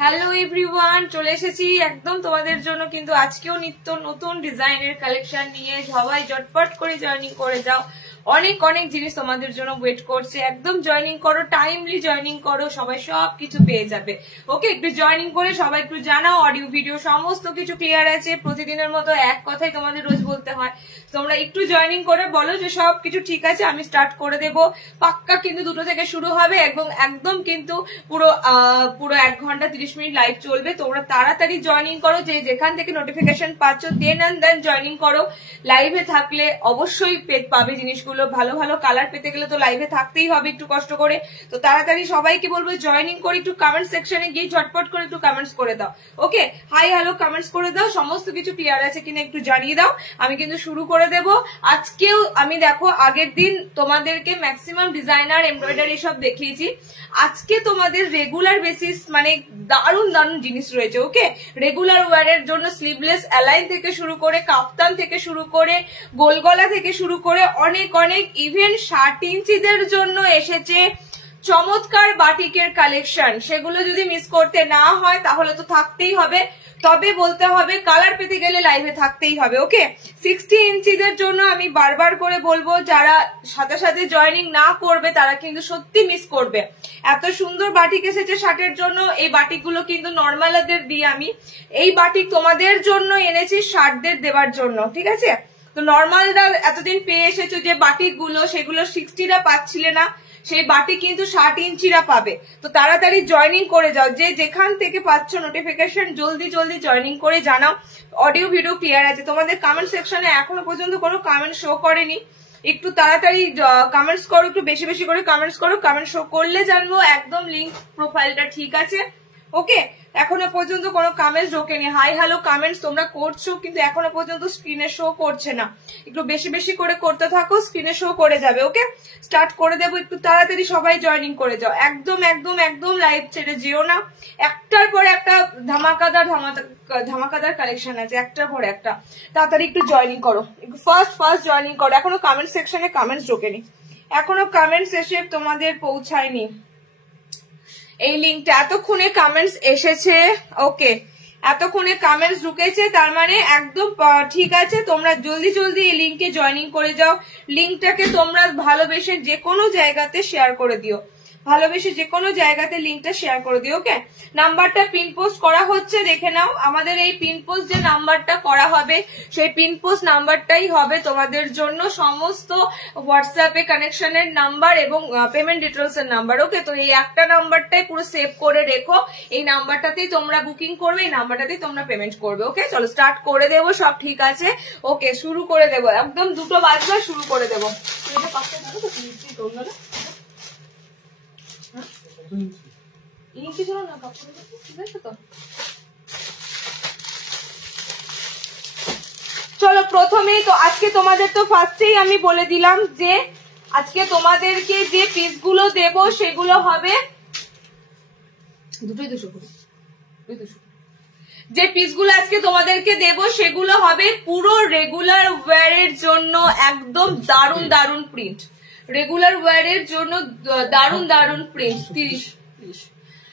Hello everyone, চলে এসেছি একদম তোমাদের জন্য কিন্তু আজকেও নিত্য নতুন ডিজাইনের কালেকশন নিয়ে। সবাই ঝটপট করে জয়েনিং করে যাও, অনেক অনেক জিনিস তোমাদের জন্য ওয়েট করছে। একদম জয়েনিং করো, টাইমলি জয়েনিং করো, সবাই সব কিছু পেয়ে যাবে। ওকে, একটু জয়েনিং করে সবাই একটু জানাও অডিও ভিডিও সমস্ত কিছু ক্লিয়ার আছে। প্রতিদিনের মতো এক কথাই তোমাদের রোজ বলতে হয়, তোমরা একটু জয়েনিং করে বলো যে সব কিছু ঠিক আছে, আমি স্টার্ট করে দেবো। পাক্কা কিন্তু 2টো থেকে শুরু হবে এবং একদম কিন্তু পুরো 1 ঘন্টা 30 মিনিট লাইভ চলবে। তোমরা তাড়াতাড়ি জয়েনিং করো, যে যেখান থেকে নোটিফিকেশন পাচ্ছ দেন জয়েনিং করো। লাইভে থাকলে অবশ্যই পাবে জিনিসগুলো। ভালো ভালো কালার পেতে গেলে তো লাইভে থাকতেই হবে একটু কষ্ট করে। তো তাড়াতাড়ি সবাইকে বলবো জয়েনিং করে একটু কমেন্ট সেকশনে গিয়ে ঝটপট করে একটু কমেন্টস করে দাও। ওকে, হাই হ্যালো কমেন্টস করে দাও, সমস্ত কিছু ক্লিয়ার আছে কিনা একটু জানিয়ে দাও। আমি কিন্তু শুরু করে দেব। আজকেও আমি দেখো আগের দিন তোমাদেরকে ম্যাক্সিমাম ডিজাইনার এমব্রয়ডারি সব দেখিয়েছি। আজকে তোমাদের রেগুলার বেসিস মানে দারুণ দারুণ জিনিস রয়েছে। ওকে, রেগুলার ওয়ারের জন্য স্লিভলেস অ্যালাইন থেকে শুরু করে কাফতান থেকে শুরু করে গোলগলা থেকে শুরু করে অনেক অনেক ইভেন 60 ইঞ্চিদের জন্য এসেছে চমৎকার বাটিকের কালেকশন। সেগুলো যদি মিস করতে না হয় তাহলে তো থাকতেই হবে, তবে বলতে হবে কালার পেতে গেলে লাইভে থাকতেই হবে। ওকে, 60 ইঞ্চিদের জন্য আমি বারবার করে বলবো, যারা সাথে সাথে জয়েনিং না করবে তারা কিন্তু সত্যি মিস করবে। এত সুন্দর বাটিক এসেছে 60-এর জন্য। এই বাটিকগুলো কিন্তু নর্মালদের দিয়ে আমি এই বাটিক তোমাদের জন্য এনেছি 60-দের দেওয়ার জন্য, ঠিক আছে? তো নর্মালরা এতদিন পেয়ে এসেছো যে বাটিক গুলো, সেগুলো 60রা পাচ্ছিলে না, সেই বাটি কিন্তু 60 ইঞ্চিরা পাবে। তো তাড়াতাড়ি জয়েনিং করে যাও, যে যেখান থেকে পাচ্ছ নোটিফিকেশন জলদি জলদি জয়েনিং করে জানাও। অডিও ভিডিও ক্লিয়ার আছে। তোমাদের কমেন্ট সেকশনে এখনো পর্যন্ত কোনো কমেন্ট শো করেনি, একটু তাড়াতাড়ি কমেন্টস করো, একটু বেশি বেশি করে কমেন্টস করো। কমেন্ট শো করলে জানবো একদম লিঙ্ক প্রোফাইলটা ঠিক আছে। ওকে, এখনো পর্যন্ত কোনো কমেন্টস ঢোকেনি। হাই হ্যালো কমেন্টস তোমরা করছো কিন্তু এখনো পর্যন্ত স্ক্রিনে শো করছে না। একটু বেশি বেশি করে করতে থাকো, স্ক্রিনে শো করে যাবে। ওকে, স্টার্ট করে দেবো, একটু তাড়াতাড়ি সবাই জয়েনিং করে যাও। একদম একদম একদম লাইভ ছেড়ে যেও না। একটার পর একটা ধামাকাদার কালেকশন আছে, একটার পর একটা। তাড়াতাড়ি একটু জয়েনিং করো, ফার্স্ট জয়েনিং করো। এখনো কমেন্ট সেকশনে কমেন্টস ঢোকেনি, এখনো কমেন্টস এসে তোমাদের পৌঁছায়নি। এই লিঙ্কটা এতক্ষণে কমেন্টস এসেছে। ওকে, এতক্ষণে কমেন্টস ঢুকেছে, তার মানে একদম ঠিক আছে। তোমরা জলদি জলদি এই লিঙ্কে জয়েনিং করে যাও। লিঙ্কটাকে তোমরা ভালোবেসে যে কোনো জায়গাতে শেয়ার করে দিও, ভালোবেসে যে কোনো জায়গাতে লিঙ্কটা শেয়ার করে দিও। ওকে, নাম্বারটা পিন পোস্ট করা হচ্ছে, দেখে নাও। আমাদের এই পিন পোস্ট যে নাম্বারটা করা হবে সেই পিন পোস্ট নাম্বারটাই হবে তোমাদের জন্য সমস্ত হোয়াটসঅ্যাপে কানেকশনের নাম্বার এবং পেমেন্ট ডিটেলস এর নাম্বার। ওকে, তো এই একটা নাম্বারটাই পুরো সেভ করে রেখো। এই নাম্বারটাতেই তোমরা বুকিং করবে, এই নাম্বারটাতেই তোমরা পেমেন্ট করবে। ওকে, চলো স্টার্ট করে দেবো, সব ঠিক আছে। ওকে, শুরু করে দেবো, একদম 2টো বাজবে, শুরু করে দেবো। চলো প্রথমেই তো আজকে তোমাদের তো ফার্স্টেই আমি বলে দিলাম যে আজকে তোমাদেরকে যে পিসগুলো দেব সেগুলো হবে যে পিসগুলো আজকে তোমাদেরকে দেব সেগুলো হবে পুরো রেগুলার ওয়্যারের জন্য একদম দারুণ দারুণ প্রিন্ট। রেগুলার ওয়্যারের জন্য দারুণ দারুণ প্রিন্ট, 30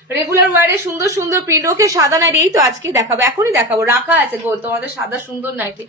রেগুলার ওয়্যারে সুন্দর সুন্দর প্রিন্ট। ওকে, সাদা নাইটি এই তো আজকে দেখাবো, এখনই দেখাবো, রাখা আছে গো তোমাদের সাদা সুন্দর নাইটি।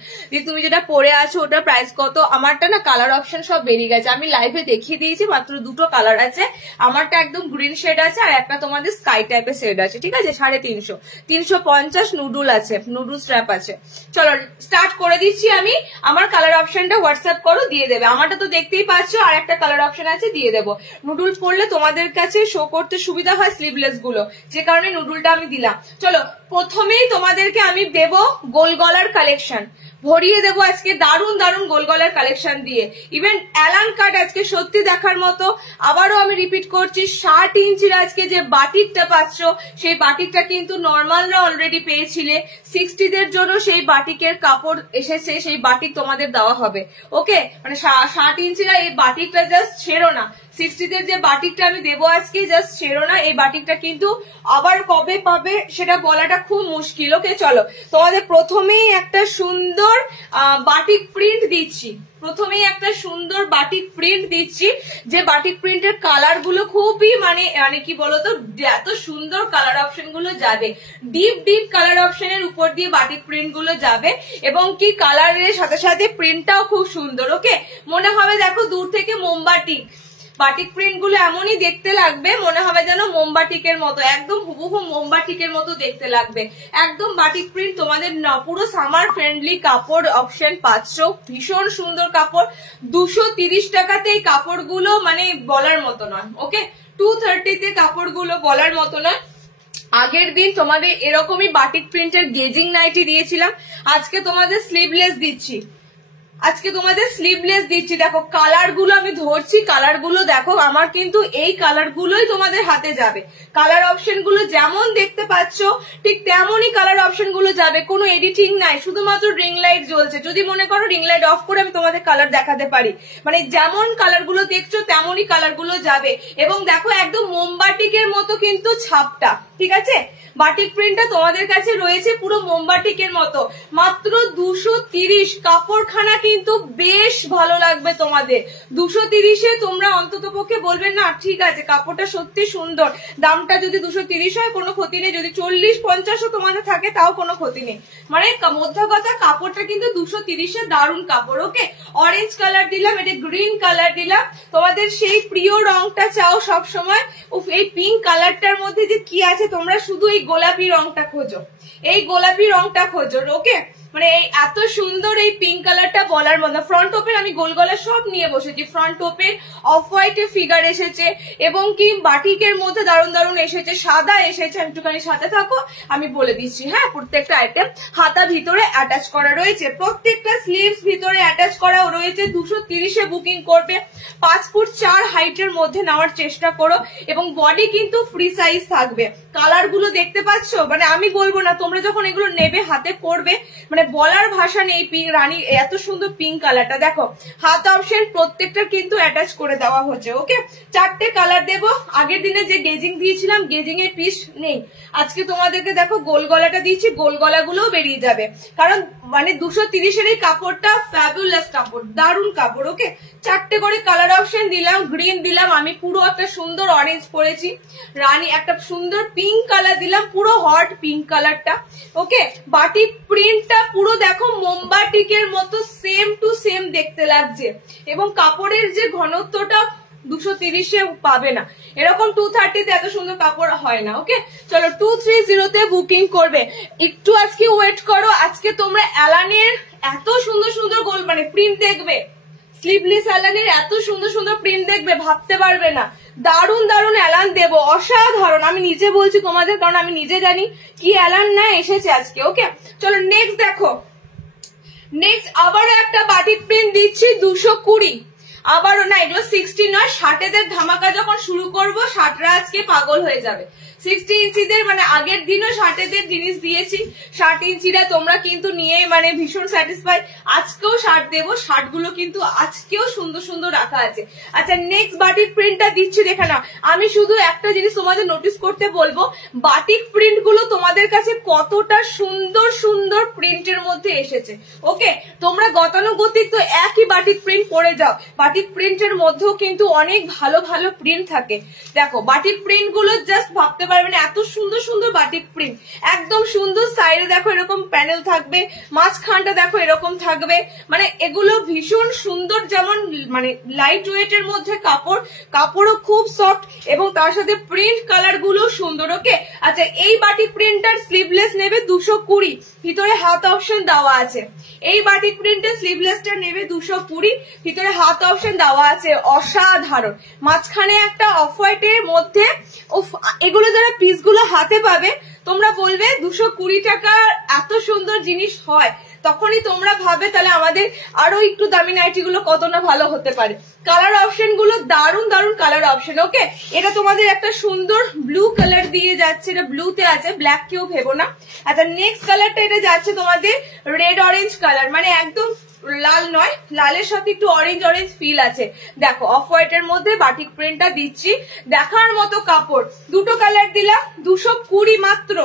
তুমি যেটা পরে আছো ওটার প্রাইস কত? আমারটা না কালার অপশন সব বেরিয়ে গেছে, আমি লাইভে দেখিয়ে দিয়েছি, মাত্র 2টো কালার আছে। আমারটা একদম গ্রিন শেড আছে আর একটা তোমাদের স্কাই টাইপের শেড আছে, ঠিক আছে? 350, 350 নুডুল আছে, নুডুল স্ট্র্যাপ আছে। চলো স্টার্ট করে দিচ্ছি আমি। আমার কালার অপশনটা হোয়াটসঅ্যাপ করো, দিয়ে দেবে। আমারটা তো দেখতেই পাচ্ছ, আর একটা কালার অপশন আছে, দিয়ে দেবো। নুডুল পরলে তোমাদের কাছে শো করতে সুবিধা হয় স্লিভলেস গুলো, যে কারণে নুডুলটা আমি দিলাম। চলো প্রথমেই তোমাদেরকে আমি দেব গোল গলার কালেকশন, ভরিয়ে দেবো আজকে দারুণ দারুণ গোল গলার কালেকশন দিয়ে। ইভেন অ্যালান কাট আজকে সত্যি দেখার মতো। আবারও আমি রিপিট করছি, 60 ইঞ্চির আজকে যে বাটিকটা পাচ্ছ সেই বাটিকটা কিন্তু নর্মালরা অলরেডি পেয়েছিলে। 60দের জন্য সেই বাটিকের কাপড় এসেছে, সেই বাটিক তোমাদের দেওয়া হবে। ওকে, মানে 60 ইঞ্চিরা এই বাটিকটা জাস্ট ছেড়ো না, 60 যে বাটিকটা আমি দেবো আজকে জাস্ট ছেড়ো না, এই বাটিকটা কিন্তু আবার কবে পাবে সেটা বলাটা খুব মুশকিল। ওকে চলো, তোমাদের প্রথমেই একটা সুন্দর বাটিক প্রিন্ট দিচ্ছি, প্রথমেই একটা সুন্দর বাটিক প্রিন্ট দিচ্ছি, যে বাটিক প্রিন্টের কালার গুলো খুবই মানে কি বলতো, এত সুন্দর কালার অপশন গুলো যাবে, ডিপ ডিপ কালার অপশনের উপর দিয়ে বাটিক প্রিন্ট গুলো যাবে, এবং কি কালারের সাথে সাথে প্রিন্টটাও খুব সুন্দর। ওকে, মনে হবে দেখো দূর থেকে মোমবাটিক, বাটিক প্রিন্ট গুলো এমনই দেখতে লাগবে, মনে হবে যেন মোমবাটিকের মতো, একদম হুবহু মোমবাটিকের মতো দেখতে লাগবে। একদম বাটিক প্রিন্ট তোমাদের না, পুরো সামার ফ্রেন্ডলি কাপড় অপশন পাচ্ছ, ভীষণ সুন্দর কাপড়। 230 টাকাতে এই কাপড়গুলো মানে বলার মতো নয়। ওকে, 230 কাপড়গুলো বলার মতো নয়। আগের দিন তোমাদের এরকমই বাটিক প্রিন্টের গেজিং নাইটি দিয়েছিলাম, আজকে তোমাদের স্লিভলেস দিচ্ছি, আজকে তোমাদের স্লিভলেস দিচ্ছি। দেখো কালার গুলো আমি ধরছি, কালার গুলো দেখো, আমার কিন্তু এই কালার গুলোই তোমাদের হাতে যাবে। কালার অপশন গুলো যেমন দেখতে পাচ্ছ ঠিক তেমনই কালার অপশন গুলো যাবে, কোনো এডিটিং নাই, শুধুমাত্র রিং লাইট জ্বলছে। যদি মনে করো রিং লাইট অফ করে আমি তোমাদের কালার দেখাতে পারি, মানে যেমন কালার গুলো দেখছো তেমনই কালার গুলো যাবে। এবং দেখো একদম মোমবাটিকের মতো কিন্তু ছাপটা, ঠিক আছে, বাটিক প্রিন্টটা তোমাদের কাছে রয়েছে পুরো মোমবাটিকের মতো, মাত্র 230। কাপড়খানা কিন্তু বেশ ভালো লাগবে তোমাদের। 230-এ তোমরা অন্তত পক্ষে বলবে না ঠিক আছে কাপড়টা সত্যি সুন্দর, দামটা যদি 230 হয় কোনো ক্ষতি নেই, যদি 40-50ও তোমাদের থাকে তাও কোনো ক্ষতি নেই। মানে মধ্য কথা কাপড়টা কিন্তু 230-এ দারুণ কাপড়। ওকে, অরেঞ্জ কালার দিলাম, এটা গ্রিন কালার দিলাম, তোমাদের সেই প্রিয় রংটা চাও সব সময়। এই পিঙ্ক কালারটার মধ্যে যে কি আছে, তোমরা শুধু এই গোলাপি রংটা খোঁজো, এই গোলাপি রংটা খোঁজো। ওকে, মানে এই এত সুন্দর এই পিঙ্ক কালারটা বলার মতো। ফ্রন্ট ওপেন আমি গোল গলা সব নিয়ে বসেছি, front open off white figure এসেছে, এবং কি বাটিকের মধ্যে দারুণ দারুণ এসেছে, সাদা এসেছে, একটুখানি সাথে থাকো আমি বলে দিচ্ছি। হ্যাঁ, প্রত্যেকটা আইটেম হাতা ভিতরে অ্যাটাচ করা রয়েছে, প্রত্যেকটা স্লিভস ভিতরে অ্যাটাচ করা রয়েছে। 230-এ বুকিং করবে, 5 ফুট 4 হাইটের মধ্যে নেওয়ার চেষ্টা করো, এবং বডি কিন্তু ফ্রি সাইজ থাকবে। কালার গুলো দেখতে পাচ্ছ, মানে আমি বলবো না, তোমরা যখন এগুলো নেবে হাতে পড়বে মানে বলার ভাষা নেই। পিঙ্ক রানী এত সুন্দর পিঙ্ক কালারটা দেখো, হাত অপশন প্রত্যেকটা কিন্তু অ্যাটাচ করে দেওয়া হচ্ছে। ওকে, 4টে কালার দেবো। আগের দিনে যে গেজিং দিয়েছিলাম গেজিং এর পিস নেই, আজকে তোমাদেরকে দেখো গোল গলাটা দিয়েছি, গোল গলাগুলোও বেরিয়ে যাবে, কারণ মানে 230-এর এই কাপড়টা ফ্যাবুলাস কাপড়, দারুণ কাপড়। ওকে, 4টে করে কালার অপশন দিলাম, গ্রিন দিলাম, আমি পুরো একটা সুন্দর অরেঞ্জ পরেছি, রানী একটা সুন্দর পিঙ্ক কালার দিলাম, পুরো হট পিঙ্ক কালারটা। ওকে, বাটিক প্রিন্টটা পুরো দেখো মোমবাটিকের মতো সেম টু সেম দেখতে লাগছে, এবং কাপড়ের যে ঘনত্বটা 230-এ পাবে না, এরকম 230-তে এত সুন্দর কাপড় হয় না। ওকে, চলো 230-তে বুকিং করবে, একটু আজকে ওয়েট করো। আজকে তোমরা অ্যালানের এত সুন্দর সুন্দর গোল মানে প্রিন্ট দেখবে, স্লিভলেস অ্যালানের এত সুন্দর সুন্দর প্রিন্ট দেখবে, ভাবতে পারবে না। দারুণ দারুণ অ্যালান দেবো, অসাধারণ, আমি নিজে বলছি তোমাদের, কারণ আমি নিজে জানি কি অ্যালান না এসেছে আজকে। ওকে, চলো নেক্সট দেখো, নেক্সট আবারও একটা বাটিক প্রিন্ট দিচ্ছি 220। আবারও না, এগুলো 60 নয়, 60-এদের ধামাকা যখন শুরু করবো 60রা আজকে পাগল হয়ে যাবে। 60 ইঞ্চিদের মানে আগের দিনও 60-এদের জিনিস দিয়েছি, 60 ইঞ্চিরা তোমরা কিন্তু নিয়ে মানে ভীষণ স্যাটিসফাই। আজকেও 60 দেবো, 60 গুলো কিন্তু আজকেও সুন্দর সুন্দর রাখা আছে। আচ্ছা, নেক্সট বাটিক প্রিন্টটা দিচ্ছি দেখে না। আমি শুধু একটা জিনিস তোমাদের নোটিস করতে বলবো, বাটিক প্রিন্ট গুলো তোমাদের কাছে কতটা সুন্দর সুন্দর প্রিন্টের মধ্যে এসেছে। ওকে, তোমরা গতানুগতিক তো একই বাটিক প্রিন্ট পরে যাও, বাটিক প্রিন্টের মধ্যেও কিন্তু অনেক ভালো ভালো প্রিন্ট থাকে। দেখো বাটিক প্রিন্ট গুলো জাস্ট ভাবতে পারবে না, এত সুন্দর সুন্দর বাটিক প্রিন্ট, একদম সুন্দর। সাইডে দেখো এরকম প্যানেল থাকবে, মাঝখানটা দেখো এরকম থাকবে, মানে এগুলো ভীষণ সুন্দর, যেমন মানে লাইট ওয়েটের মধ্যে কাপড়, কাপড়ও খুব সফট, এবং তার সাথে প্রিন্ট কালার গুলো সুন্দর। ওকে, আচ্ছা এই বাটিক প্রিন্টার স্লিভলেস নেবে 220, ভিতরে হাত অপশন দেওয়া আছে। এই বাটিক প্রিন্টের স্লিভলেসটা নেবে 220, ভিতরে হাত অপশন দেওয়া আছে, অসাধারণ। মাঝখানে একটা অফ হোয়াইটের মধ্যে, এগুলো যারা পিসগুলো হাতে পাবে তোমরা বলবে 220 টাকার এত সুন্দর জিনিস হয়, তখনই তোমরা ভাবে তাহলে আমাদের আরো একটু দামি নাইটি গুলো কত না ভালো হতে পারে। কালার অপশন গুলো দারুণ দারুণ কালার অপশন। ওকে, এটা তোমাদের একটা সুন্দর ব্লু কালার দিয়ে যাচ্ছে, এটা ব্লুতে আছে, ব্ল্যাক কেউ ভেবো না। আচ্ছা, নেক্সট কালারটা এটা যাচ্ছে তোমাদের রেড অরেঞ্জ কালার, মানে একদম লাল নয়, লালের সাথে একটু অরেঞ্জ অরেঞ্জ ফিল আছে। দেখো অফ হোয়াইটের মধ্যে বাটিক প্রিন্টটা দিচ্ছি, দেখার মতো কাপড়। দুটো কালার দিলাম, 220 মাত্র,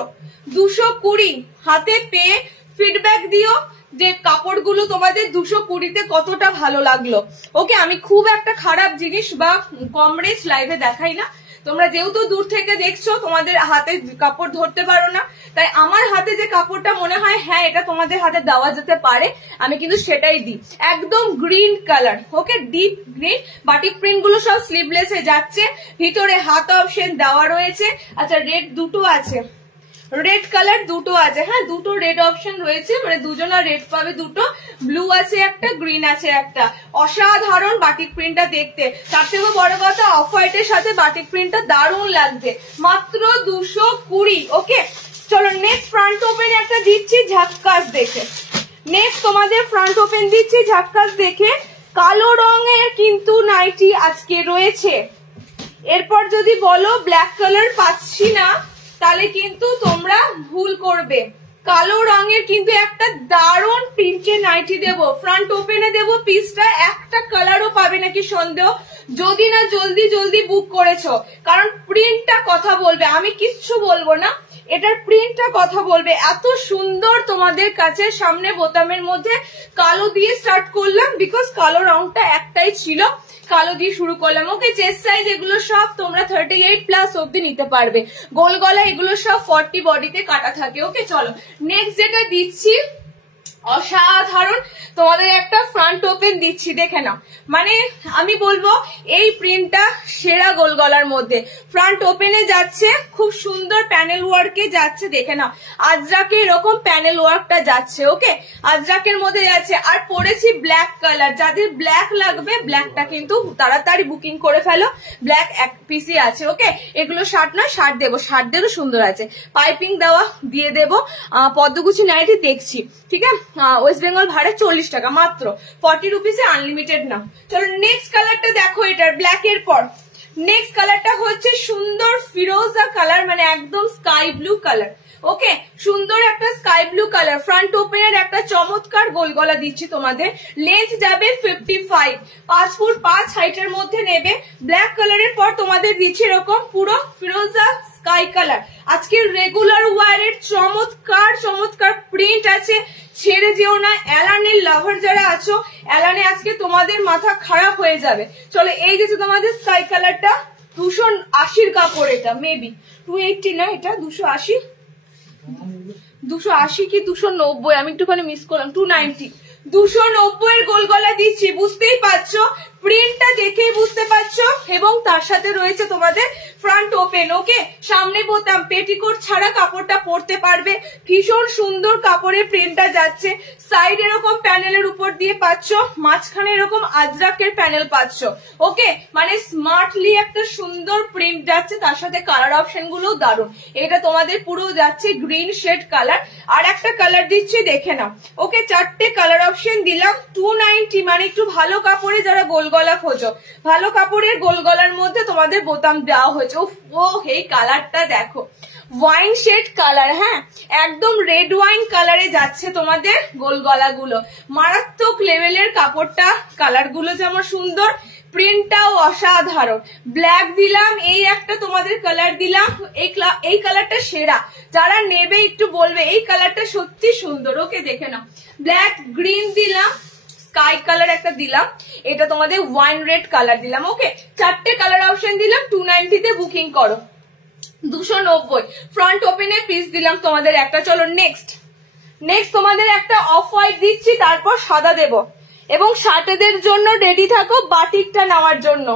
220। হাতে পেয়ে ফিডব্যাক দিও যে কাপড়গুলো তোমাদের 220-তে কতটা ভালো লাগলো। ওকে, আমি খুব একটা খারাপ জিনিস বা কম রেঞ্জ লাইভে দেখাই না। তোমরা যেহেতু দূর থেকে দেখছো, তোমাদের হাতে কাপড় ধরতে পারো না, তাই আমার হাতে যে কাপড়টা মনে হয় হ্যাঁ এটা তোমাদের হাতে দেওয়া যেতে পারে, আমি কিন্তু সেটাই দিই। একদম গ্রিন কালার, ওকে, ডিপ গ্রিন। বাটিক প্রিন্ট গুলো সব স্লিভলেসে যাচ্ছে, ভিতরে হাত অপশন দেওয়া রয়েছে। আচ্ছা, রেড দুটো আছে, রেড কালার দুটো আছে, হ্যাঁ দুটো রেড অপশন রয়েছে, মানে দুজনা রেড পাবে দুটো, ব্লু আছে একটা, গ্রিন আছে একটা। অসাধারণ বাটিক প্রিন্টটা দেখতে। তার থেকে বড় কথা অফ হোয়াইটের সাথে বাটিক প্রিন্টটা দারুণ লাগছে, মাত্র 220। ওকে, চলো নেক্সট ফ্রন্ট ওপেন একটা দিচ্ছি ঝাক্কাস দেখে। নেক্সট তোমাদের ফ্রন্ট ওপেন দিচ্ছি ঝাক্কাস দেখে। কালো রঙের কিন্তু নাইটি আজকে রয়েছে। এরপর যদি বলো ব্ল্যাক কালার পাচ্ছি না, তাহলে কিন্তু তোমরা ভুল করবে। কালো রঙের কিন্তু একটা দারুণ প্রিন্টের নাইটি দেবো, ফ্রন্ট ওপেনে দেবো পিসটা। একটা কালারও পাবে নাকি সন্দেহ, যদি না জলদি জলদি বুক করেছো, কারণ প্রিন্টটা কথা বলবে, আমি কিচ্ছু বলবো না, এটার প্রিন্টটা কথা বলবে। এত সুন্দর তোমাদের কাছে। সামনে বোতামের মধ্যে কালো দিয়ে স্টার্ট করলাম, বিকজ কালো রংটা একটাই ছিল, কালো দিয়ে শুরু করলাম। ওকে, চেস্ট সাইজ এগুলো সব তোমরা 38+ অব্দি নিতে পারবে। গোল গলা এগুলো সব 40 বডিতে কাটা থাকে। ওকে, চলো নেক্সট যেটা দিচ্ছি, অসাধারণ তোমাদের একটা ফ্রন্ট ওপেন দিচ্ছি, দেখে নাও। মানে আমি বলবো এই প্রিন্টটা সেরা গোল গলার মধ্যে। ফ্রন্ট ওপেনে যাচ্ছে, খুব সুন্দর প্যানেল ওয়ার্কে যাচ্ছে, দেখে নাও। আজরাকে এরকম প্যানেল ওয়ার্কটা যাচ্ছে। ওকে, আজরাকের মধ্যে যাচ্ছে। আর পরেছি ব্ল্যাক কালার, যাদের ব্ল্যাক লাগবে ব্ল্যাকটা কিন্তু তাড়াতাড়ি বুকিং করে ফেলো, ব্ল্যাক এক পিসি আছে। ওকে, এগুলো শার্ট নয়, শার্ট দেবো, শার্টদেরও সুন্দর আছে, পাইপিং দেওয়া দিয়ে দেবো। পদ্মগুচি নাইটি দেখছি, ঠিক আছে। ওয়েস্ট বেঙ্গল ভাড়া 40 টাকা মাত্র, 40 রুপিসে আনলিমিটেড না। চলো নেক্সট কালারটা দেখো, এটার ব্ল্যাক এর পর নেক্সট কালারটা হচ্ছে সুন্দর ফিরোজা কালার, মানে একদম স্কাই ব্লু কালার। ওকে, সুন্দর একটা স্কাই ব্লু কালার। ফ্রন্ট ওপেনের একটা চমৎকার গোল গলা দিচ্ছি তোমাদের। লেন্থ যাবে 55, 5 ফুট 5 হাইটের মধ্যে নেবে। ব্ল্যাক কালারের পর তোমাদের দিচ্ছি এরকম পুরো ফিরোজা স্কাই কালার। আজকে রেগুলার ওয়ারের চমৎকার চমৎকার প্রিন্ট আছে, ছেড়ে যেও না। অ্যালানের লাভার যারা আছো, অ্যালানে আজকে তোমাদের মাথা খারাপ হয়ে যাবে। চলো এই যে তোমাদের স্কাই কালারটা, 280 কাপড়, এটা মেবি 280 না, এটা 280, 280 কি 290, আমি একটুখানি মিস করলাম, 290, 290 এর গোল গলা দিচ্ছি। বুঝতেই পারছো, প্রিন্টটা দেখেই বুঝতে পারছো। এবং তার সাথে রয়েছে তোমাদের ফ্রন্ট ওপেন। ওকে, সামনে বোতাম, পেটিকোট ছাড়া কাপড়টা পরতে পারবে। ভীষণ সুন্দর কাপড়ের প্রিন্টটা যাচ্ছে। সাইড এরকম প্যানেলের উপর দিয়ে পাচ্ছ, মাঝখানে এরকম আজরাকের প্যানেল পাচ্ছ। ওকে, মানে স্মার্টলি একটা সুন্দর প্রিন্ট যাচ্ছে, তার সাথে কালার অপশন গুলো দারুণ। এটা তোমাদের পুরো যাচ্ছে গ্রিন শেড কালার। আর একটা কালার দিচ্ছি, দেখে নাও। ওকে, 4টে কালার অপশন দিলাম। 290, মানে একটু ভালো কাপড়ে যারা গোল গলা খোঁজো, ভালো কাপড়ের গোল গলার মধ্যে তোমাদের বোতাম দেওয়া হয়েছে। ও এই কালারটা দেখো, ওয়াইন শেড কালার, হ্যাঁ একদম রেড ওয়াইন কালারে যাচ্ছে তোমাদের গোল গলাগুলো। মারাত্মক লেভেলের কাপড়টা, কালার গুলো যেমন সুন্দর, প্রিন্টটাও অসাধারণ। ব্ল্যাক দিলাম, এই একটা তোমাদের কালার দিলাম, এই কালারটা সেরা। যারা নেবে একটু বলবে এই কালারটা সত্যি সুন্দর। ওকে, দেখে নাও। ব্ল্যাক, গ্রিন দিলাম, স্কাই কালার একটা দিলাম, এটা তোমাদের ওয়াইন রেড কালার দিলাম। ওকে, 4টে কালার অপশন দিলাম। 290-তে বুকিং করো, 290। ফ্রন্ট ওপেনে পিস দিলাম তোমাদের একটা। চলো নেক্সট তোমাদের একটা অফ হোয়াইট দিচ্ছি, তারপর সাদা দেব। এবং শার্টেদের জন্য রেডি থাকো বাটিকটা নেওয়ার জন্য।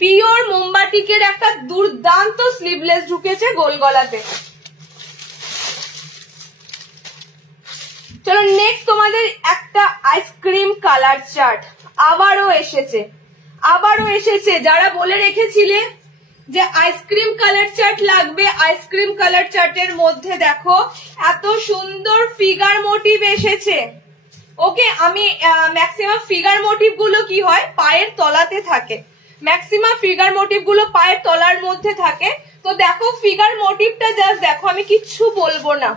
পিওর মোমবাটিকের একটা দুর্দান্ত স্লিভলেস ঢুকেছে গোল গলাতে। চলো নেক্সট তোমাদের একটা আইসক্রিম কালার চার্ট আবারও এসেছে। যারা বলে রেখেছিলে যে আইসক্রিম কালার চার্ট লাগবে, আইসক্রিম কালার চার্টের মধ্যে দেখো এত সুন্দর ফিগার মোটিভ এসেছে। ওকে, আমি ম্যাক্সিমাম ফিগার মোটিভ গুলো কি হয় পায়ের তলাতে থাকে, ম্যাক্সিমাম ফিগার মোটিভ গুলো পায়ের তলার মধ্যে থাকে। তো দেখো ফিগার মোটিভটা জাস্ট দেখো, আমি কিচ্ছু বলবো না,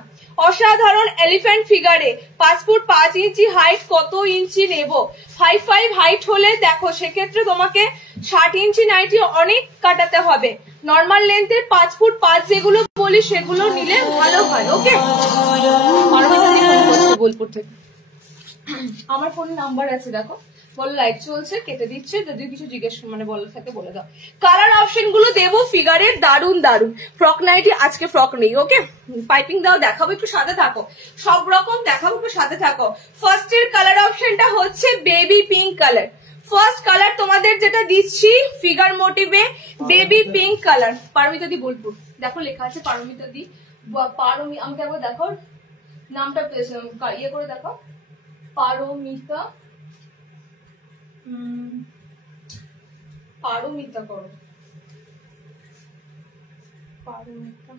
অসাধারণ এলিফ্যান্ট ফিগারে 5 ফুট 5 ইঞ্চি হাইট, কত ইঞ্চি নেব? 5'5" হাইট হলে দেখো সেক্ষেত্রে তোমাকে 60 ইঞ্চি নাইটি অনেক কাটাতে হবে। নর্মাল লেন্থের 5 ফুট 5 যেগুলো বলি সেগুলো নিলে ভালো হয়। ওকে, বোলপুর থেকে আমার ফোন নাম্বার আছে, দেখো বলো লাইভ চলছে, কেটে দিচ্ছে, যদি কিছু জিজ্ঞেস মানে বলার থাকে বলে দাও। কালার অপশন গুলো দেবো ফিগারের, দারুন দারুন। ফ্রক নাইটি আজকে ফ্রক নেই। ওকে, পাইপিং দাও, দেখাবো, একটু সাথে থাকো, সব রকম দেখাবো, একটু সাথে থাকো। ফার্স্ট এর কালার অপশনটা হচ্ছে baby pink colour. First colour তোমাদের যেটা দিচ্ছি ফিগার মোটিভে বেবি পিঙ্ক কালার। পারমিতা দি বোলপুর, দেখো লেখা আছে পারমিতা দি। আমাকে একবার দেখো নামটা ইয়ে করে দেখো, পারমিতা, পারমিতা করো, পারমিতা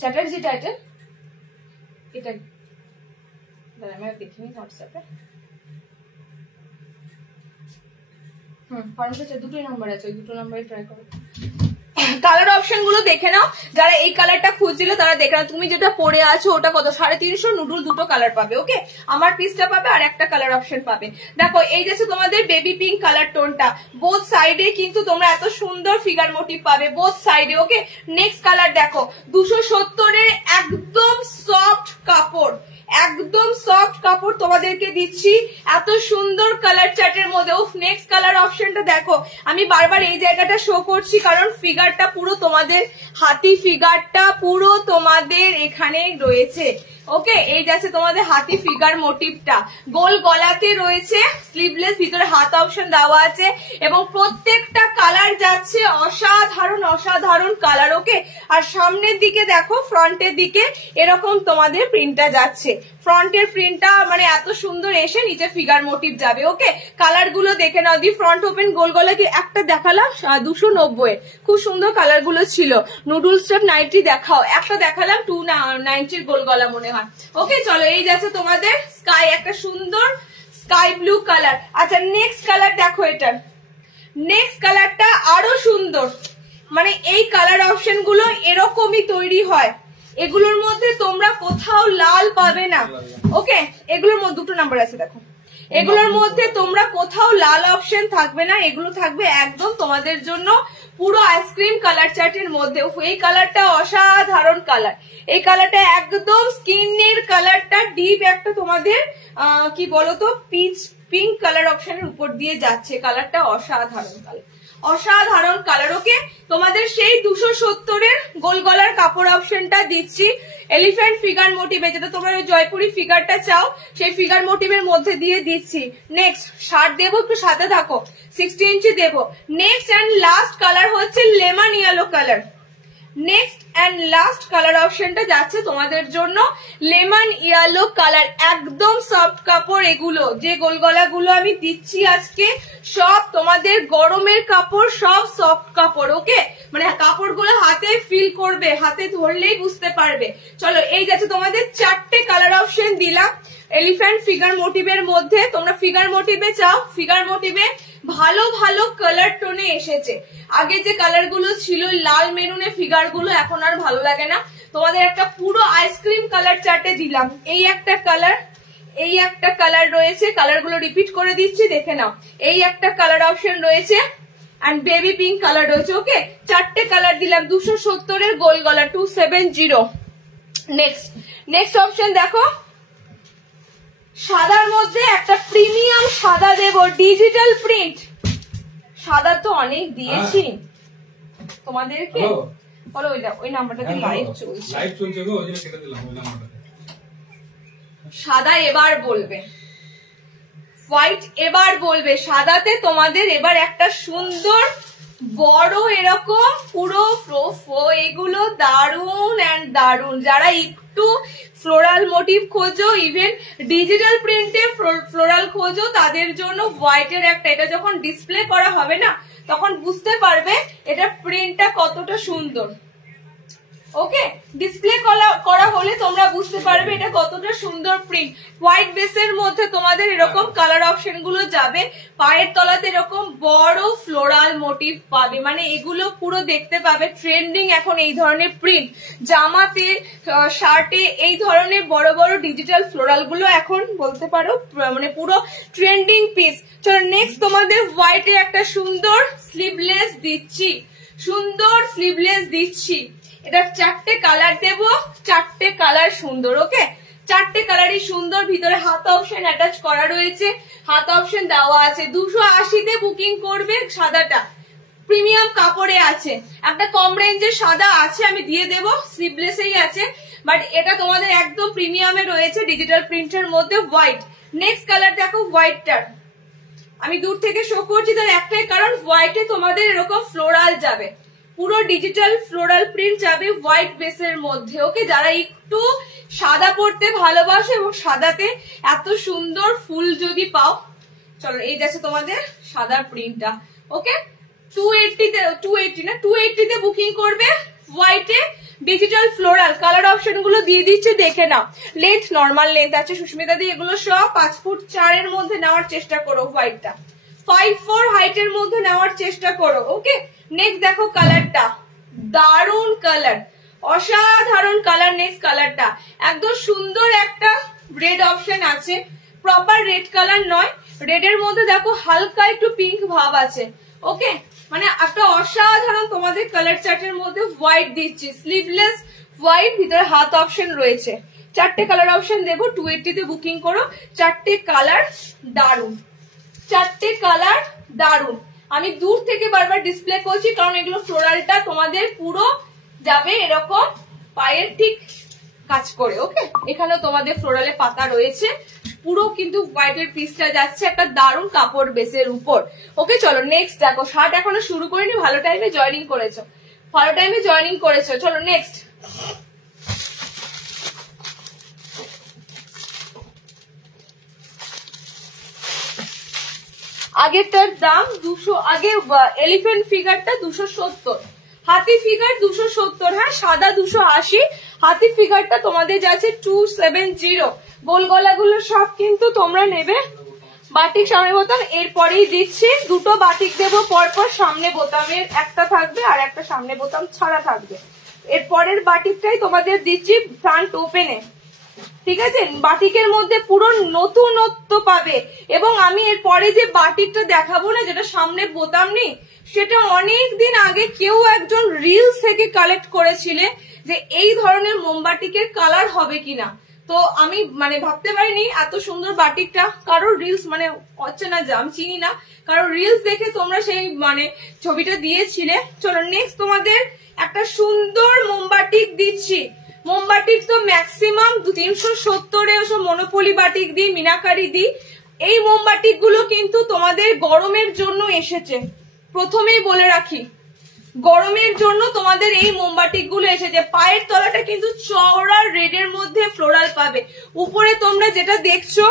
চ্যাটার্জি টাইটেল এটাই। আমি দেখিনি হোয়াটসঅ্যাপে। পারমিতা দুটোই নাম্বার আছে, ওই দুটো নাম্বারে ট্রাই করো। কালার অপশন গুলো দেখে নাও, যারা এই কালারটা খুঁজছিল তারা দেখে নাও। তুমি যেটা পরে আছো ওটা কত, 350 নুডুল, দুটো কালার পাবে। ওকে, আমার পিসটা পাবে আর একটা কালার অপশন পাবে। দেখো এই যে তোমাদের বেবি পিঙ্ক কালার টোনটা, বোথ সাইডে কিন্তু তোমরা এত সুন্দর ফিগার মোটিভ পাবে বোথ সাইডে। ওকে, নেক্সট কালার দেখো 270 এর একদম সফট কাপড়, একদম সফট কাপড় তোমাদেরকে দিচ্ছি এত সুন্দর কালার চার্টের মধ্যে। নেক্সট কালার অপশনটা দেখো, আমি বারবার এই জায়গাটা শো করছি কারণ ফিগারটা পুরো তোমাদের হাতি, ফিগারটা পুরো তোমাদের এখানে রয়েছে। ওকে, এই যাচ্ছে তোমাদের হাতি ফিগার মোটিভটা, গোল গলাতে রয়েছে, স্লিভলেস, ভিতরে হাত অপশন দেওয়া আছে এবং প্রত্যেকটা কালার যাচ্ছে অসাধারণ অসাধারণ কালার। ওকে, আর সামনের দিকে দেখো, ফ্রন্টের দিকে এরকম তোমাদের প্রিন্টটা যাচ্ছে। ফ্রন্টের প্রিন্টটা মানে এত সুন্দর এসে নিচে ফিগার মোটিভ যাবে। ওকে, কালার গুলো দেখে নাও। দি ফ্রন্ট ওপেন গোল গলা কি একটা দেখালাম 290, খুব সুন্দর কালার গুলো ছিল। নুডল স্টেপ নাইটি দেখাও, একটা দেখালাম 290 গোল গলা মনে হয়। ওকে, চলো এই যাচ্ছে তোমাদের স্কাই, একটা সুন্দর স্কাই ব্লু কালার। আচ্ছা নেক্সট কালার দেখো, এটার নেক্সট কালারটা আরো সুন্দর, মানে এই কালার অপশন গুলো এরকমই তৈরি হয়, এগুলোর মধ্যে তোমরা কোথাও লাল পাবে না। ওকে, এগুলোর মধ্যে দুটো নাম্বার আছে দেখো, এগুলোর মধ্যে তোমরা কোথাও লাল অপশন থাকবে না, এগুলো থাকবে একদম তোমাদের জন্য পুরো আইসক্রিম কালার চার্টের মধ্যে। এই কালারটা অসাধারণ কালার, এই কালারটা একদম স্কিনের কালারটা ডিপ একটা তোমাদের কি বলতো পিচ পিঙ্ক কালার অপশনের উপর দিয়ে যাচ্ছে, কালারটা অসাধারণ কালার, অসাধারণ কালার। ওকে, তোমাদের সেই 270 এর গোল গলার কাপড় অপশনটা দিচ্ছি এলিফ্যান্ট ফিগার মোটিভে, যেটা তোমরা ওই জয়পুরি ফিগারটা চাও সেই ফিগার মোটিভের মধ্যে দিয়ে দিচ্ছি। নেক্সট শার্ট দেবো, একটু সাথে থাকো, 60 ইঞ্চি দেবো। নেক্সট অ্যান্ড লাস্ট কালার হচ্ছে lemon yellow colour. Next and last colour অপশনটা যাচ্ছে তোমাদের জন্য লেমন ইয়েলো কালার, একদম সফট কাপড়। এগুলো যে গোলগলা গুলো আমি দিচ্ছি আজকে সব তোমাদের গরমের কাপড়, সব সফট কাপড়। ওকে, মানে কাপড়গুলো হাতে ফিল করবে, হাতে ধরলেই বুঝতে পারবে। চলো এই যাচ্ছে তোমাদের 4টে কালার অপশন দিলাম এলিফ্যান্ট ফিগার মোটিভের মধ্যে। তোমরা ফিগার মোটিভে চাও, ফিগার মোটিভে ভালো ভালো কালার টোনে এসেছে। আগে যে কালার গুলো ছিল লাল মেরুনে ফিগার গুলো এখন আর ভালো লাগে না, তোমাদের একটা পুরো আইসক্রিম কালার চার্টে দিলাম। এই একটা কালার, এই একটা কালার রয়েছে, কালার গুলো রিপিট করে দিচ্ছি দেখে নাও। এই একটা কালার অপশন রয়েছে এন্ড বেবি পিঙ্ক কালার রয়েছে। ওকে, 4টে কালার দিলাম, 270 এর গোল গলা 270। নেক্সট অপশন দেখো, সাদার মধ্যে একটা প্রিমিয়াম সাদা দেব, ডিজিটাল প্রিন্ট। সাদা তো অনেক দিয়েছি তোমাদেরকে, বলো ওই নাম্বারটাতে লাইভ চলছে, সাদা এবার বলবে, হোয়াইট এবার বলবে, সাদাতে তোমাদের এবার একটা সুন্দর বড় এরকম পুরো এগুলো দারুন এন্ড দারুন। যারা একটু ফ্লোরাল মোটিভ খোঁজো, ইভেন ডিজিটাল প্রিন্টে ফ্লোরাল খোঁজো, তাদের জন্য হোয়াইটের একটা, এটা যখন ডিসপ্লে করা হবে না তখন বুঝতে পারবে এটা প্রিন্টটা কতটা সুন্দর। ওকে, ডিসপ্লে করা হলে তোমরা বুঝতে পারবে এটা কতটা সুন্দর প্রিন্ট। হোয়াইট বেসের মধ্যে তোমাদের এরকম কালার অপশন গুলো যাবে, পায়ের তলাতে এরকম বড় ফ্লোরাল মোটিভ পাবে, মানে এগুলো পুরো দেখতে পাবে ট্রেন্ডিং এখন এই ধরনের প্রিন্ট। জামাতে শার্টে এই ধরনের বড় বড় ডিজিটাল ফ্লোরাল গুলো এখন বলতে পারো মানে পুরো ট্রেন্ডিং পিস। চলো নেক্সট তোমাদের হোয়াইটে একটা সুন্দর স্লিভলেস দিচ্ছি, সুন্দর স্লিভলেস দিচ্ছি। এটা 4টে কালার দেব, 4টে কালার সুন্দর। ওকে, 4টে কালারই সুন্দর। ভিতরে হাত অপশন অ্যাটাচ করা রয়েছে, হাত অপশন দেওয়া আছে। 280-তে বুকিং করবে। সাদাটা প্রিমিয়াম কাপড়ে আছে, একটা কম রেঞ্জের সাদা আছে আমি দিয়ে দেব, স্লিভলেসেই আছে, বাট এটা তোমাদের একদম প্রিমিয়ামে রয়েছে ডিজিটাল প্রিন্টের মধ্যে হোয়াইট। নেক্সট কালার দেখো, হোয়াইটটার আমি দূর থেকে শো করছি তার একটাই কারণ, হোয়াইটে তোমাদের এরকম ফ্লোরাল যাবে, পুরো ডিজিটাল ফ্লোরাল প্রিন্ট যাবে হোয়াইট বেসের মধ্যে। ওকে, যারা একটু সাদা পরতে ভালোবাসে এবং সাদাতে এত সুন্দর ফুল যদি পাও, চলো এই যাচ্ছে তোমাদের সাদা প্রিন্টটা। ওকে, 280-তে বুকিং করবে। হোয়াইটে ডিজিটাল ফ্লোরাল কালার অপশন গুলো দিয়ে দিচ্ছে, দেখে নাও। লেন্থ নর্মাল লেন্থ আছে সুস্মিতা দি, এগুলো সব 5 ফুট 4 এর মধ্যে নেওয়ার চেষ্টা করো। হোয়াইটটা 5'4" হাইটের মধ্যে নেওয়ার চেষ্টা করো। ওকে, নেক্সট দেখো কালারটা, দারুন কালার, অসাধারণ কালার। নেক্সট কালারটা একদম সুন্দর একটা রেড অপশন আছে, প্রপার রেড কালার নয়, রেডের মধ্যে দেখো হালকা একটু পিঙ্ক ভাব আছে। ওকে, মানে একটা অসাধারণ তোমাদের কালার চার্টের মধ্যে হোয়াইট দিচ্ছি, স্লিভলেস হোয়াইট, ভিতরে হাত অপশন রয়েছে। 4টে কালার অপশন দেবো, 280-তে বুকিং করো। 4টে কালার দারুন, 4টে কালার দারুন। আমি দূর থেকে বারবার ডিসপ্লে করছি কারণ এগুলো ফ্লোরালটা তোমাদের পুরো যাবে এরকম পায়ের ঠিক কাজ করে। ওকে, এখানেও তোমাদের ফ্লোরালে পাতা রয়েছে, পুরো কিন্তু হোয়াইটের পিসটা যাচ্ছে একটা দারুন কাপড় বেসের উপর। ওকে, চলো নেক্সট দেখো। শার্ট এখনো শুরু করিনি, ভালো টাইমে জয়েনিং করেছো, ভালো টাইমে জয়েনিং করেছো। চলো নেক্সট, আগেরটার দাম 200, আগে এলিফ্যান্ট ফিগারটা 270, হাতি ফিগার 270, হ্যাঁ সাদা 280, হাতি ফিগারটা তোমাদের যাচ্ছে 270। গোল গলাগুলো সব কিন্তু তোমরা নেবে। বাটিক সামনে বোতাম এরপরেই দিচ্ছি, দুটো বাটিক দেবো পরপর, সামনে বোতামের একটা থাকবে আর একটা সামনে বোতাম ছাড়া থাকবে। এরপরের বাটিকটাই তোমাদের দিচ্ছি ফ্রন্ট ওপেনে, ঠিক আছে? বাটিকের মধ্যে পুরো নতুনত্ব পাবে। এবং আমি এরপরে যে বাটিকটা দেখাবো না, যেটা সামনে বোতাম নেই, সেটা অনেক দিন আগে কেউ একজন রিলস থেকে কালেক্ট করেছিলে যে এই ধরনের মোমবাটিকের কালার হবে কিনা। তো আমি মানে ভাবতে পারিনি এত সুন্দর বাটিকটা কারোর রিলস মানে হচ্ছে না, আমি চিনি না, কারোর রিলস দেখে তোমরা সেই মানে ছবিটা দিয়েছিলে। চলো নেক্সট তোমাদের একটা সুন্দর মোমবাটিক দিচ্ছি। মোমবাটিক তো ম্যাক্সিমাম 370-এ ওসব মনোপলি বাটিক দিই, মিনাকারি দিই। এই মোমবাটিক গুলো কিন্তু তোমাদের গরমের জন্য এসেছে, প্রথমেই বলে রাখি, গরমের জন্য তোমাদের এই মোমবাটিক গুলো এসেছে। পায়ের তলাটা কিন্তু চওড়া রেডের মধ্যে ফ্লোরাল পাবে। উপরে তোমরা যেটা দেখছো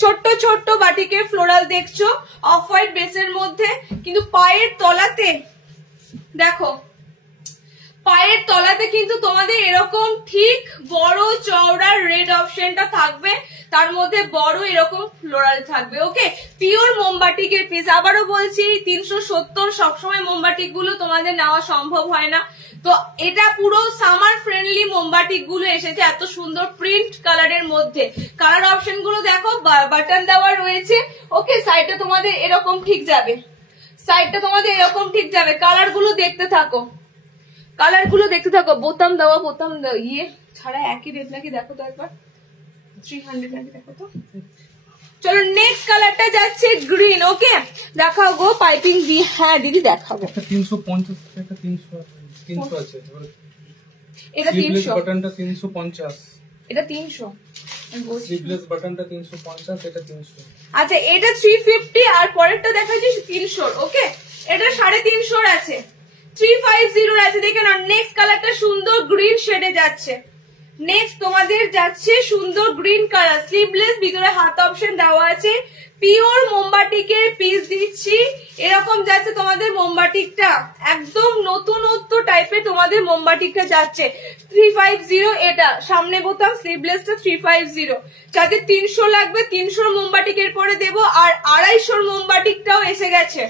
ছোট্ট ছোট্ট বাটিকের ফ্লোরাল দেখছো অফ হোয়াইট বেসের মধ্যে, কিন্তু পায়ের তলাতে দেখো, পায়ের তলাতে কিন্তু তোমাদের এরকম ঠিক বড় চওড়া রেড অপশনটা থাকবে, তার মধ্যে বড় এরকম ফ্লোরাল থাকবে। ওকে, পিওর মোমবাটিকের পিস। আবারও বলছি 370 সবসময় মোমবাটিক গুলো তোমাদের নেওয়া সম্ভব হয় না, তো এটা পুরো সামার ফ্রেন্ডলি মোমবাটিক গুলো এসেছে এত সুন্দর প্রিন্ট কালারের মধ্যে। কালার অপশন গুলো দেখো, বাটন দেওয়া রয়েছে। ওকে, সাইডটা তোমাদের এরকম ঠিক যাবে, সাইডটা তোমাদের এরকম ঠিক যাবে। কালার গুলো দেখতে থাকো, কালার গুলো দেখতে থাকো। বোতাম দেওয়া, বোতাম ইয়ে ছাড়া একই রেট নাকি দেখো তো একবার, 300 নাকি দেখো তো। চলো নেক্সট কালারটা যাচ্ছে গ্রিন। ওকে, দেখাও গো পাইপিং দিয়ে। হ্যাঁ দিদি দেখাবো। 350, এটা 300 আছে, এটা 300, বাটনটা 350, এটা 300, স্লিভলেস বাটনটা 350, এটা 300। আচ্ছা, এটা 350 আর পরেরটা দেখাচ্ছি 300। ওকে, এটা 350 আছে, 350 আছে। দেখে নাও নেক্সট কালারটা সুন্দর গ্রিন শেডে যাচ্ছে, নেক্সট তোমাদের যাচ্ছে সুন্দর গ্রিন কালার, স্লিভলেস, ভিতরে হাত অপশন দেওয়া আছে, পিওর মোমবাটিকের পিস দিচ্ছি। এরকম যাচ্ছে তোমাদের মোমবাটিকটা, একদম নতুনত্ব টাইপের তোমাদের মোমবাটিকটা যাচ্ছে 350। এটা সামনে বোতাম, স্লিভলেসটা 350। যাতে 300 লাগবে 300 মোমবাটিকের পরে দেবো। আর 250 মোমবাটিকটাও এসে গেছে,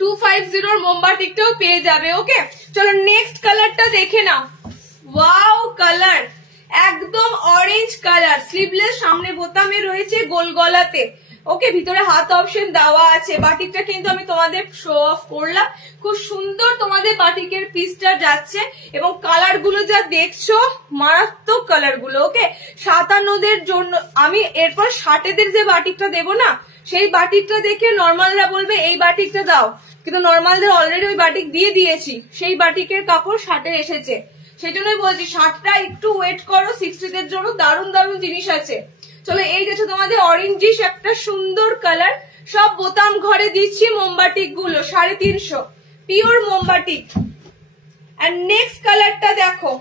250 মোমবাটিকটাও পেয়ে যাবে। ওকে, চলো নেক্সট কালারটা দেখে নাও। ওয়াও কালার, একদম অরেঞ্জ কালার, স্লিভলেস, সামনে বোতামে রয়েছে গোল গলাতে। ওকে, ভিতরে হাত অপশন দেওয়া আছে। বাটিকটা কিন্তু আমি তোমাদের শো অফ করলাম, খুব সুন্দর তোমাদের বাটিকের পিসটা যাচ্ছে। এবং কালার গুলো যা দেখছো মারাত্মক কালার গুলো। ওকে, 57দের জন্য আমি এরপর 60দের যে বাটিকটা দেবো না, সেই বাটিকটা দেখে নর্মালরা বলবে এই বাটিকটা দাও, কিন্তু নর্মালদের অলরেডি ওই বাটিক দিয়ে দিয়েছি, সেই বাটিকের কাপড় 60 এসেছে। সেই জন্যই বলছি 60টা একটু ওয়েট করো, 60দের জন্য দারুণ দারুণ জিনিস আছে। চলো, এই যাচ্ছে তোমাদের অরেঞ্জিশ একটা সুন্দর কালার, সব বোতাম ঘরে দিচ্ছি মোমবাটিক গুলো 350 পিওর মোমবাটিক। আর নেক্সট কালারটা দেখো,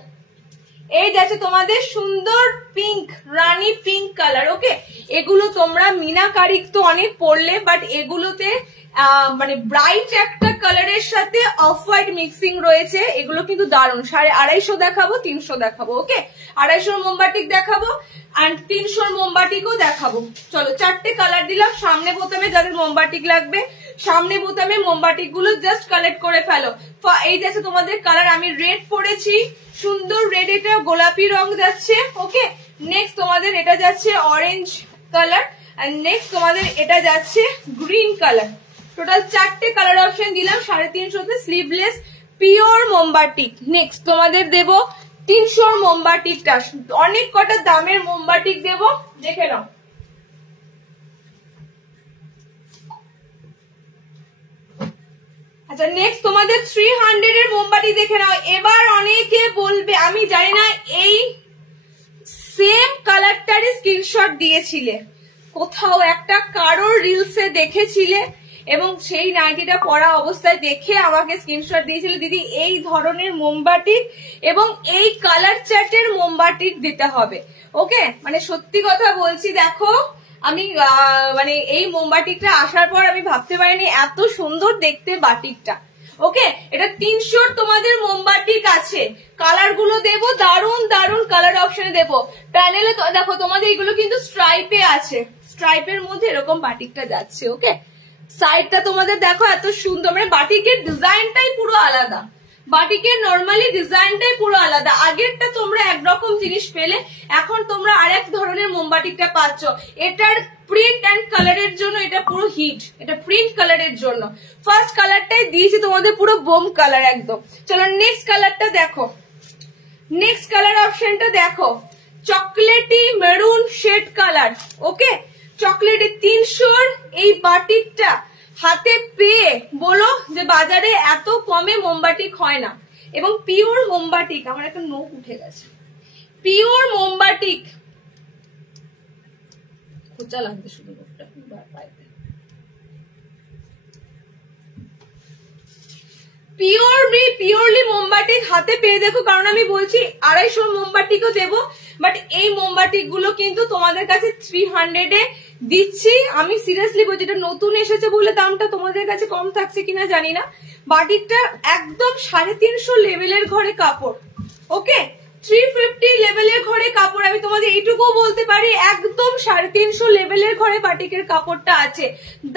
এই যাচ্ছে তোমাদের সুন্দর পিঙ্ক, রানী পিঙ্ক কালার। ওকে, এগুলো তোমরা মিনাকারি তো অনেক পরলে, বাট এগুলোতে মানে ব্রাইট একটা কালারের সাথে অফ হোয়াইট মিক্সিং রয়েছে। এগুলো কিন্তু দারুণ। 250 দেখাবো, 300 দেখাবো। ওকে, 250 মোমবাটিক দেখাবো আর 300 মোমবাটিকও দেখাবো। চলো, 4টে কালার দিলাম। সামনে বোতামে যাদের মোমবাটিক লাগবে, সামনে বোতামে মোমবাটিক গুলো জাস্ট কালেক্ট করে ফেলো। এই যাচ্ছে তোমাদের কালার, আমি রেড পরেছি, সুন্দর রেড, এটা গোলাপি রং যাচ্ছে। ওকে, নেক্সট তোমাদের এটা যাচ্ছে অরেঞ্জ কালার, আর নেক্সট তোমাদের এটা যাচ্ছে গ্রিন কালার। টোটাল 4টে কালার অপশন দিলাম 350 স্লিভলেস পিওর মোমবাটিক। নেক্সট তোমাদের দেব 300 মোমবাটিকটা, অনেক কটা দামের মোমবাটিক দেব, দেখে নাও। আচ্ছা, নেক্সট তোমাদের 300 এর মোমবাতি দেখে নাও। এবার অনেকে বলবে, আমি জানি না এই সেম কালারটারই স্ক্রিনশট দিয়েছিলে, কোথাও একটা কারোর রিলসে দেখেছিলে এবং সেই নাইটিটা পরা অবস্থায় দেখে আমাকে স্ক্রিনশট দিয়েছিল, দিদি এই ধরনের মোমবাটিক এবং এই কালার চার্টের মোমবাটিক দিতে হবে। ওকে, মানে সত্যি কথা বলছি, দেখো আমি মানে এই মোমবাটিকটা আসার পর আমি ভাবতে পারিনি এত সুন্দর দেখতে বাটিকটা। ওকে, এটা 300 তোমাদের মোমবাটিক আছে। কালার গুলো দেবো, দারুন দারুন কালার অপশনে দেবো। প্যানেলে দেখো তোমাদের এগুলো কিন্তু স্ট্রাইপে আছে, স্ট্রাইপের মধ্যে এরকম বাটিকটা যাচ্ছে। ওকে, সাইডটা তোমাদের দেখো এত সুন্দর, মানে বাটিকের ডিজাইনটাই পুরো আলাদা, বাটিকের নর্মালি ডিজাইনটাই পুরো আলাদা। আগেরটা তোমরা একরকম জিনিস পেলে, এখন তোমরা আরেক ধরনের মোমবাটিকটা পাচ্ছ। এটার প্রিন্ট এন্ড কালারের জন্য এটা পুরো হিট, এটা প্রিন্ট কালারের জন্য। ফার্স্ট কালারটাই দিয়েছি তোমাদের পুরো বোম কালার একদম। চলো নেক্সট কালারটা দেখো, নেক্সট কালার অপশনটা দেখো, চকলেটি মেরুন শেড কালার। ওকে, চকলেটি 300 এই বাটিকটা হাতে পেয়ে বলো যে বাজারে এত কমে মোমবাটিক হয় না। এবং পিওর মোমবাটিক, আমার একটা নোক উঠে গেছে, পিওর মোমবাটিক, খোঁচা লাগবে শুধু নোকটা পাইতে। পিওরলি মোমবাটিক হাতে পেয়ে দেখো, কারণ আমি বলছি 250 মোমবাটিকও দেবো, বাট এই মোমবাটিক গুলো কিন্তু তোমাদের কাছে 300 এ দিচ্ছি। আমি সিরিয়াসলি বলছি, এটা নতুন এসেছে বলে দামটা তোমাদের কাছে কম থাকছে কিনা জানি না। বাটিকটা একদম 350 লেভেলের ঘরে কাপড়। ওকে, 350 লেভেলের ঘরে কাপড়। আমি তোমাদের এইটুকু বলতে পারি, একদম 350 লেভেলের ঘরে বাটিকের কাপড়টা আছে।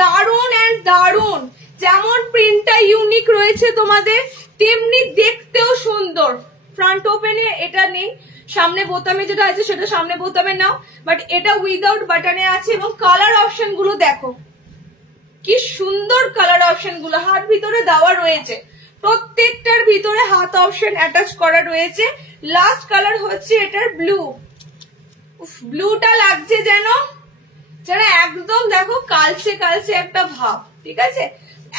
দারুন এন্ড দারুন, যেমন প্রিন্টটা ইউনিক রয়েছে তোমাদের, তেমনি দেখতেও সুন্দর। ফ্রন্ট ওপেনে এটা নেই, সামনে বোতামে যেটা আছে সেটা সামনে বোতামে নাও, বাট এটা উইদাউট বাটনে আছে। এবং কালার অপশন গুলো দেখো কি সুন্দর, কালার অপশন গুলো হাত ভিতরে দেওয়া রয়েছে, প্রত্যেকটার ভিতরে হাত অপশন অ্যাটাচ করা রয়েছে। লাস্ট কালার হচ্ছে এটার ব্লু, ব্লুটা লাগছে যেন একদম দেখো কালচে কালচে একটা ভাব, ঠিক আছে,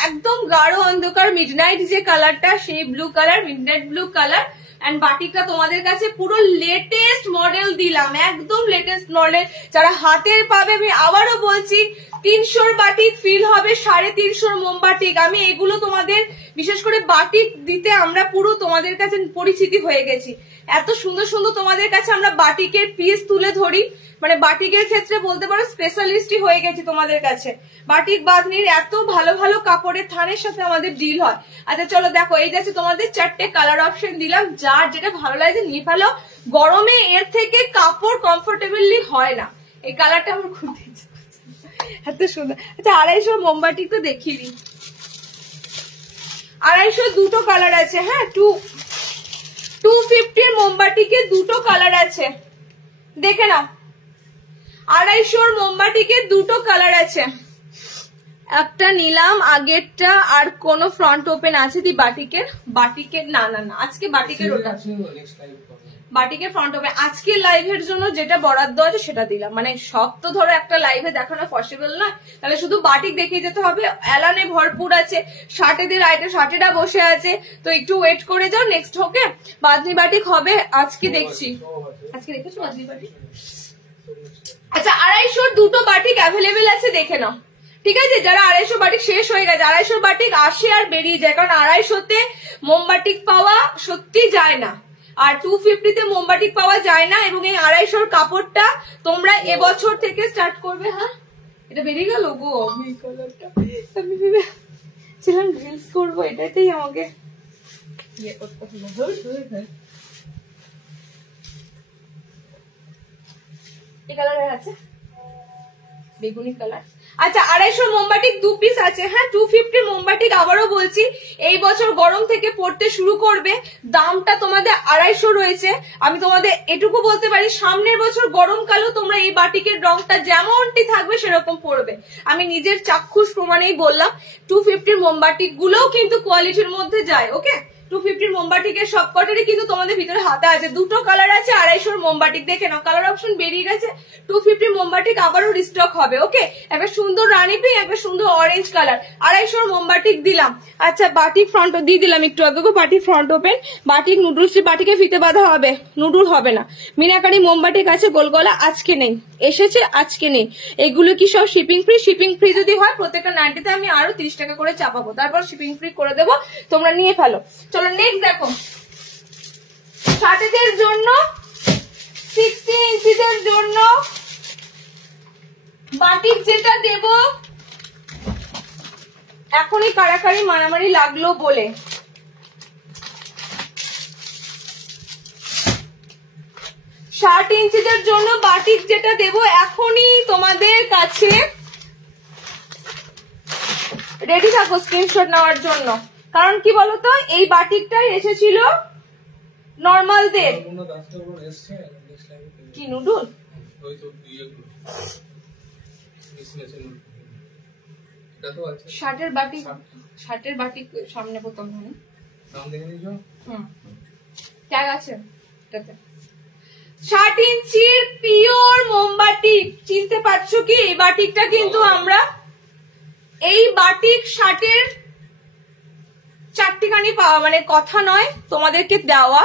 একদম গাঢ় অন্ধকার মিডনাইট যে কালারটা, সেই blue colour, midnight blue colour. And বাটিকটা তোমাদের কাছে পুরো লেটেস্ট মডেল দিলাম, একদম লেটেস্ট মডেল। যারা হাতের পাবে, আমি আবারও বলছি 300 বাটিক ফিল হবে 350 মোমবাটিক। আমি এগুলো তোমাদের বিশেষ করে বাটিক দিতে আমরা পুরো তোমাদের কাছে পরিচিতি হয়ে গেছি। এত সুন্দর সুন্দর তোমাদের কাছে আমরা বাটিকের পিস তুলে ধরি, মানে বাটিকের ক্ষেত্রে বলতে পারো স্পেশালিস্টই হয়ে গেছে তোমাদের কাছে। বাটিক বাঁধনির এত ভালো ভালো কাপড়ের থানের সাথে আমাদের ডিল হয়। আচ্ছা চলো দেখো, এই যাচ্ছে তোমাদের 4টে কালার অপশন দিলাম, যার যেটা ভালো লাগে নিয়ে ফেলো। গরমে এর থেকে কাপড় কমফোর্টেবলি হয় না। এই কালারটা আমার খুব এত সুন্দর। আচ্ছা 250 মোমবাটি তো দেখিয়ে দিই। 250 দুটো কালার আছে, হ্যাঁ 250 মোমবাটিকে দুটো কালার আছে, দেখে নাও। 250 মোমবাটিকে দুটো কালার আছে, একটা নিলাম আগেরটা, আর কোন ফ্রন্ট ওপেন আছে দি বাটিকের? বাটিকের না না না, আজকে বাটিকের ওটা বাটিকের ফ্রন্ট ওপেন আজকে লাইভের জন্য যেটা বরাদ্দ আছে সেটা দিলাম। মানে সব তো ধরো একটা লাইভে দেখানো পসিবল নয়, তাহলে শুধু বাটিক দেখিয়ে যেতে হবে। এলানে ভরপুর আছে, শার্টেদের আইটেম, শার্টেরা বসে আছে, তো একটু ওয়েট করে যাও নেক্সট ওকে। বাঁধনি বাটিক হবে আজকে, দেখছি আজকে দেখেছো বাঁধনি বাটিক। আচ্ছা 250 দুটো বাটিক অ্যাভেলেবেল আছে, দেখে নাও ঠিক আছে। যারা 250 বাটিক শেষ হয়ে গেছে, 250 বাটিক আসে আর বেরিয়ে যায়, কারণ 250-তে মোমবাটিক পাওয়া সত্যি যায় না, আর 250-তে মোমবাটিক পাওয়া যায় না। এবং এই 250-র কাপড়টা তোমরা এবছর থেকে স্টার্ট করবে। হ্যাঁ এটা বেরিয়ে গেল গো, আমি ভেবেছিলাম রিলস করবো, এটাতেই আমাকে ইয়ে করতে হবে। এই কালারের আছে বেগুনি কালার। আচ্ছা 250 মোমবাটিক 2 পিস আছে, হ্যাঁ 250 মোমবাটিক আবারও বলছি এই বছর গরম থেকে পড়তে শুরু করবে, দামটা তোমাদের 250 রয়েছে। আমি তোমাদের এটুকু বলতে পারি, সামনের বছর গরমকালেও তোমরা এই বাটিকের রংটা যেমনটি থাকবে সেরকম পড়বে। আমি নিজের চাক্ষুষ প্রমাণেই বললাম। 250 মোমবাটিক গুলোও কিন্তু কোয়ালিটির মধ্যে যায়, ওকে। 250 মোমবাটিকের সবকটারই কিন্তু তোমাদের ভিতরে হাতে আছে, দুটো কালার আছে 250 মোমবাটিক, দেখে নাও কালার অপশন বেরিয়ে গেছে। 250 মোমবাটিক আবারও রিস্টক হবে, ওকে। একটা সুন্দর রানী পিঙ্ক, একটা সুন্দর অরেঞ্জ কালার, 250 মোমবাটিক দিলাম। আচ্ছা বাটিক ফ্রন্ট দিয়ে দিলাম একটু আগে, batik front open, batik noodles, বাটিকে ফিতে বাঁধা হবে, নুডুল হবে না। মিনাকারি মোমবাটিক আছে গোলগলা, আজকে নেই, এসেছে আজকে নেই। এগুলো কি সব শিপিং ফ্রি? শিপিং ফ্রি যদি হয় প্রত্যেকটা 90-তে আমি আরো 30 টাকা করে চাপাবো, তারপর শিপিং ফ্রি করে দেবো, তোমরা নিয়ে ফেলো। চলো নেক্সট দেখো, শার্টেদের জন্য 60 ইঞ্চিদের জন্য বাটিক যেটা দেব, এখনই কারাকারি মারামারি লাগলো বলে, 60 ইঞ্চিদের জন্য বাটিক যেটা দেব এখনই তোমাদের কাছে রেডি থাকো স্ক্রিনশট নেওয়ার জন্য। কারণ কি বলতো, এই বাটিকটাই এসেছিল নর্মালদের। কি নুডল? শার্টের বাটিক, শার্টের বাটিক সামনে প্রথম ট্যাগ আছে এটাতে। 60 ইঞ্চির পিওর মোমবাটিক, চিনতে পারছো কি? এই বাটিকটা কিন্তু আমরা, এই বাটিক শার্টের চারটিখানি পাওয়া মানে কথা নয়, তোমাদেরকে দেওয়া,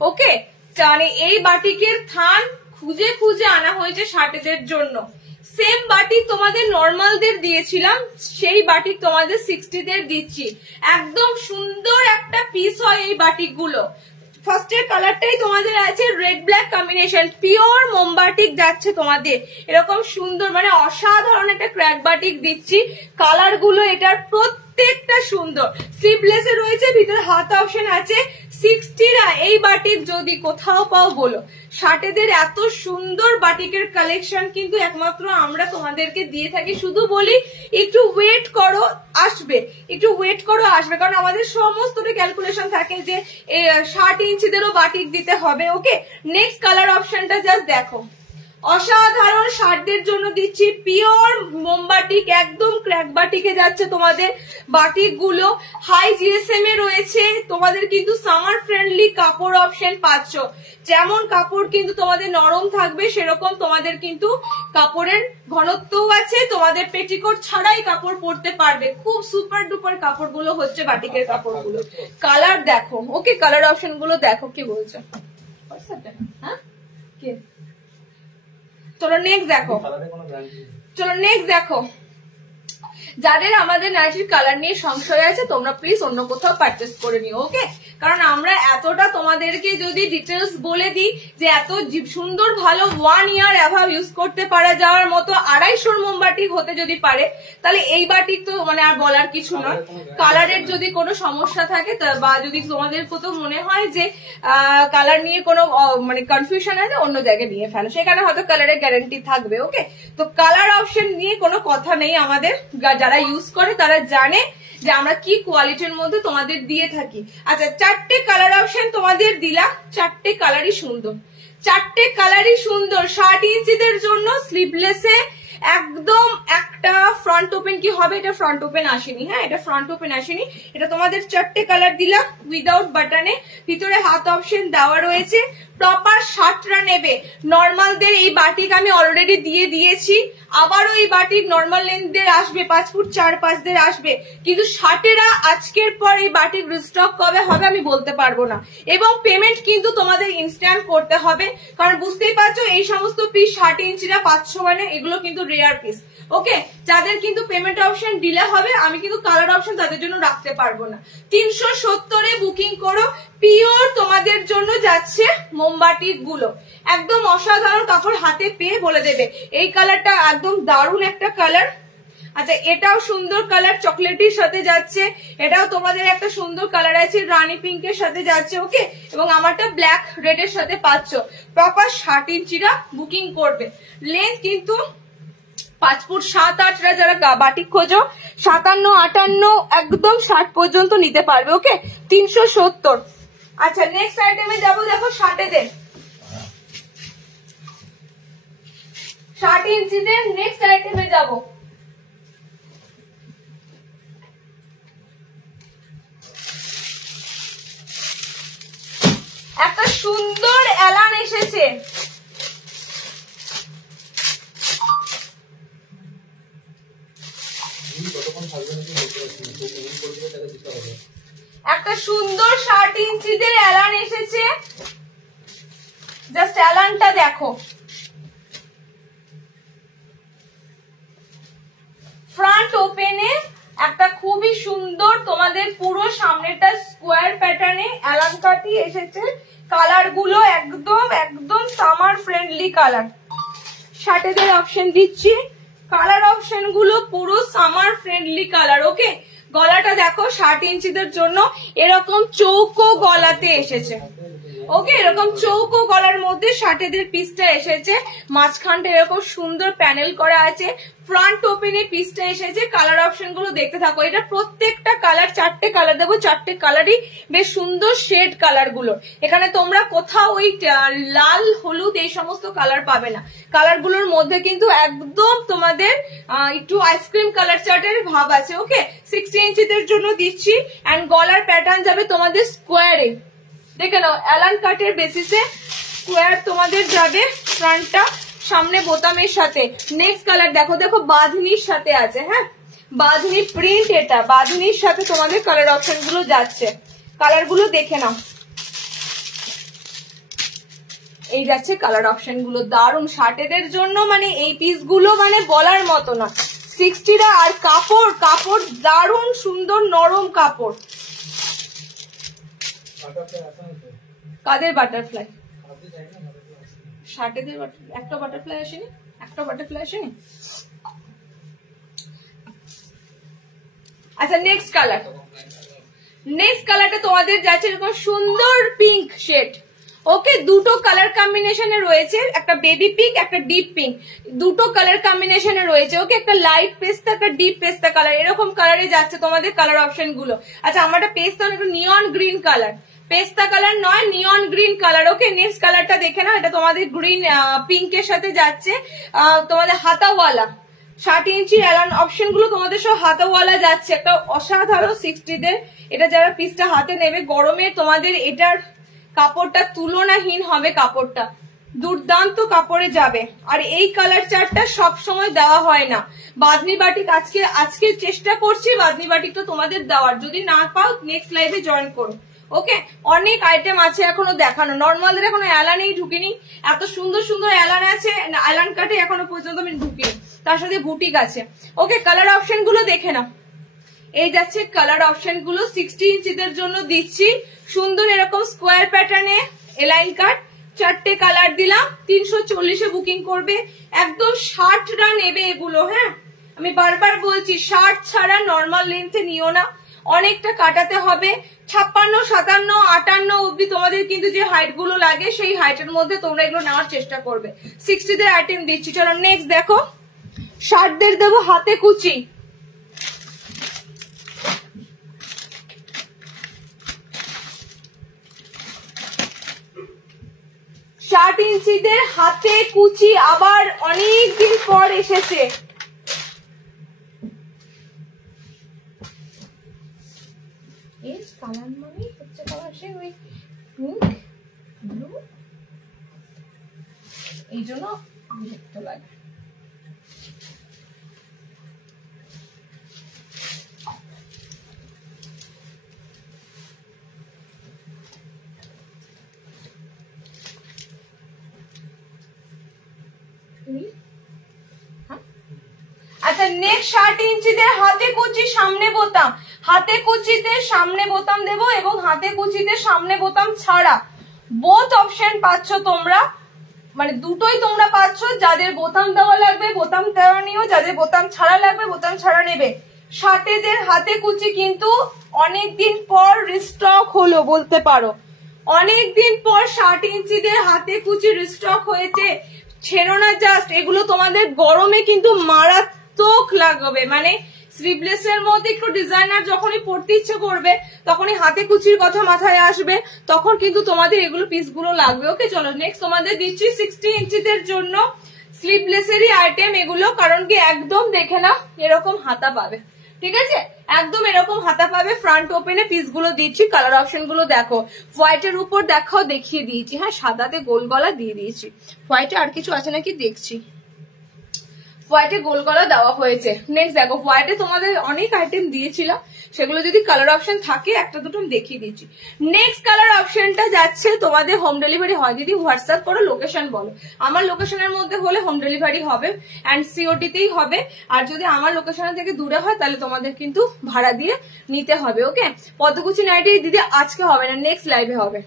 ওকে। মানে এই বাটিকের থান খুঁজে খুঁজে আনা হয়েছে শার্টেদের জন্য। সেম বাটিক তোমাদের নর্মালদের দিয়েছিলাম, সেই বাটিক তোমাদের 60-দের দিচ্ছি। একদম সুন্দর একটা পিস হয় এই বাটিক গুলো। ফার্স্টের কালারটাই তোমাদের আছে রেড ব্ল্যাক কম্বিনেশন, পিওর মোমবাটিক যাচ্ছে তোমাদের, এরকম সুন্দর মানে অসাধারণ একটা ক্র্যাক বাটিক দিচ্ছি। কালার গুলো এটার প্রত্যেকটা সুন্দর, স্লিভলেস এ রয়েছে, ভিতরে হাত অপশন আছে। 60-রা এই বাটিক যদি কোথাও পাও বলো। শার্টেদের এত সুন্দর বাটিকের কালেকশন কিন্তু একমাত্র আমরা তোমাদেরকে দিয়ে থাকি। শুধু বলি একটু ওয়েট করো, আসবে, একটু ওয়েট করো আসবে, কারণ আমাদের সমস্তটা ক্যালকুলেশন থাকে যে 60 ইঞ্চিদেরও বাটিক দিতে হবে, ওকে। নেক্সট কালার অপশনটা জাস্ট দেখো, অসাধারণ শার্টদের জন্য দিচ্ছি পিওর মোমবাটিক, একদম ক্র্যাক বাটিকে যাচ্ছে তোমাদের বাটিক গুলো। হাই জিএসএম এ রয়েছে, তোমাদের কিন্তু সামার ফ্রেন্ডলি কাপড় অপশন পাচ্ছ। যেমন কাপড় কিন্তু তোমাদের নরম থাকবে, সেরকম তোমাদের কিন্তু কাপড়ের ঘনত্বও আছে, তোমাদের পেটিকোট ছাড়াই কাপড় পরতে পারবে। খুব সুপার ডুপার কাপড় গুলো হচ্ছে বাটিকের কাপড় গুলো। কালার দেখো, ওকে, কালার অপশন গুলো দেখো, কি বলছো? হ্যাঁ কে? চলো নেক্সট দেখো, চলো নেক্সট দেখো। যাদের আমাদের নাইটির কালার নিয়ে সংশয় আছে তোমরা প্লিজ অন্য কোথাও পারচেস করে নিও, ওকে। কারণ আমরা এতটা তোমাদেরকে যদি ডিটেলস বলে দিই যে এত সুন্দর ভালো 1 ইয়ার অ্যাভাব ইউজ করতে পারা যাওয়ার মতো 250 মোমবাতি হতে যদি পারে, তাহলে এই বাটিক তো মানে আর বলার কিছু নয়। কালারের যদি কোনো সমস্যা থাকে বা যদি তোমাদের কোথাও মনে হয় যে কালার নিয়ে কোনো মানে কনফিউশন আছে, অন্য জায়গায় নিয়ে ফেলো, সেখানে হয়তো কালারের গ্যারান্টি থাকবে। ওকে, তো কালার অপশন নিয়ে কোনো কথা নেই আমাদের, যারা ইউজ করে তারা জানে যে আমরা কি কোয়ালিটির মধ্যে তোমাদের দিয়ে থাকি। আচ্ছা, 4টে কালার অপশন তোমাদের দিলাম, 4টে কালারই সুন্দর, 4টে কালারই সুন্দর। 60 ইঞ্চিদের জন্য স্লিভলেসে একদম একটা ফ্রন্ট ওপেন কি হবে, এটা ফ্রন্ট ওপেন আসেনি, হ্যাঁ এটা ফ্রন্ট ওপেন আসেনি, এটা তোমাদের 4টে কালার দিলাম উইদাউট বাটনে, ভিতরে হাত অপশন দেওয়া রয়েছে। প্রপার 60টা নেবে, নর্মালদের এই বাটিক আমি অলরেডি দিয়ে দিয়েছি, আবারও এই বাটিক নর্মাল লেন্থদের আসবে, 5 ফুট 4-5দের আসবে, কিন্তু 60এরা আজকের পর এই বাটিক রিস্টক কবে হবে আমি বলতে পারবো না। এবং পেমেন্ট কিন্তু তোমাদের ইনস্ট্যান্ট করতে হবে, কারণ বুঝতেই পারছো এই সমস্ত পিস 60 ইঞ্চিরা 500 মানে এগুলো কিন্তু রেয়ার পিস। ওকে, যাদের কিন্তু পেমেন্ট অপশন ডিলে হবে, আমি কিন্তু কালার অপশন তাদের জন্য রাখতে পারবো না। 370-এ বুকিং করো, পিওর তোমাদের জন্য যাচ্ছে মোমবাতি গুলো, একদম অসাধারণ কাপড়, হাতে পেয়ে বলে দেবে এই কালারটা একদম দারুণ একটা কালার। আচ্ছা, এটাও সুন্দর কালার, চকলেটির সাথে যাচ্ছে, এটাও তোমাদের একটা সুন্দর কালার আছে, রানী পিঙ্কের সাথে যাচ্ছে। ওকে, এবং আমারটা ব্ল্যাক রেডের সাথে পাচ্ছ। প্রপার 60 ইঞ্চিরা বুকিং করবে, লেন্থ কিন্তু 5 ফুট 7-8রা যারা বাটিক খোঁজো 57-58 একদম 60 পর্যন্ত নিতে পারবে। ওকে, 370। আচ্ছা, নেক্সট আইটেমে যাবো, দেখো 60-দের 60 ইঞ্চিদের নেক্সট আইটেমে যাবো। একটা সুন্দর এলান এসেছে, একটা সুন্দর 60 ইঞ্চিদের এলান এসেছে, জাস্ট এলানটা দেখো, ফ্রন্ট ওপেনে একটা খুবই সুন্দর তোমাদের পুরো সামনেটা স্কোয়ার প্যাটার্নে এলান কাটি এসেছে। কালার গুলো একদম একদম সামার ফ্রেন্ডলি কালার, 60-দের অপশন দিচ্ছি, কালার অপশন গুলো পুরো সামার ফ্রেন্ডলি কালার। ওকে, গলাটা দেখো 60 ইঞ্চিদের জন্য এরকম চৌকো গলাতে এসেছে। ওকে, এরকম চৌকো গলার মধ্যে 60-দের পিসটা এসেছে, মাঝখানটা এরকম সুন্দর প্যানেল করা আছে, ফ্রন্ট ওপেনে পিসটা এসেছে। কালার অপশন গুলো দেখতে থাকো, এটা প্রত্যেকটা কালার 4টে কালার দেবো, 4টে কালারই বেশ সুন্দর শেড কালার গুলো। এখানে তোমরা কোথাও ওই লাল হলুদ এই সমস্ত কালার পাবে না, কালার গুলোর মধ্যে কিন্তু একদম তোমাদের একটু আইসক্রিম কালার চার্টের ভাব আছে। ওকে, 60 ইঞ্চিদের জন্য দিচ্ছি, এন্ড গলার প্যাটার্ন যাবে তোমাদের স্কোয়ারে, দেখে নাও অ্যালান কাটের বেসিসে স্কোয়ার তোমাদের যাবে, ফ্রন্টটা সামনে বোতামের সাথে। নেক্সট কালার দেখো, দেখো বাঁধনির সাথে আছে, হ্যাঁ বাঁধনি প্রিন্ট, এটা বাঁধনির সাথে তোমাদের কালার অপশন গুলো যাচ্ছে, কালার গুলো দেখে নাও, এই যাচ্ছে কালার অপশন গুলো, দারুণ 60-দের জন্য, মানে এই পিস গুলো মানে বলার মতো না। 60রা আর কাপড়, কাপড় দারুণ সুন্দর নরম কাপড়। কাদের বাটারফ্লাই? 60-দের একটা বাটারফ্লাই আসেনি, একটা বাটারফ্লাই আসেনি। আচ্ছা, নেক্সট কালার, নেক্সট কালারটা তোমাদের যাচ্ছে এরকম সুন্দর পিঙ্ক শেড। ওকে, দুটো কালার কম্বিনেশনে রয়েছে, একটা বেবি পিঙ্ক একটা ডিপ পিঙ্ক, দুটো কালার কম্বিনেশনে রয়েছে। ওকে, একটা লাইট পেস্তা একটা ডিপ পেস্তা কালার, এরকম কালারে যাচ্ছে তোমাদের কালার অপশন গুলো। আচ্ছা, আমারটা পেস্তা একটু নিয়ন গ্রিন কালার, পেস্তা কালার নয় নিয়ন গ্রিন কালার। ওকে, নেক্সট কালারটা দেখে নাও, এটা তোমাদের গ্রিন পিঙ্কের সাথে যাচ্ছে, তোমাদের হাতাওয়ালা 60 ইঞ্চি এলান অপশন গুলো তোমাদের সব হাতাওয়ালা যাচ্ছে, একটা অসাধারণ 60-দের। এটা যারা পিসটা হাতে নেবে, গরমে তোমাদের এটার কাপড়টা তুলনাহীন হবে, কাপড়টা দুর্দান্ত কাপড়ে যাবে। আর এই কালার চার্টটা সব সময় দেওয়া হয় না, বাঁধনি বাটিক আজকে চেষ্টা করছি বাঁধনি বাটিকটা তোমাদের দেওয়ার, যদি না পাও নেক্সট লাইভে জয়েন করো। ওকে, অনেক আইটেম আছে এখনো দেখানো, নর্মালদের এখনো অ্যালানেই ঢুকিনি, এত সুন্দর সুন্দর অ্যালান আছে, অ্যালান কাটে এখনো পর্যন্ত আমি ঢুকিনি, তার সাথে বুটিক আছে। ওকে, কালার অপশন গুলো দেখে নাও, এই যাচ্ছে কালার অপশন গুলো। 60 ইঞ্চিদের জন্য দিচ্ছি সুন্দর এরকম স্কোয়ার প্যাটার্নে এলাইন কাট, 4টে কালার দিলাম। 340-এ বুকিং করবে, একদম 60টা নেবে এগুলো। হ্যাঁ, আমি বারবার বলছি 60 ছাড়া নর্মাল লেন্থে নিও না, অনেকটা কাটাতে হবে। 56, 57, 58 অব্দি তোমাদের কিন্তু যে হাইট গুলো লাগে সেই হাইটের মধ্যে তোমরা এগুলো নেওয়ার চেষ্টা করবে। 60দের আইটেম দিচ্ছি। চলো নেক্সট দেখো, 60দের দেবো হাতে কুচি। ষাট ইঞ্চিদের হাতে কুচি আবার অনেকদিন পর এসেছে। এর কালার মানে হচ্ছে কালার সে ওই পিঙ্ক ব্লু, এই জন্য দেখতে লাগে। আচ্ছা নেক্সট 60 ইঞ্চিদের হাতে কুচি সামনে বোতাম, হাতে কুচিতে সামনে বোতাম দেব এবং হাতে কুচিতে সামনে বোতাম ছাড়া বোথ অপশন পাচ্ছ তোমরা, মানে দুটোই তোমরা পাচ্ছ। যাদের বোতাম দেওয়া লাগবে বোতাম দেওয়া নিও, যাদের বোতাম ছাড়া লাগবে বোতাম ছাড়া নেবে। 60দের হাতে কুচি কিন্তু অনেকদিন পর রিস্টক হলো বলতে পারো, অনেকদিন পর 60 ইঞ্চিদের হাতে কুচি রিস্টক হয়েছে। ছেড়ো না জাস্ট, এগুলো তোমাদের গরমে কিন্তু মারাত্মক লাগবে। মানে স্লিভলেস এর মধ্যে একটু ডিজাইনার যখনই পড়তে ইচ্ছে করবে তখনই হাতে কুচির কথা মাথায় আসবে, তখন কিন্তু তোমাদের এগুলো পিসগুলো লাগবে। ওকে চলো নেক্সট তোমাদের দিচ্ছি 60 ইঞ্চিদের জন্য স্লিভলেসেরই আইটেম এগুলো, কারণ কি একদম দেখে না এরকম হাতা পাবে, ঠিক আছে, একদম এরকম হাতা পাবে। ফ্রন্ট ওপেনে পিস গুলো দিচ্ছি। কালার অপশন গুলো দেখো, হোয়াইটের উপর দেখাও দেখিয়ে দিয়েছি। হ্যাঁ, সাদাতে গোল গলা দিয়ে দিয়েছি। হোয়াইটে আর কিছু আছে নাকি দেখছি, হোয়াইটে গোল গলা দেওয়া হয়েছে। নেক্সট দেখো, হোয়াইটে তোমাদের অনেক আইটেম দিয়েছিলাম, সেগুলো যদি কালার অপশন থাকে একটা দুটো দেখিয়ে দিচ্ছি। নেক্সট কালার অপশনটা যাচ্ছে তোমাদের হোম ডেলিভারি হয়। দিদি হোয়াটসঅ্যাপ করো, লোকেশন বলো। আমার লোকেশনের মধ্যে হলে হোম ডেলিভারি হবে অ্যান্ড সিওটিতেই হবে, আর যদি আমার লোকেশন থেকে দূরে হয় তাহলে তোমাদের কিন্তু ভাড়া দিয়ে নিতে হবে। ওকে, পদ্মকুচি নাইটি দিদি আজকে হবে না, নেক্সট লাইভে হবে।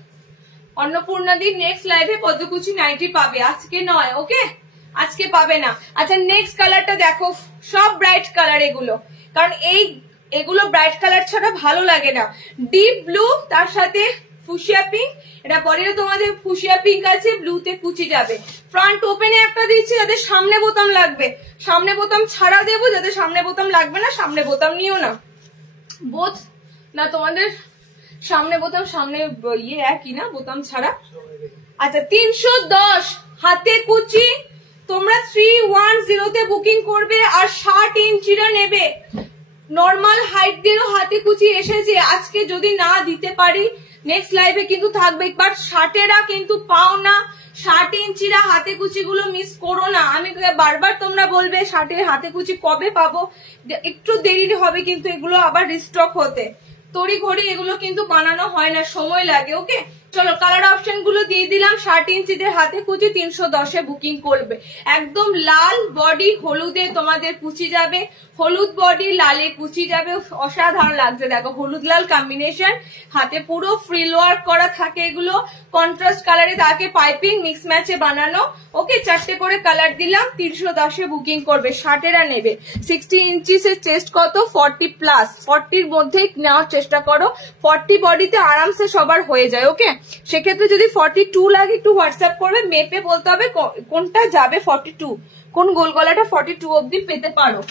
অন্নপূর্ণা দি নেক্সট লাইভে পদ্মকুচি নাইটি পাবে, আজকে নয়। ওকে, আজকে পাবে না। আচ্ছা নেক্সট কালারটা দেখো, সব ব্রাইট কালার এগুলো, কারণ এগুলো ব্রাইট কালার ছাড়া ভালো লাগে না। ডিপ ব্লু তার সাথে ফুশিয়া পিঙ্ক, এটা বডিতে তোমাদের ফুশিয়া পিঙ্ক আছে, ব্লুতে কুচি যাবে। ফ্রন্ট ওপেনে একটা দিচ্ছি যাদের সামনে বোতাম লাগবে, সামনে বোতাম ছাড়া দেবো। যাদের সামনে বোতাম লাগবে না সামনে বোতাম নিও না, বোথ না তোমাদের সামনে বোতাম সামনে ইয়ে একই না, বোতাম ছাড়া। আচ্ছা 310 হাতে কুচি তোমরা 310-তে বুকিং করবে আর 60 ইঞ্চিরা নেবে। নর্মাল হাইট দিয়েও হাতে কুচি এসেছে, আজকে যদি না দিতে পারি নেক্সট লাইভে কিন্তু থাকবে, বাট 60-এরা কিন্তু পাও না। 60 ইঞ্চিরা হাতে কুচি গুলো মিস করো না। আমি বারবার তোমরা বলবে 60-এর হাতে কুচি কবে পাবো, একটু দেরি হবে কিন্তু এগুলো আবার রিস্টক হতে। তড়ি ঘড়ি এগুলো কিন্তু বানানো হয় না, সময় লাগে। ওকে চলো কালার অপশন গুলো দিয়ে দিলাম। 60 ইঞ্চিদের হাতে কুচি 310-এ বুকিং করবে। একদম লাল বডি হলুদে তোমাদের কুচি যাবে, হলুদ বডি লালে কুচি যাবে, অসাধারণ লাগছে। দেখো হলুদ লাল কম্বিনেশন, হাতে পুরো ফ্রিল ওয়ার্ক করা থাকে, এগুলো কন্ট্রাস্ট কালারে তাকে পাইপিং মিক্স ম্যাচে বানানো। ওকে 4টে করে কালার দিলাম, 310-এ বুকিং করবে। 60-এরা নেবে। 60 ইঞ্চিসের চেস্ট কত, 40+, 40-র মধ্যেই নেওয়ার চেষ্টা করো। 40 বডিতে আরামসে সবার হয়ে যায়। ওকে সেক্ষেত্রে যদি 42 লাগে একটু হোয়াটসঅ্যাপ করবে, মেপে বলতে হবে কোনটা যাবে 42, কোন গোল গলাটা 42 অব্দি পেতে পারো।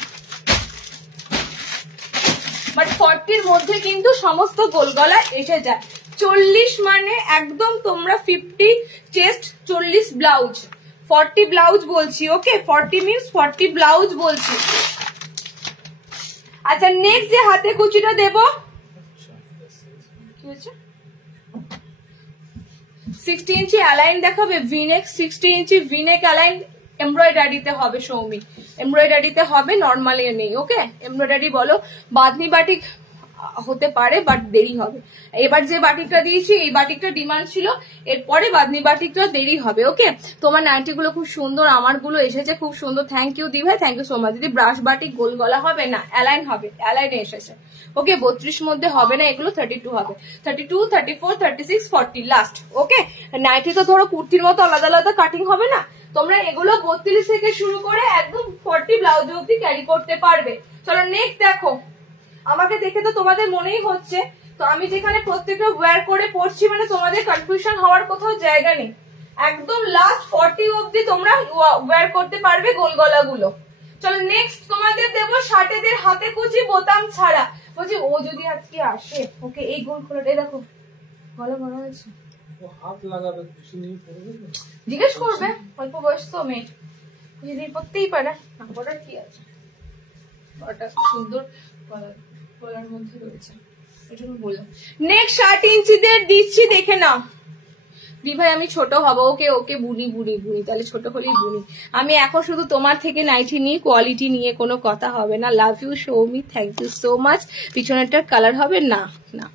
বাট 40-র মধ্যে কিন্তু সমস্ত গোল গলা এসে যায়। 40 মানে একদম তোমরা 50 চেস্ট, 40 ব্লাউজ, 40 ব্লাউজ বলছি। ওকে 40 মিনস 40 ব্লাউজ বলছি। আচ্ছা নেক্সট যে হাতে কুচিটা দেবো, কি হচ্ছে 60 ইঞ্চি অ্যালাইন দেখাবে, ভিনেক 60 ইঞ্চি ভিনেক অ্যালাইন এমব্রয়ডারিতে হবে। সৌমিক এমব্রয়ডারিতে হবে, নর্মালি নেই। ওকে এমব্রয়ডারি বলো, বাঁধনি বাটিক হতে পারে, বাট দেরি হবে। এবার যে বাটিকটা দিয়েছি এই বাটিকটা ডিমান্ড ছিল, এরপরে বাদনি বাটিকটা দেরি হবে। ওকে, তোমার নাইটি গুলো খুব সুন্দর, আমার গুলো এসেছে খুব সুন্দর। থ্যাংক ইউ দি ভাই, থ্যাংক ইউ সো মাচ। দিদি ব্রাশ বাটিক গোল গলা হবে না, অ্যালাইন হবে, অ্যালাইনে এসেছে। ওকে, 32 মধ্যে হবে না এগুলো, 32 হবে, 32, 34, 36, 40 লাস্ট। ওকে, নাইটি তো ধরো কুর্তির মতো আলাদা আলাদা কাটিং হবে না, তোমরা এগুলো 32 থেকে শুরু করে একদম 40 ব্লাউজ অব্দি ক্যারি করতে পারবে। চলো নেক্সট দেখো, আমাকে দেখে তো তোমাদের মনেই হচ্ছে, তো আমি যেখানে প্রত্যেকটা ওয়্যার করে পড়ছি মানে তোমাদের কনফিউশন হওয়ার কোথাও জায়গা নেই। একদম লাস্ট 40 অব্দি তোমরা ওয়্যার করতে পারবে গোল গলা গুলো। চলো নেক্সট তোমাদের দেবো শার্টেদের হাতে কুচি বোতাম ছাড়া। বলছি ও যদি আজকে আসে, ওকে এই গোল খোলাটাই দেখো গলা বড় হয়েছে, হাত লাগাবে, খুশি নিয়ে পড়বে, জিজ্ঞেস করবে, অল্প বয়স তো মেয়ে, যদি পড়তেই পারে না, পড়ার কি আছে, ওটা সুন্দর গলার মধ্যে রয়েছে, এটা আমি বললাম। নেক্সট 60 ইঞ্চিদের দিচ্ছি, দেখে নাও। দি ভাই আমি ছোট হবো, ওকে ওকে বুড়ি বুড়ি বুড়ি, তাহলে ছোট হলেই বুড়ি। আমি এখন শুধু তোমার থেকে নাইটি নিয়ে, কোয়ালিটি নিয়ে কোনো কথা হবে না। Love you Soumi, thank you so much. পিছনেরটার কালার হবে না, না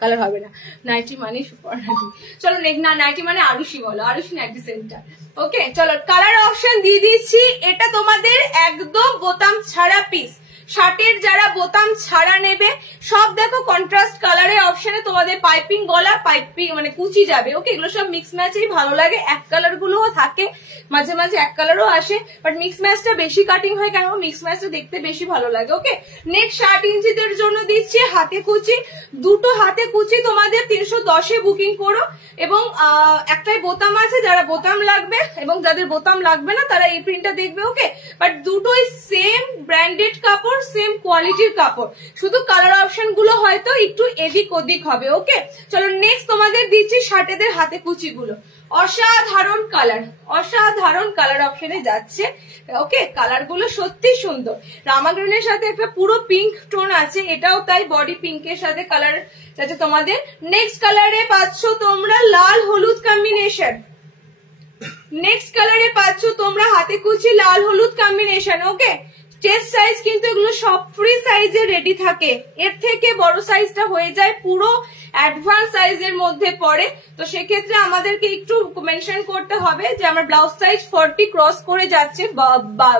কালার হবে না, নাইটি মানে সুপার নাইটি। চলো না, নাইটি মানে আরুষি বলো, আরুষি নাইটি সেন্টার। ওকে চলো কালার অপশন দিয়ে দিচ্ছি, এটা তোমাদের একদম বোতাম ছাড়া পিস। শার্টের যারা বোতাম ছাড়া নেবে সব দেখো কন্ট্রাস্ট কালারের অপশনে তোমাদের পাইপিং গলা, পাইপিং মানে কুচি যাবে। ওকে, এগুলো সব মিক্স ম্যাচেই ভালো লাগে, এক কালার গুলোও থাকে, মাঝে মাঝে এক কালারও আসে, বাট মিক্স ম্যাচটা বেশি কাটিং হয় কেন, মিক্স ম্যাচটা দেখতে বেশি ভালো লাগে। ওকে, নেক্সট 60 ইঞ্চিদের জন্য দিচ্ছি হাতে কুচি, দুটো হাতে কুচি তোমাদের 310-এ বুকিং করো, এবং একটাই বোতাম আছে, যারা বোতাম লাগবে এবং যাদের বোতাম লাগবে না তারা এই প্রিন্টটা দেখবে। ওকে, বাট দুটোই সেম ব্র্যান্ডেড কাপড়, সেম কোয়ালিটির কাপড়, শুধু কালার অপশন গুলো হয়তো একটু এদিক ওদিক হবে। ওকে চলো নেক্সট তোমাদের দিচ্ছি শার্টেদের হাতে কুচি গুলো, অসাধারণ কালার, অসাধারণ কালার অপশনে যাচ্ছে। ওকে, কালার গুলো সত্যি সুন্দর, রামা গ্রিনের সাথে একটা পুরো পিঙ্ক টোন আছে, এটাও তাই বডি পিঙ্কের সাথে কালার যাচ্ছে তোমাদের। নেক্সট কালারে পাচ্ছ তোমরা লাল হলুদ কম্বিনেশন, নেক্সট কালারে পাচ্ছ তোমরা হাতে কুচি লাল হলুদ কম্বিনেশন। ওকে, চেস্ট সাইজ কিন্তু এগুলো সব ফ্রি সাইজে রেডি থাকে, এর থেকে বড় সাইজটা হয়ে যায় পুরো অ্যাডভান্স সাইজের মধ্যে পড়ে, তো সেক্ষেত্রে আমাদেরকে একটু মেনশন করতে হবে যে আমার ব্লাউজ সাইজ 40 ক্রস করে যাচ্ছে,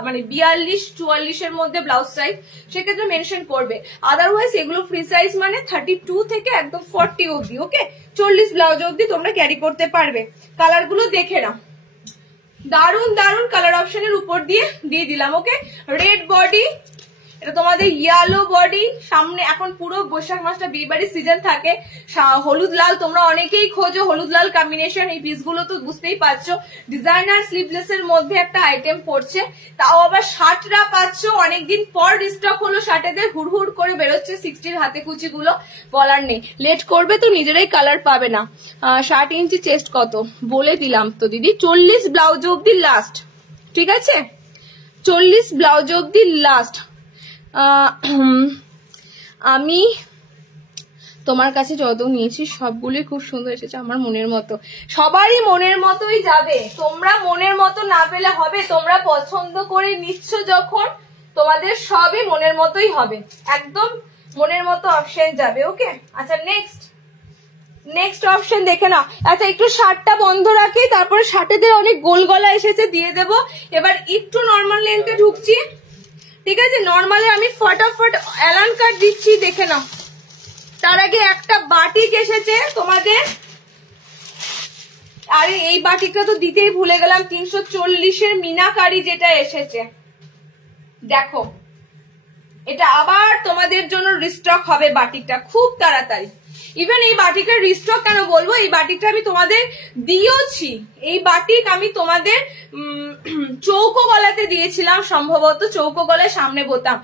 মানে 42-44 এর মধ্যে ব্লাউজ সাইজ, সেক্ষেত্রে মেনশন করবে। আদারওয়াইজ এগুলো ফ্রি সাইজ মানে 32 থেকে একদম 40 অব্দি। ওকে, 40 ব্লাউজ অব্দি তোমরা ক্যারি করতে পারবে। কালার গুলো দেখে নাও, দারুন দারুন কালার অপশনের উপর দিয়ে দিলাম। ওকে, রেড বডি, এটা তোমাদের ইয়েলো বডি, সামনে এখন পুরো বৈশাখ মাসটা বিয়ে বাড়ির সিজন থাকে, হলুদ লাল তোমরা অনেকেই খোঁজো, হলুদ লাল কম্বিনেশন, এই পিসগুলো তো বুঝতেই পারছো ডিজাইনার স্লিভলেস এর মধ্যে একটা আইটেম পড়ছে, তাও আবার শার্টরা পাচ্ছ অনেকদিন পর রিস্টক হলো, শার্টেদের হুড় করে বেরোচ্ছে 60-র হাতে কুচি গুলো, বলার নেই, লেট করবে তো নিজেরাই কালার পাবে না। 60 ইঞ্চি চেস্ট কত বলে দিলাম তো দিদি, 40 ব্লাউজ অব্দি লাস্ট, ঠিক আছে 40 ব্লাউজ অব্দি লাস্ট। আমি তোমার কাছে যত নিয়েছি সবগুলোই খুব সুন্দর এসেছে, আমার মনের মতো, সবারই মনের মতোই যাবে, তোমরা মনের মতো না পেলে হবে, তোমরা পছন্দ করে নিচ্ছ যখন তোমাদের সবই মনের মতোই হবে, একদম মনের মতো অপশন যাবে। ওকে আচ্ছা নেক্সট অপশন দেখে নাও। আচ্ছা একটু শার্টটা বন্ধ রাখি, তারপরে শার্টেদের অনেক গোল গলা এসেছে দিয়ে দেবো, এবার একটু নর্মাল লেন্থে ঢুকছি, ঠিক আছে, নর্মালে আমি ফটাফট অ্যালান কাট দিচ্ছি, দেখে নাও। তার আগে একটা বাটিক এসেছে তোমাদের, আরে এই বাটিকটা তো দিতেই ভুলে গেলাম, 340-এর মিনাকারি যেটা এসেছে, দেখো এটা আবার তোমাদের জন্য রিস্টক হবে বাটিকটা খুব তাড়াতাড়ি। ইভেন এই বাটিকটা রিস্টক কেন বলবো, এই বাটিকটা আমি তোমাদের দিয়েছি, এই বাটিক আমি তোমাদের চৌকো গলাতে দিয়েছিলাম, সম্ভবত চৌকো গলায় সামনে বোতাম,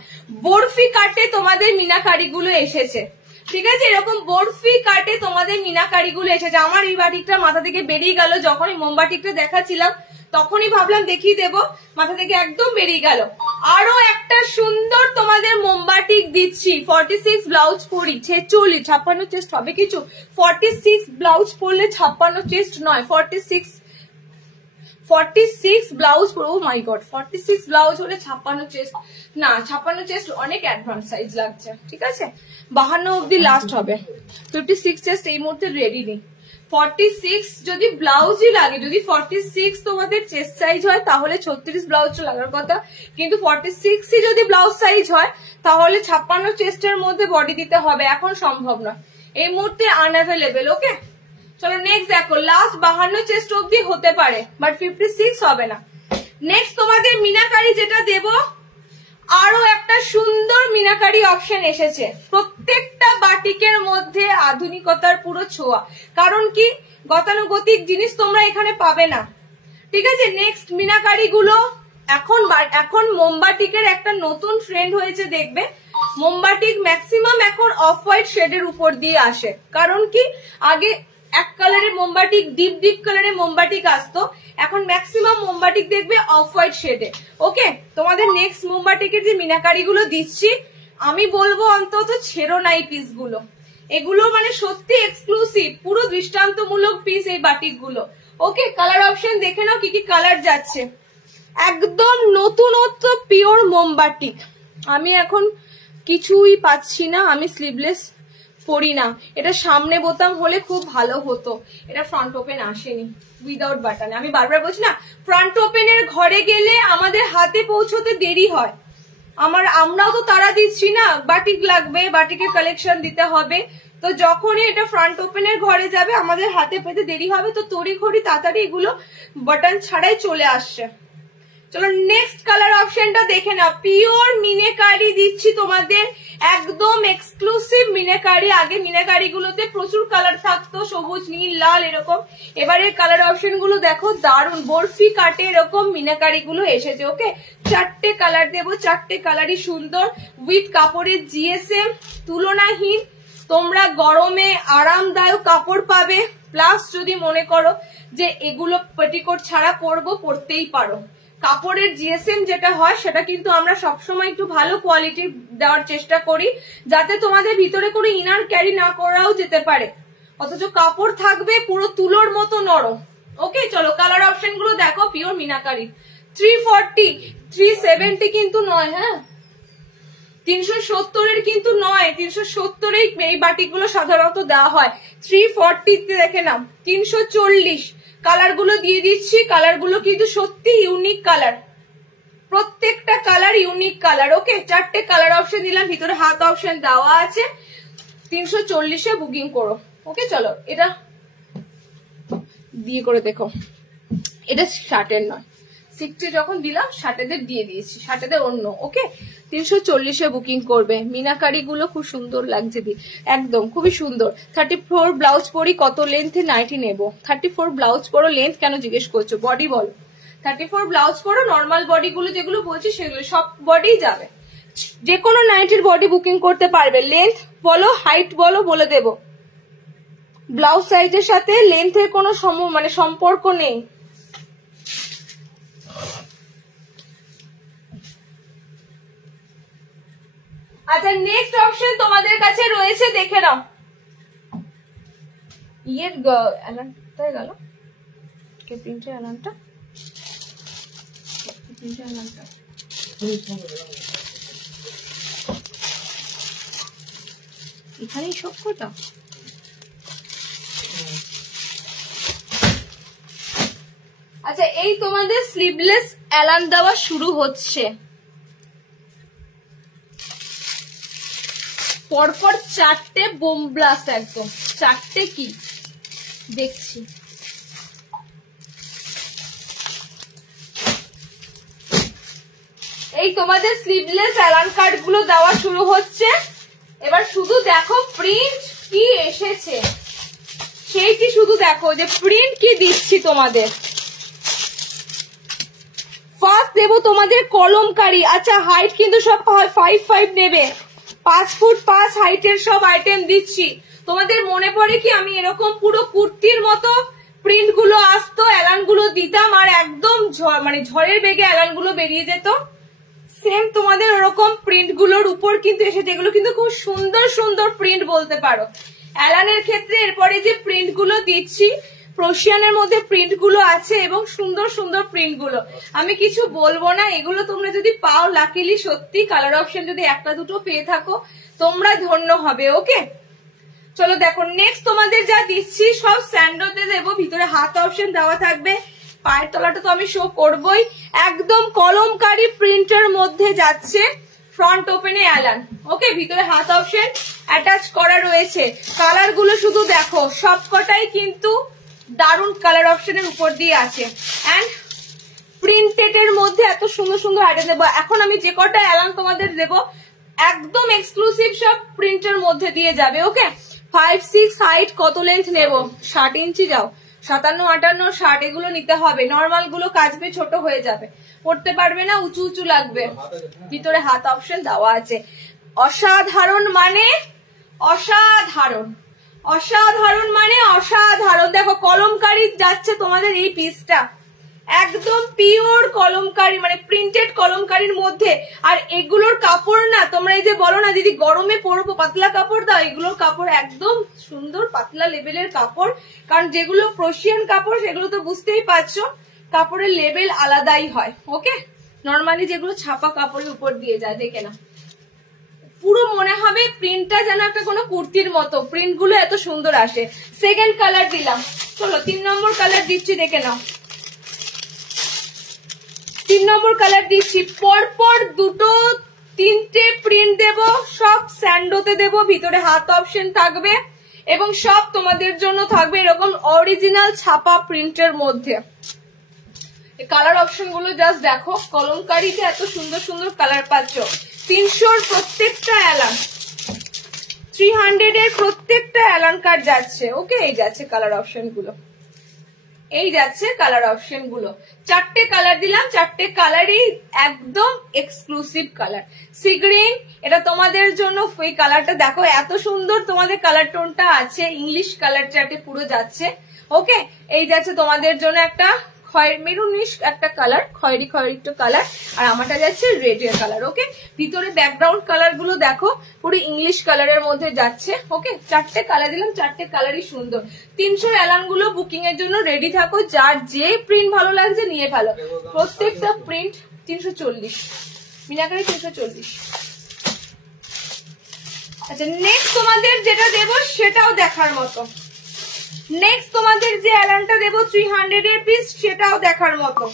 বরফি কাটে তোমাদের মিনাকারি গুলো এসেছে, ঠিক আছে, এরকম বরফি কাটে তোমাদের মিনাকারি গুলো এসেছে। আমার এই বাটিকটা মাথা থেকে বেরিয়ে গেল, যখন এই মোমবাটিকটা দেখাচ্ছিলাম তখনই ভাবলাম দেখিয়ে দেবো, মাথা থেকে একদম বেরিয়ে গেল। আরো একটা সুন্দর তোমাদের মোমবাটিক দিচ্ছি, 46 ব্লাউজ পরি, 46 56 চেস্ট হবে কিছু, 46 ব্লাউজ পরলে 56 চেস্ট নয়, 46 46 ব্লাউজ ও মাই গড 46 ব্লাউজ হলে 56 চেস্ট না 56 চেস্ট অনেক অ্যাডভান্স সাইজ লাগছে ঠিক আছে 52 অবধি লাস্ট হবে 56 চেস্ট এই মুহূর্তে রেডি নেই 46 যদি ব্লাউজই লাগে যদি 46 তোমাদের চেস্ট সাইজ হয় তাহলে 36 ব্লাউজ লাগার কথা কিন্তু 46ই যদি ব্লাউজ সাইজ হয় তাহলে 56 চেস্টের মধ্যে বডি দিতে হবে এখন সম্ভব না এই মুহূর্তে আনঅ্যাভেলেবেল ওকে চলো নেক্সট দেখো লাস্ট 52 চেস্ট অবধি হতে পারে বাট 56 হবে না নেক্সট তোমাদের মিনাকারি যেটা দেব আরো একটা সুন্দর মিনাকারি অপশন এসেছে প্রত্যেকটা বাটিকের মধ্যে আধুনিকতার পুরো ছোঁয়া কারণ কি গতানুগতিক জিনিস তোমরা এখানে পাবে না ঠিক আছে নেক্সট মিনাকারি গুলো এখন মোমবাটিকের একটা নতুন ট্রেন্ড হয়েছে দেখবে মোমবাটিক ম্যাক্সিমাম এখন অফ হোয়াইট শেডের উপর দিয়ে আসে কারণ কি আগে এক কালারের মোমবাটিক ডিপ কালারের মোমবাটিক আসতো এখন ম্যাক্সিমাম মোমবাটিক দেখবে অফ হোয়াইট শেডে ওকে তোমাদের নেক্সট মোমবাটিকের যে মিনাকারি গুলো দিচ্ছি আমি বলবো অন্তত ছেড়ো না এই পিস গুলো এগুলো মানে সত্যি এক্সক্লুসিভ পুরো দৃষ্টান্তমূলক পিস এই বাটিক গুলো ওকে কালার অপশন দেখে নাও কি কি কালার যাচ্ছে একদম নতুনত্ব পিওর মোমবাটিক আমি এখন কিছুই পাচ্ছি না আমি স্লিভলেস পরি না এটা সামনে বোতাম হলে খুব ভালো হতো এটা ফ্রন্ট ওপেন আসেনি উইদাউট বাটন আমি বারবার বলছি না ফ্রন্ট ওপেনের ঘরে গেলে আমাদের হাতে পৌঁছতে দেরি হয় আমরাও তো তারা দিচ্ছি না বাটিক লাগবে বাটিকের কালেকশন দিতে হবে তো যখনই এটা ফ্রন্ট ওপেনের ঘরে যাবে আমাদের হাতে পেতে দেরি হবে তো তড়িঘড়ি তাড়াতাড়ি এগুলো বাটন ছাড়াই চলে আসছে চলো নেক্সট কালার অপশনটা দেখে না পিওর মিনাকারি দিচ্ছি তোমাদের একদম এক্সক্লুসিভ মিনাকারি আগে মিনাকারি গুলোতে প্রচুর কালার থাকতো সবুজ নীল লাল এরকম এবারে কালার অপশন গুলো দেখো দারুন বরফি কাটে এরকম মিনাকারি গুলো এসেছে ওকে 4টে কালার দেবো 4টে কালারই সুন্দর উইথ কাপড়ের জিএসএম তুলনাহীন তোমরা গরমে আরামদায়ক কাপড় পাবে প্লাস যদি মনে করো যে এগুলো পেটিকোট ছাড়া পরতেই পারো কাপড়ের জিএসএম যেটা হয় সেটা কিন্তু আমরা সবসময় একটু ভালো কোয়ালিটির দেওয়ার চেষ্টা করি যাতে তোমাদের ভিতরে কোনো ইনার ক্যারি না করাও যেতে পারে অথচ কাপড় থাকবে পুরো তুলোর মতো নরম ওকে চলো কালার অপশন গুলো দেখো পিওর মিনাকারি 340 370 কিন্তু নয় হ্যাঁ 370 এর কিন্তু নয় 370 এই বাটিগুলো সাধারণত দেওয়া হয় 340 তে দেখে নাও 340 কালার গুলো দিয়ে দিচ্ছি কালার গুলো কিন্তু সত্যি ইউনিক কালার প্রত্যেকটা কালার ইউনিক কালার ওকে 4টে কালার অপশন দিলাম ভিতরে হাত অপশন দেওয়া আছে 340 এ বুকিং করো ওকে চলো এটা দিয়ে করে দেখো এটা শার্টের নয় 60 যখন দিলাম শার্টেদের দিয়ে দিয়েছি শার্টেদের অন্য ওকে 340 এ বুকিং করবে মিনাকারি গুলো খুব সুন্দর লাগছে একদম খুবই সুন্দর 34 ব্লাউজ পরি কত লেন্থে নাইটি নেব 34 ব্লাউজ পরো লেন্থ কেন জিজ্ঞেস করছো বডি বলো 34 ব্লাউজ পরো নর্মাল বডি গুলো যেগুলো বলছি সেগুলো সব বডি যাবে যে কোনো নাইটির বডি বুকিং করতে পারবে লেন্থ বলো হাইট বলো বলে দেব ব্লাউজ সাইজের সাথে লেন্থের কোনো সম্পর্ক নেই আচ্ছা নেক্সট অপশন তোমাদের কাছে রয়েছে দেখে নাও ইয়ের অ্যালানটা গেল কে প্রিন্টের অ্যালানটা এখানেই সব কটা আচ্ছা এই তোমাদের স্লিভলেস অ্যালান দেওয়া শুরু হচ্ছে পরপর 4টে বোম ব্লাস্ট একদম 4টে কি দেখছি এই তোমাদের স্লিভলেস অ্যালান কার্ড গুলো দেওয়া শুরু হচ্ছে এবার শুধু দেখো প্রিন্ট কি এসেছে সেইটি শুধু দেখো যে প্রিন্ট কি দিচ্ছি তোমাদের ফার্স্ট দেবো তোমাদের কলমকারি আচ্ছা হাইট কিন্তু সব 5'5" নেবে 5 ফুট 5 হাইটের সব আইটেম দিচ্ছি তোমাদের মনে পড়ে কি আমি এরকম পুরো কুর্তির মতো প্রিন্ট গুলো আসতো অ্যালান গুলো দিতাম আর একদম ঝড়ের বেগে অ্যালান গুলো বেরিয়ে যেত সেম তোমাদের ওরকম প্রিন্ট গুলোর উপর কিন্তু এসেছে এগুলো কিন্তু খুব সুন্দর সুন্দর প্রিন্ট বলতে পারো অ্যালানের ক্ষেত্রে এরপরে যে প্রিন্ট গুলো দিচ্ছি প্রোশিয়ানের মধ্যে প্রিন্ট গুলো আছে এবং সুন্দর সুন্দর প্রিন্ট গুলো। আমি কিছু বলবো না, এগুলো তোমরা যদি পাও লাকিলি, সত্যি কালার অপশন যদি একটা দুটো পেয়ে থাকো তোমরা ধন্য হবে। ওকে, চলো দেখো নেক্সট তোমাদের যা দিচ্ছি সব স্যান্ডোতে দেবো, ভিতরে হাত অপশন দেওয়া থাকবে, পায়ের তলাটা তো আমি শো করবোই। একদম কলমকারী প্রিন্টের মধ্যে যাচ্ছে, ফ্রন্ট ওপেনে অ্যালান। ওকে, ভিতরে হাত অপশন অ্যাটাচ করা রয়েছে। কালার গুলো শুধু দেখো, সবকটাই কিন্তু দারুণ কালার অপশনের উপর দিয়ে আছে। অ্যান্ড প্রিন্টেড এর মধ্যে এত সুন্দর সুন্দর আইটেম দেবো। এখন আমি যে কটা অ্যালান তোমাদের দেবো একদম এক্সক্লুসিভ, সব প্রিন্টের মধ্যে দিয়ে যাবে। ওকে, 5-6 হাইট, কত লেন্থ নেব? 60 ইঞ্চি যাও, 57-58 60 এগুলো নিতে হবে। নর্মাল গুলো কাচবে, ছোট হয়ে যাবে, পড়তে পারবে না, উঁচু উঁচু লাগবে। ভিতরে হাত অপশন দেওয়া আছে। অসাধারণ মানে অসাধারণ, অসাধারণ মানে অসাধারণ। দেখো কলমকারি যাচ্ছে তোমাদের এই পিসটা, একদম পিওর কলমকারি, মানে প্রিন্টেড কলমকারির মধ্যে। আর এগুলোর কাপড় না, তোমরা এই যে বলো না দিদি গরমে পরবো পাতলা কাপড় দাও, এগুলোর কাপড় একদম সুন্দর পাতলা লেভেলের কাপড়। কারণ যেগুলো প্রোশিয়ান কাপড় সেগুলো তো বুঝতেই পারছো কাপড়ের লেভেল আলাদাই হয়। ওকে, নর্মালি যেগুলো ছাপা কাপড়ের উপর দিয়ে যায়, দেখে না পুরো মনে হবে প্রিন্টটা যেন একটা কোনো কুর্তির মতো, প্রিন্ট গুলো এত সুন্দর আসে। সেকেন্ড কালার দিলাম, চলো 3 নম্বর কালার দিচ্ছি, দেখে নাও। 3 নম্বর কালার দিচ্ছি, পরপর 2-3টে প্রিন্ট দেব, সব স্যান্ডোতে দেব, ভিতরে হাত অপশন থাকবে এবং সব তোমাদের জন্য থাকবে এরকম অরিজিনাল ছাপা প্রিন্টের মধ্যে। কালার অপশন গুলো জাস্ট দেখো, কলমকারিতে এত সুন্দর সুন্দর কালার পাচ্ছ। 300 প্রত্যেকটা অ্যালান, 300 এর প্রত্যেকটা অ্যালান কার্ড যাচ্ছে। ওকে, এই যাচ্ছে কালার অপশন গুলো, এই যাচ্ছে কালার অপশন গুলো। 4টে কালার দিলাম, 4টে কালারই একদম এক্সক্লুসিভ কালার। সি গ্রিন, এটা তোমাদের জন্য। এই কালারটা দেখো এত সুন্দর, তোমাদের কালার টোনটা আছে ইংলিশ কালার চার্টে পুরো যাচ্ছে। ওকে, এই যাচ্ছে তোমাদের জন্য একটা মেরুনিশ একটা কালার, খয়েরি খয়েরি একটু কালার, আর আমারটা যাচ্ছে রেড এর কালার। ওকে, ভিতরে ব্যাকগ্রাউন্ড কালার গুলো দেখো পুরো ইংলিশ কালারের মধ্যে যাচ্ছে। ওকে, 4টে কালার দিলাম, 4টে কালারই সুন্দর। 300 অ্যালান গুলো বুকিং এর জন্য রেডি থাকো, যার যে প্রিন্ট ভালো লাগছে নিয়ে ফেলো। প্রত্যেকটা প্রিন্ট 340, মিনাকারি 340। আচ্ছা, নেক্সট তোমাদের যেটা দেবো সেটাও দেখার মতো। নেক্সট তোমাদের যে অ্যালানটা দেবো 300 এর পিস, সেটাও দেখার মতো।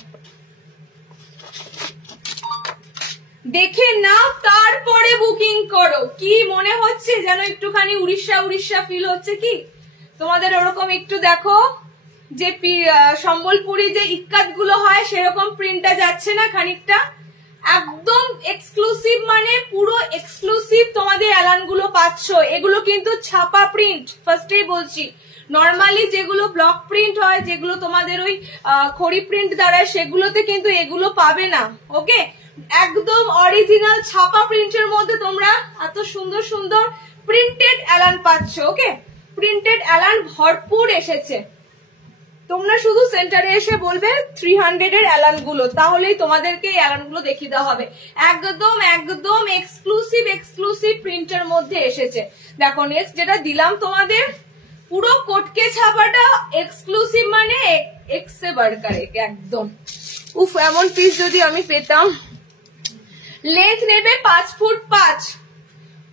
দেখে নাও তারপরে বুকিং করো। কি মনে হচ্ছে যেন একটুখানি উড়িষ্যা উড়িষ্যা ফিল হচ্ছে কি তোমাদের? ওরকম একটু দেখো, যে সম্বলপুরি যে ইক্কাত গুলো হয় সেরকম প্রিন্টটা যাচ্ছে না খানিকটা? একদম এক্সক্লুসিভ, মানে পুরো এক্সক্লুসিভ তোমাদের অ্যালান গুলো পাচ্ছ। এগুলো কিন্তু ছাপা প্রিন্ট, ফার্স্টেই বলছি। নর্মালি যেগুলো ব্লক প্রিন্ট হয়, যেগুলো তোমাদের ওই খড়ি প্রিন্ট দ্বারা, সেগুলোতে কিন্তু এগুলো পাবে না। ওকে, একদম অরিজিনাল ছাপা প্রিন্টের মধ্যে তোমরা এত সুন্দর সুন্দর প্রিন্টেড অ্যালান পাচ্ছ। ওকে, প্রিন্টেড অ্যালান ভরপুর এসেছে। তোমরা শুধু সেন্টারে এসে বলবে 300 এর অ্যালান গুলো, তাহলেই তোমাদেরকে এই অ্যালান গুলো দেখিয়ে দেওয়া হবে। একদম একদম এক্সক্লুসিভ এক্সক্লুসিভ প্রিন্টের মধ্যে এসেছে। দেখো নেক্সট যেটা দিলাম তোমাদের, পুরো কোটকে ছাপাটা এক্সক্লুসিভ, মানে এক্সে বাড়কার একদম। উফ, এমন পিস যদি আমি পেতাম। লেন্থ নেবে 5 ফুট 5,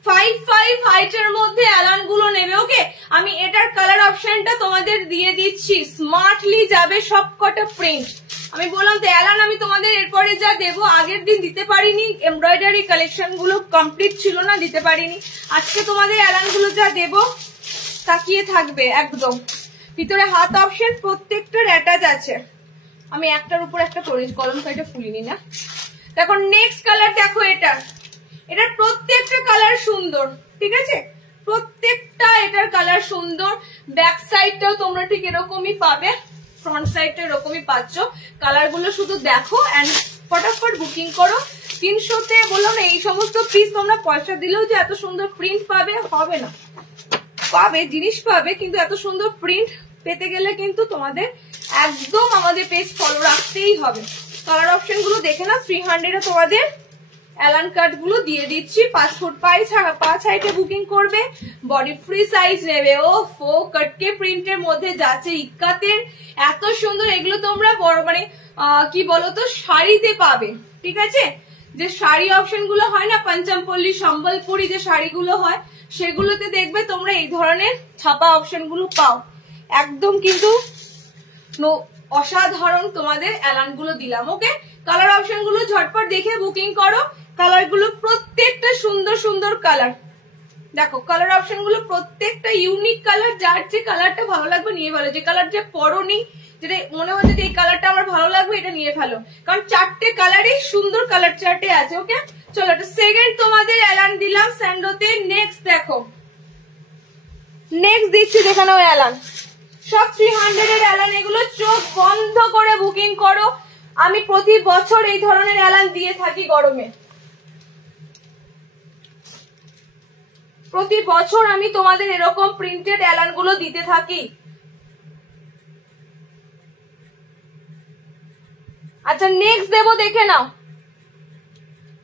5 হাইটের মধ্যে অ্যালান গুলো নেবে। ওকে, আমি এটার কালার অপশনটা তোমাদের দিয়ে দিচ্ছি, স্মার্টলি যাবে সবকটা প্রিন্ট। আমি বললাম তো অ্যালান আমি তোমাদের এরপরে যা দেবো, আগের দিন দিতে পারিনি, এমব্রয়ডারি কালেকশন গুলো কমপ্লিট ছিল না, দিতে পারিনি। আজকে তোমাদের অ্যালান গুলো যা দেবো তাকিয়ে থাকবে একদম। ভিতরে হাত অপশন প্রত্যেকটার অ্যাটাচ আছে। আমি একটার উপর একটা করেছি, কলমকারিটা ফুলিনি না। দেখো নেক্সট কালার দেখো, এটার প্রত্যেকটা কালার সুন্দর, ঠিক আছে? প্রত্যেকটা এটার কালার সুন্দর। ব্যাক সাইডটাও তোমরা ঠিক এরকমই পাবে, ফ্রন্ট সাইডটা এরকমই পাচ্ছ। কালার গুলো শুধু দেখো এন্ড ফটাফট বুকিং করো। 300-তে বললাম না, এই সমস্ত পিস তোমরা পয়সা দিলেও যে এত সুন্দর প্রিন্ট পাবে, হবে না। পাবে, জিনিস পাবে, কিন্তু এত সুন্দর প্রিন্ট পেতে গেলে কিন্তু তোমাদের একদম আমাদের পেজ ফলো রাখতেই হবে। কালার অপশন গুলো দেখে না, 300-এ তোমাদের অ্যালান কাট গুলো দিয়ে দিচ্ছি। 5 ফুট 5 হাইটে বুকিং করবে, বডি ফ্রি সাইজ নেবে। ও ফো কটকে প্রিন্টের মধ্যে যাচ্ছে ইক্কাতের, এত সুন্দর। এগুলো তোমরা বড় মানে কি বলতো শাড়িতে পাবে, ঠিক আছে? যে শাড়ি অপশন গুলো হয় না, পঞ্চমপল্লী সম্বলপুরি যে শাড়িগুলো হয়, সেগুলোতে দেখবে তোমরা এই ধরনের ছাপা অপশন গুলো পাও। একদম কিন্তু অসাধারণ তোমাদের অ্যালান গুলো দিলাম। ওকে, কালার অপশন গুলো ঝটপট দেখে বুকিং করো। কালার গুলো প্রত্যেকটা সুন্দর সুন্দর কালার। দেখো কালার অপশন গুলো প্রত্যেকটা ইউনিক কালার, যার যে কালারটা ভালো লাগবে নিয়ে ফেলো। যে কালার যে পরনি, যেটা মনে হচ্ছে যে এই কালারটা আমার ভালো লাগবে, এটা নিয়ে ফেলো, কারণ 4টে কালারই সুন্দর কালার চার্টে আছে। ওকে, চলো একটা সেকেন্ড তোমাদের অ্যালান দিলাম স্যান্ডোতে। নেক্সট দেখো, নেক্সট দিচ্ছি যেখানেও অ্যালান, সব 300 এর অ্যালান। এগুলো চোখ বন্ধ করে বুকিং করো। আমি প্রতি বছর এই ধরনের অ্যালান দিয়ে থাকি গরমে, প্রতি বছর আমি তোমাদের এরকম প্রিন্টেড অ্যালান গুলো দিতে থাকি। আচ্ছা নেক্সট দেবো, দেখে নাও।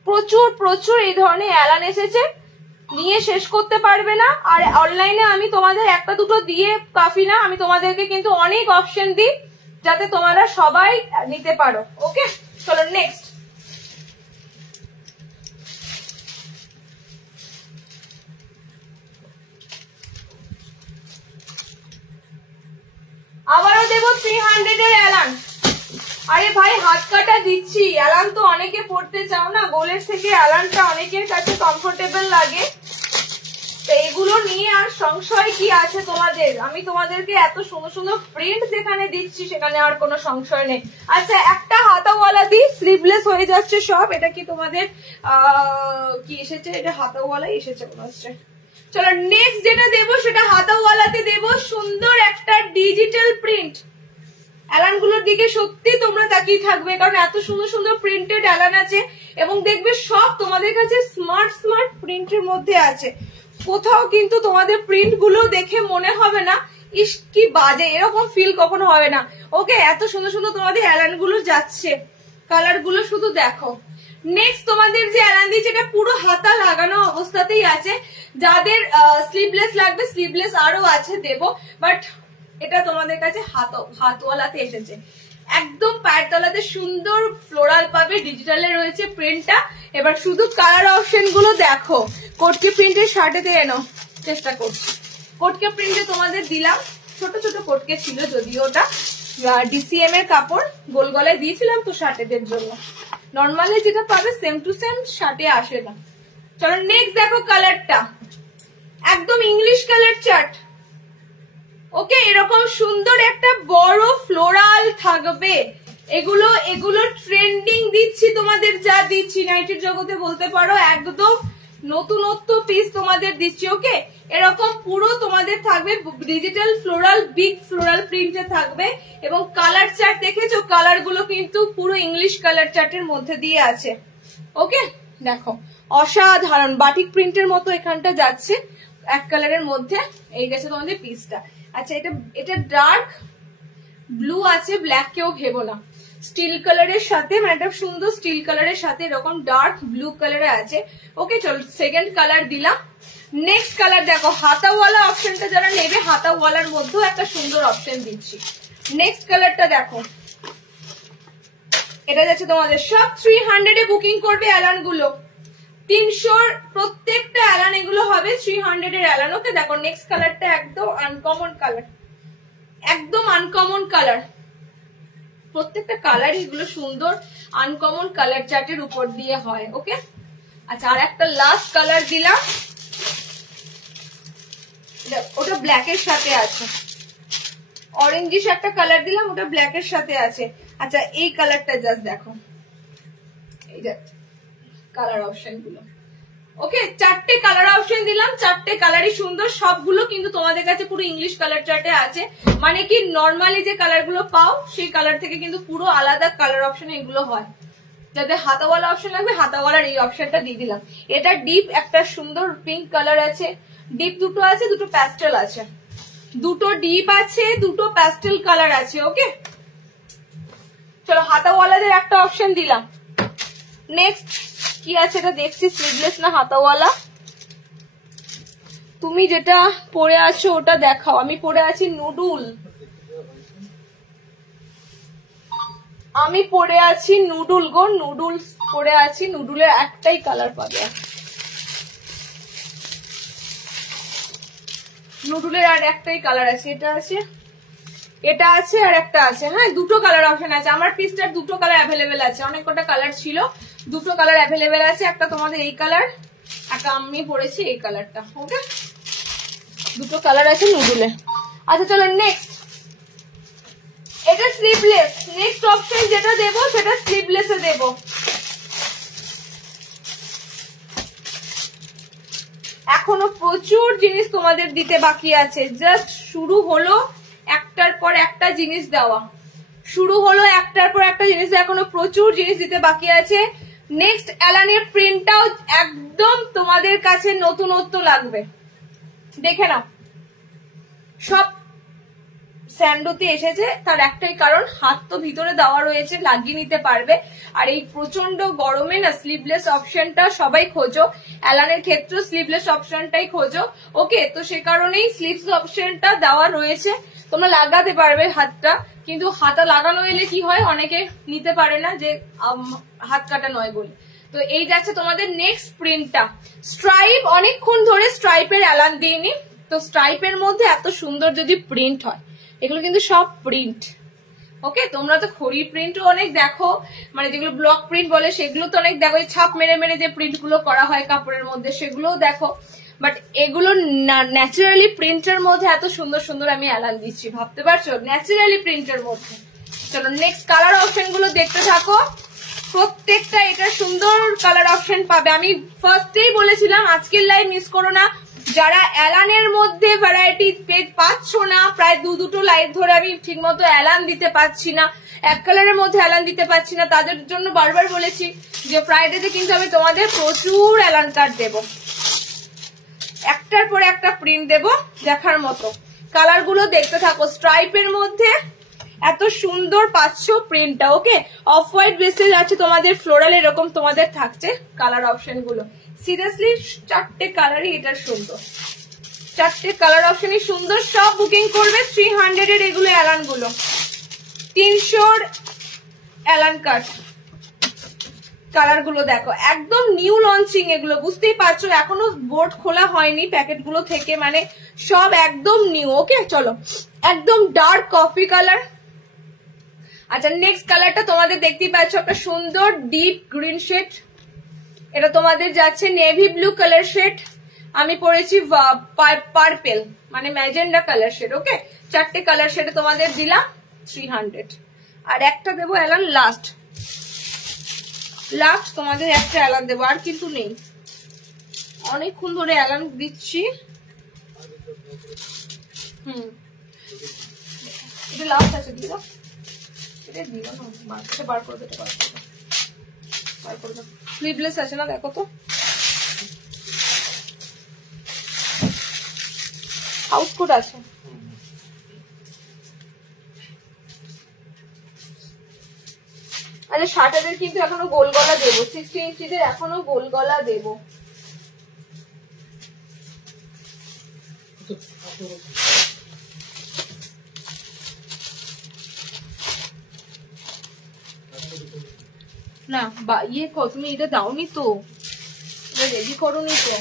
প্রচুর প্রচুর এই ধরনের অ্যালান এসেছে, নিয়ে শেষ করতে পারবে না। আর অনলাইনে আমি তোমাদের একটা দুটো দিয়ে কাফি না, আমি তোমাদেরকে কিন্তু অনেক অপশন দিই যাতে তোমরা সবাই নিতে পারো। ওকে, চলো নেক্সট। আবারও দেবো 300 এর অ্যালান। আরে ভাই হাত কাটা দিচ্ছি, অ্যালান তো অনেকে পড়তে চাও না, গোলের থেকে অ্যালানটা অনেকের কাছে কমফোর্টেবল লাগে। তো এগুলো নিয়ে আর সংশয় কি আছে তোমাদের? আমি তোমাদেরকে এত সুন্দর সুন্দর প্রিন্ট যেখানে দিচ্ছি সেখানে আর কোনো সংশয় নেই। আচ্ছা একটা হাতাওয়ালা দিই, স্লিভলেস হয়ে যাচ্ছে সব। এটা কি তোমাদের কি এসেছে? এটা হাতাওয়ালাই এসেছে মনে হচ্ছে। চলো নেক্সট যেটা দেবো সেটা হাতাওয়ালাতে দেবো, সুন্দর একটা ডিজিটাল প্রিন্ট। অ্যালান গুলোর দিকে সত্যি তোমরা তাকিয়ে থাকবে, কারণ এত সুন্দর সুন্দর প্রিন্টেড অ্যালান আছে এবং দেখবে সব তোমাদের কাছে স্মার্ট স্মার্ট প্রিন্টের মধ্যে আছে। কোথাও কিন্তু তোমাদের প্রিন্ট গুলো দেখে মনে হবে না ইস কি বাজে, এরকম ফিল কখনো হবে না। ওকে, এত সুন্দর সুন্দর তোমাদের অ্যালান গুলো যাচ্ছে, কালার গুলো শুধু দেখো। নেক্সট তোমাদের যে অ্যালান দিচ্ছে এটা পুরো হাতা লাগানো অবস্থাতেই আছে। যাদের স্লিভলেস লাগবে, স্লিভলেস আরো আছে দেবো, বাট এটা তোমাদের কাছে হাতওয়ালাতে এসেছে। একদম পায়ের তলাতে সুন্দর ফ্লোরাল পাবে, ডিজিটালে রয়েছে প্রিন্টটা। এবার শুধু কালার অপশন গুলো দেখো। কোটকে প্রিন্টের শার্টে এনো চেষ্টা করছি, কোটকে প্রিন্টে তোমাদের দিলাম। ছোট ছোট কোটকে ছিল, যদিও ওটা ডিসিএম এর কাপড়, গোল গলায় দিয়েছিলাম তো শার্টেদের জন্য। নর্মালি যেটা পাবে সেম টু সেম শার্টে আসে না। চলো নেক্সট দেখো কালারটা, একদম ইংলিশ কালার চার্ট। ওকে, এরকম সুন্দর একটা বড় ফ্লোরাল থাকবে। এগুলো ট্রেন্ডিং দিচ্ছি তোমাদের, যা দিচ্ছি নাইটের জগতে বলতে পারো একদম নতুনত্ব পিস তোমাদের দিচ্ছি। ওকে, এরকম পুরো তোমাদের থাকবে ডিজিটাল ফ্লোরাল, বিগ ফ্লোরাল প্রিন্টে থাকবে। এবং কালার চার্ট দেখেছো, কালার গুলো কিন্তু পুরো ইংলিশ কালার চার্টের মধ্যে দিয়ে আছে। ওকে দেখো অসাধারণ বাটিক প্রিন্টের মতো এখানটা যাচ্ছে, এক কালারের মধ্যে। এই গেছে তোমাদের পিসটা। আচ্ছা এটা ডার্ক ব্লু আছে, ব্ল্যাক কেউ ভেবো না, স্টিল কালারের সাথে, মানে একটা সুন্দর স্টিল কালারের সাথে এরকম ডার্ক ব্লু কালারে আছে। ওকে, চলো সেকেন্ড কালার দিলাম। নেক্সট কালার দেখো, হাতাওয়ালা অপশনটা যারা নেবে, হাতাওয়ালার মধ্যেও একটা সুন্দর অপশন দিচ্ছি। নেক্সট কালারটা দেখো, এটা যাচ্ছে তোমাদের সব 300 এ বুকিং করবে অ্যালান গুলো। 300 প্রত্যেকটা অ্যালান এগুলো হবে 300 এর অ্যালান। ওকে দেখো নেক্সট কালারটা একদম আনকমন কালার, একদম আনকমন কালার। প্রত্যেকটা কালার এগুলো সুন্দর আনকমন কালার চার্টের উপর দিয়ে হয়। ওকে, আচ্ছা আর একটা লাস্ট কালার দিলাম, ওটা ব্ল্যাকের সাথে আছে। অরেঞ্জিশ একটা কালার দিলাম, ওটা ব্ল্যাকের সাথে আছে। আচ্ছা এই কালারটা জাস্ট দেখো, এই যাচ্ছে কালার অপশন গুলো। ওকে, 4টে কালার অপশন দিলাম, 4টে কালারই সুন্দর। সবগুলো কিন্তু তোমাদের কাছে পুরো ইংলিশ কালার চার্টে আছে, মানে কি নর্মালি যে কালার গুলো পাও সেই কালার থেকে কিন্তু পুরো আলাদা কালার অপশন এগুলো হয়। যাদের হাতাওয়ালা অপশন লাগবে, হাতাওয়ালার এই অপশনটা দিয়ে দিলাম। এটা ডিপ একটা সুন্দর পিঙ্ক কালার আছে, ডিপ দুটো আছে, দুটো প্যাস্টেল আছে, দুটো ডিপ আছে, দুটো প্যাস্টেল কালার আছে। ওকে, চলো হাতাওয়ালাদের একটা অপশন দিলাম। নেক্সট কি আছে এটা দেখছি, স্লিভলেস না হাতাওয়ালা? তুমি যেটা পরে আছো ওটা দেখাও। আমি পরে আছি নুডুল, আমি পরে আছি নুডুল গো, নুডলস পরে আছি। নুডুলের একটাই কালার পাবে, নুডুলের আর একটাই কালার আছে, এটা আছে, এটা আছে আর একটা আছে। হ্যাঁ, দুটো কালার অপশন আছে আমার পিসটার, দুটো কালার অ্যাভেলেবেল আছে। অনেক কটা কালার ছিল, দুটো কালার অ্যাভেলেবেল আছে। একটা তোমাদের এই কালার, একটা আমি পরেছি এই কালারটা। ওকে, দুটো কালার আছে নুডুলে। আচ্ছা চলো নেক্সট, এটা স্লিভলেস। নেক্সট অপশন যেটা দেবো সেটা স্লিভলেসে দেবো। এখনো প্রচুর জিনিস তোমাদের দিতে বাকি আছে, জাস্ট শুরু হলো একটার পর একটা জিনিস দেওয়া, শুরু হলো একটার পর একটা জিনিস, এখনো প্রচুর জিনিস দিতে বাকি আছে। নেক্সট অ্যালানের প্রিন্টটাও একদম তোমাদের কাছে নতুনত্ব লাগবে, দেখে নাও। সব স্যান্ডোতে এসেছে, তার একটাই কারণ হাত তো ভিতরে দেওয়া রয়েছে, লাগিয়ে নিতে পারবে। আর এই প্রচন্ড গরমে না স্লিভলেস অপশনটা সবাই খোঁজো, অ্যালানের ক্ষেত্রে স্লিভলেস অপশনটাই খোঁজো। ওকে, তো সে কারণেই স্লিভস অপশনটা দেওয়া রয়েছে, তোমরা লাগাতে পারবে হাতটা। কিন্তু হাতা লাগানো এলে কি হয়, অনেকে নিতে পারে না যে হাত কাটা নয় বলে। তো এই যাচ্ছে তোমাদের নেক্সট প্রিন্টটা, স্ট্রাইপ। অনেকক্ষণ ধরে স্ট্রাইপের অ্যালান দিইনি, তো স্ট্রাইপের মধ্যে এত সুন্দর যদি প্রিন্ট হয়, এগুলো কিন্তু সব প্রিন্ট। ওকে, তোমরা তো খড়ি প্রিন্টও অনেক দেখো, মানে যেগুলো ব্লক প্রিন্ট বলে সেগুলো তো অনেক দেখো, ছাপ মেরে মেরে যে প্রিন্ট গুলো করা হয় কাপড়ের মধ্যে সেগুলোও দেখো। বাট এগুলো ন্যাচারালি প্রিন্টের মধ্যে এত সুন্দর সুন্দর আমি অ্যালান দিচ্ছি, ভাবতে পারছো? ন্যাচারালি প্রিন্টের মধ্যে। চলো নেক্সট কালার অপশন গুলো দেখতে থাকো, প্রত্যেকটা এটা সুন্দর কালার অপশন পাবে। আমি ফার্স্টেই বলেছিলাম আজকের লাইভ মিস করো না। যারা অ্যালানের মধ্যে ভ্যারাইটি পাচ্ছ না, প্রায় দুটো লাইভ ধরে আমি ঠিক মতো অ্যালান দিতে পারছি না, এক কালারের মধ্যে অ্যালান দিতে পারছি না, তাদের জন্য বারবার বলেছি যে ফ্রাইডেতে কিন্তু আমি তোমাদের প্রচুর অ্যালান কার্ড দেবো, একটার পর একটা প্রিন্ট দেবো দেখার মতো। কালার গুলো দেখতে থাকো, স্ট্রাইপের মধ্যে এত সুন্দর পাচ্ছ প্রিন্টটা। ওকে, অফ হোয়াইট বেসে আছে তোমাদের, ফ্লোরাল এরকম তোমাদের থাকছে কালার অপশন গুলো। সিরিয়াসলি চারটে কালারই এটার সুন্দর, চারটে কালার অপশনই সুন্দর। সব বুকিং করবে 300 এর এগুলো অ্যালান গুলো, 300 অ্যালান কাট। কালার গুলো দেখো একদম নিউ লঞ্চিং, এগুলো বুঝতেই পারছো, এখনো বোর্ড খোলা হয়নি প্যাকেট গুলো থেকে, মানে সব একদম নিউ। ওকে, চলো একদম ডার্ক কফি কালার। আচ্ছা নেক্সট কালারটা তোমাদের দেখতেই পাচ্ছ, একটা সুন্দর ডিপ গ্রিন শেড, এটা তোমাদের যাচ্ছে নেভি ব্লু কালার শেড, আমি পরেছি পার্পেল মানে ম্যাজেন্ডা কালার শেড। ওকে, চারটে কালার শেডে তোমাদের দিলাম 300। আর একটা দেবো অ্যালান লাস্ট, লাস্ট তোমাদের একটা অ্যালান দেবো, আর কিন্তু নেই, অনেকক্ষণ ধরে অ্যালান দিচ্ছি। এটা লাস্ট আছে, দিল এটা দিল না, বার করে দেবো, বার করে দেবো। স্লিভলেস আছে না, দেখো তো, হাউস কোট আছে। আচ্ছা শার্টাদের কিন্তু এখনো গোল গলা দেবো, 60 ইঞ্চিদের এখনো গোল গলা দেবো। না ইয়ে তুমি এটা দাওনি তো, রেডি করোনি তো,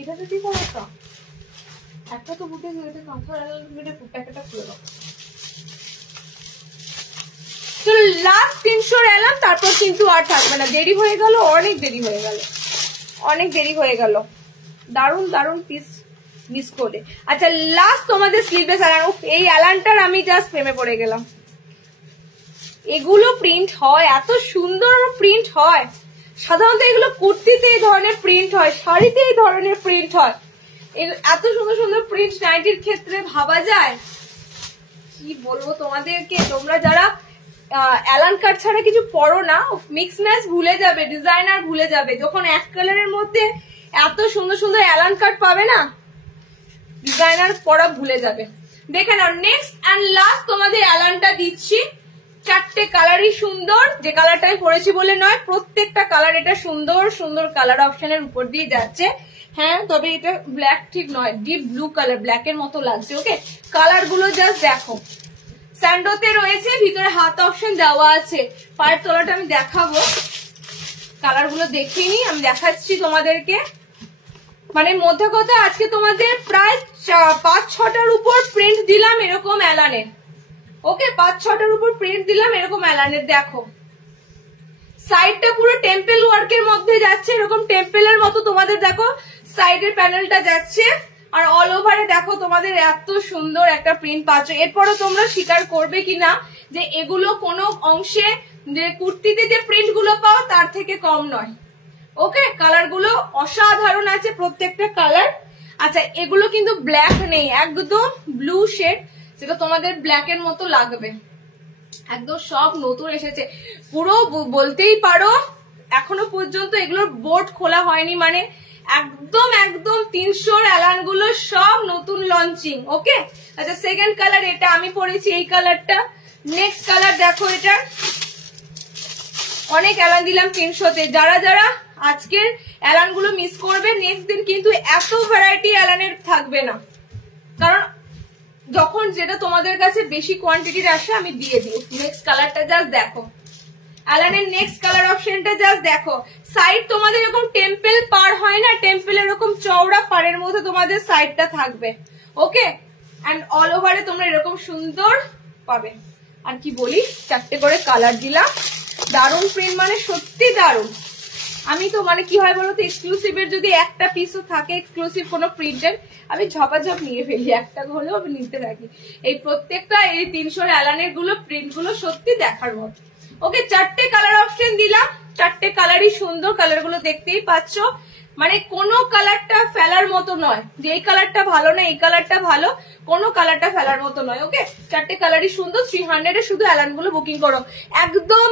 এটা তো ঠিক অবস্থা। একটা তো বুটে প্যাকেটটা খুলে দাও। চলো লাস্ট 300 এলাম, তারপর কিন্তু আর থাকবে না, দেরি হয়ে গেল, অনেক দেরি হয়ে গেল, অনেক দেরি হয়ে গেল। দারুন দারুন পিস মিস করে। আচ্ছা লাস্ট তোমাদের স্লিভলেস অ্যালান, এই অ্যালানটার আমি জাস্ট প্রেমে পড়ে গেলাম। এগুলো প্রিন্ট হয়, এত সুন্দর প্রিন্ট হয়। সাধারণত এগুলো কুর্তিতে এই ধরনের প্রিন্ট হয়, শাড়িতে এই ধরনের প্রিন্ট হয়, এত সুন্দর সুন্দর প্রিন্ট নাইটির ক্ষেত্রে ভাবা যায়? কি বলবো তোমাদেরকে, তোমরা যারা অ্যালান কাট ছাড়া কিছু পরো না, মিক্স ম্যাচ ভুলে যাবে, ডিজাইনার ভুলে যাবে। যখন এক কালারের মধ্যে এত সুন্দর সুন্দর অ্যালান কাট পাবে না, ডিজাইনার পরা ভুলে যাবে। দেখে নাও নেক্সট অ্যান্ড লাস্ট তোমাদের অ্যালানটা দিচ্ছি, চারটে কালারই সুন্দর, যে কালারটা আমি পরেছি বলে নয়, প্রত্যেকটা কালার এটা সুন্দর সুন্দর কালার অপশনের উপর দিয়ে যাচ্ছে। হ্যাঁ, তবে এটা ব্ল্যাক ঠিক নয়, ডিপ ব্লু কালার, ব্ল্যাকের মতো লাগছে। ওকে, কালার গুলো জাস্ট দেখো। স্যান্ডোতে রয়েছে, ভিতরে হাত অপশন দেওয়া আছে। পায়ের তলাটা আমি দেখাবো, কালার গুলো দেখিনি, আমি দেখাচ্ছি তোমাদেরকে। মানে মধ্যে কথা আজকে তোমাদের প্রায় 5-6টার উপর প্রিন্ট দিলাম এরকম অ্যালানের। ওকে, 5-6টার উপর প্রিন্ট দিলাম এরকম অ্যালানের। দেখো সাইডটা পুরো টেম্পল ওয়ার্কের মধ্যে যাচ্ছে, এরকম টেম্পলের মতো তোমাদের দেখো সাইডের প্যানেলটা যাচ্ছে। আর অল ওভারে দেখো তোমাদের এত সুন্দর একটা প্রিন্ট পাচ্ছ। এরপরও তোমরা স্বীকার করবে কিনা যে এগুলো কোনো অংশে যে কুর্তিতে যে প্রিন্ট গুলো পাও তার থেকে কম নয়। ওকে, কালার গুলো অসাধারণ আছে প্রত্যেকটা কালার। আচ্ছা, এগুলো কিন্তু ব্ল্যাক নেই, একদম ব্লু শেড, যেটা তোমাদের ব্ল্যাকের মতো লাগবে। একদম সব নতুন এসেছে, পুরো বলতেই পারো এখনো পর্যন্ত এগুলোর বোর্ড খোলা হয়নি। মানে একদম একদম 300 অ্যালান গুলো সব নতুন লঞ্চিং। ওকে, আচ্ছা সেকেন্ড কালার এটা আমি পরেছি, এই কালারটা। নেক্সট কালার দেখো, এটা অনেক অ্যালান দিলাম 300-তে। যারা যারা আজকের অ্যালান গুলো মিস করবে, নেক্সট দিন কিন্তু এত ভ্যারাইটি অ্যালানের থাকবে না, কারণ যখন যেটা তোমাদের কাছে বেশি কোয়ান্টিটির আসে আমি দিয়ে দিই। নেক্সট কালারটা জাস্ট দেখো, অ্যালানের নেক্সট কালার অপশনটা জাস্ট দেখো। সাইড তোমাদের এরকম টেম্পল পার হয় না, টেম্পল এরকম চওড়া পাড়ের মধ্যে তোমাদের সাইডটা থাকবে। ওকে, এন্ড অল ওভারে তোমরা এরকম সুন্দর পাবে। আর কি বলি, 4টে করে কালার দিলাম, দারুণ প্রিন্ট, মানে সত্যি দারুণ। আমি তো মানে কি হয় বলতো, এক্সক্লুসিভের যদি একটা পিসও থাকে, এক্সক্লুসিভ কোনো প্রিন্টের, আমি ঝপাঝপ নিয়ে ফেলি, একটা হলেও আমি নিতে থাকি। এই প্রত্যেকটা এই 300 অ্যালানের গুলো প্রিন্ট গুলো সত্যি দেখার মতো। ওকে, 4টে কালার অপশন দিলাম, 4টে কালারই সুন্দর, কালার গুলো দেখতেই পাচ্ছ। মানে কোনো কালারটা ফেলার মতো নয় যে এই কালারটা ভালো না এই কালারটা ভালো, কোনো কালারটা ফেলার মতো নয়। ওকে, 4টে কালারই সুন্দর। 300-এ শুধু অ্যালান গুলো বুকিং করো। একদম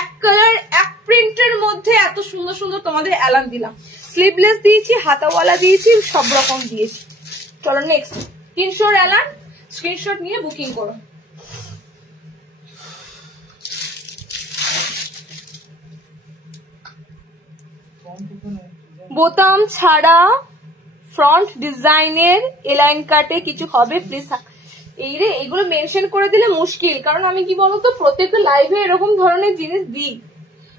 এক কালার এক প্রিন্টের মধ্যে এত সুন্দর সুন্দর তোমাদের অ্যালান দিলাম। স্লিভলেস দিয়েছি, হাতাওয়ালা দিয়েছি, সব রকম দিয়েছি। চলো নেক্সট 300 অ্যালান স্ক্রিনশট নিয়ে বুকিং করো। বোতাম ছাড়া ফ্রন্ট ডিজাইনের এলাইন কাটে কিছু হবে প্লিজ। এই রে, এগুলো মেনশন করে দিলে মুশকিল, কারণ আমি কি বলতো প্রত্যেকটা লাইভে এরকম ধরনের জিনিস দিই।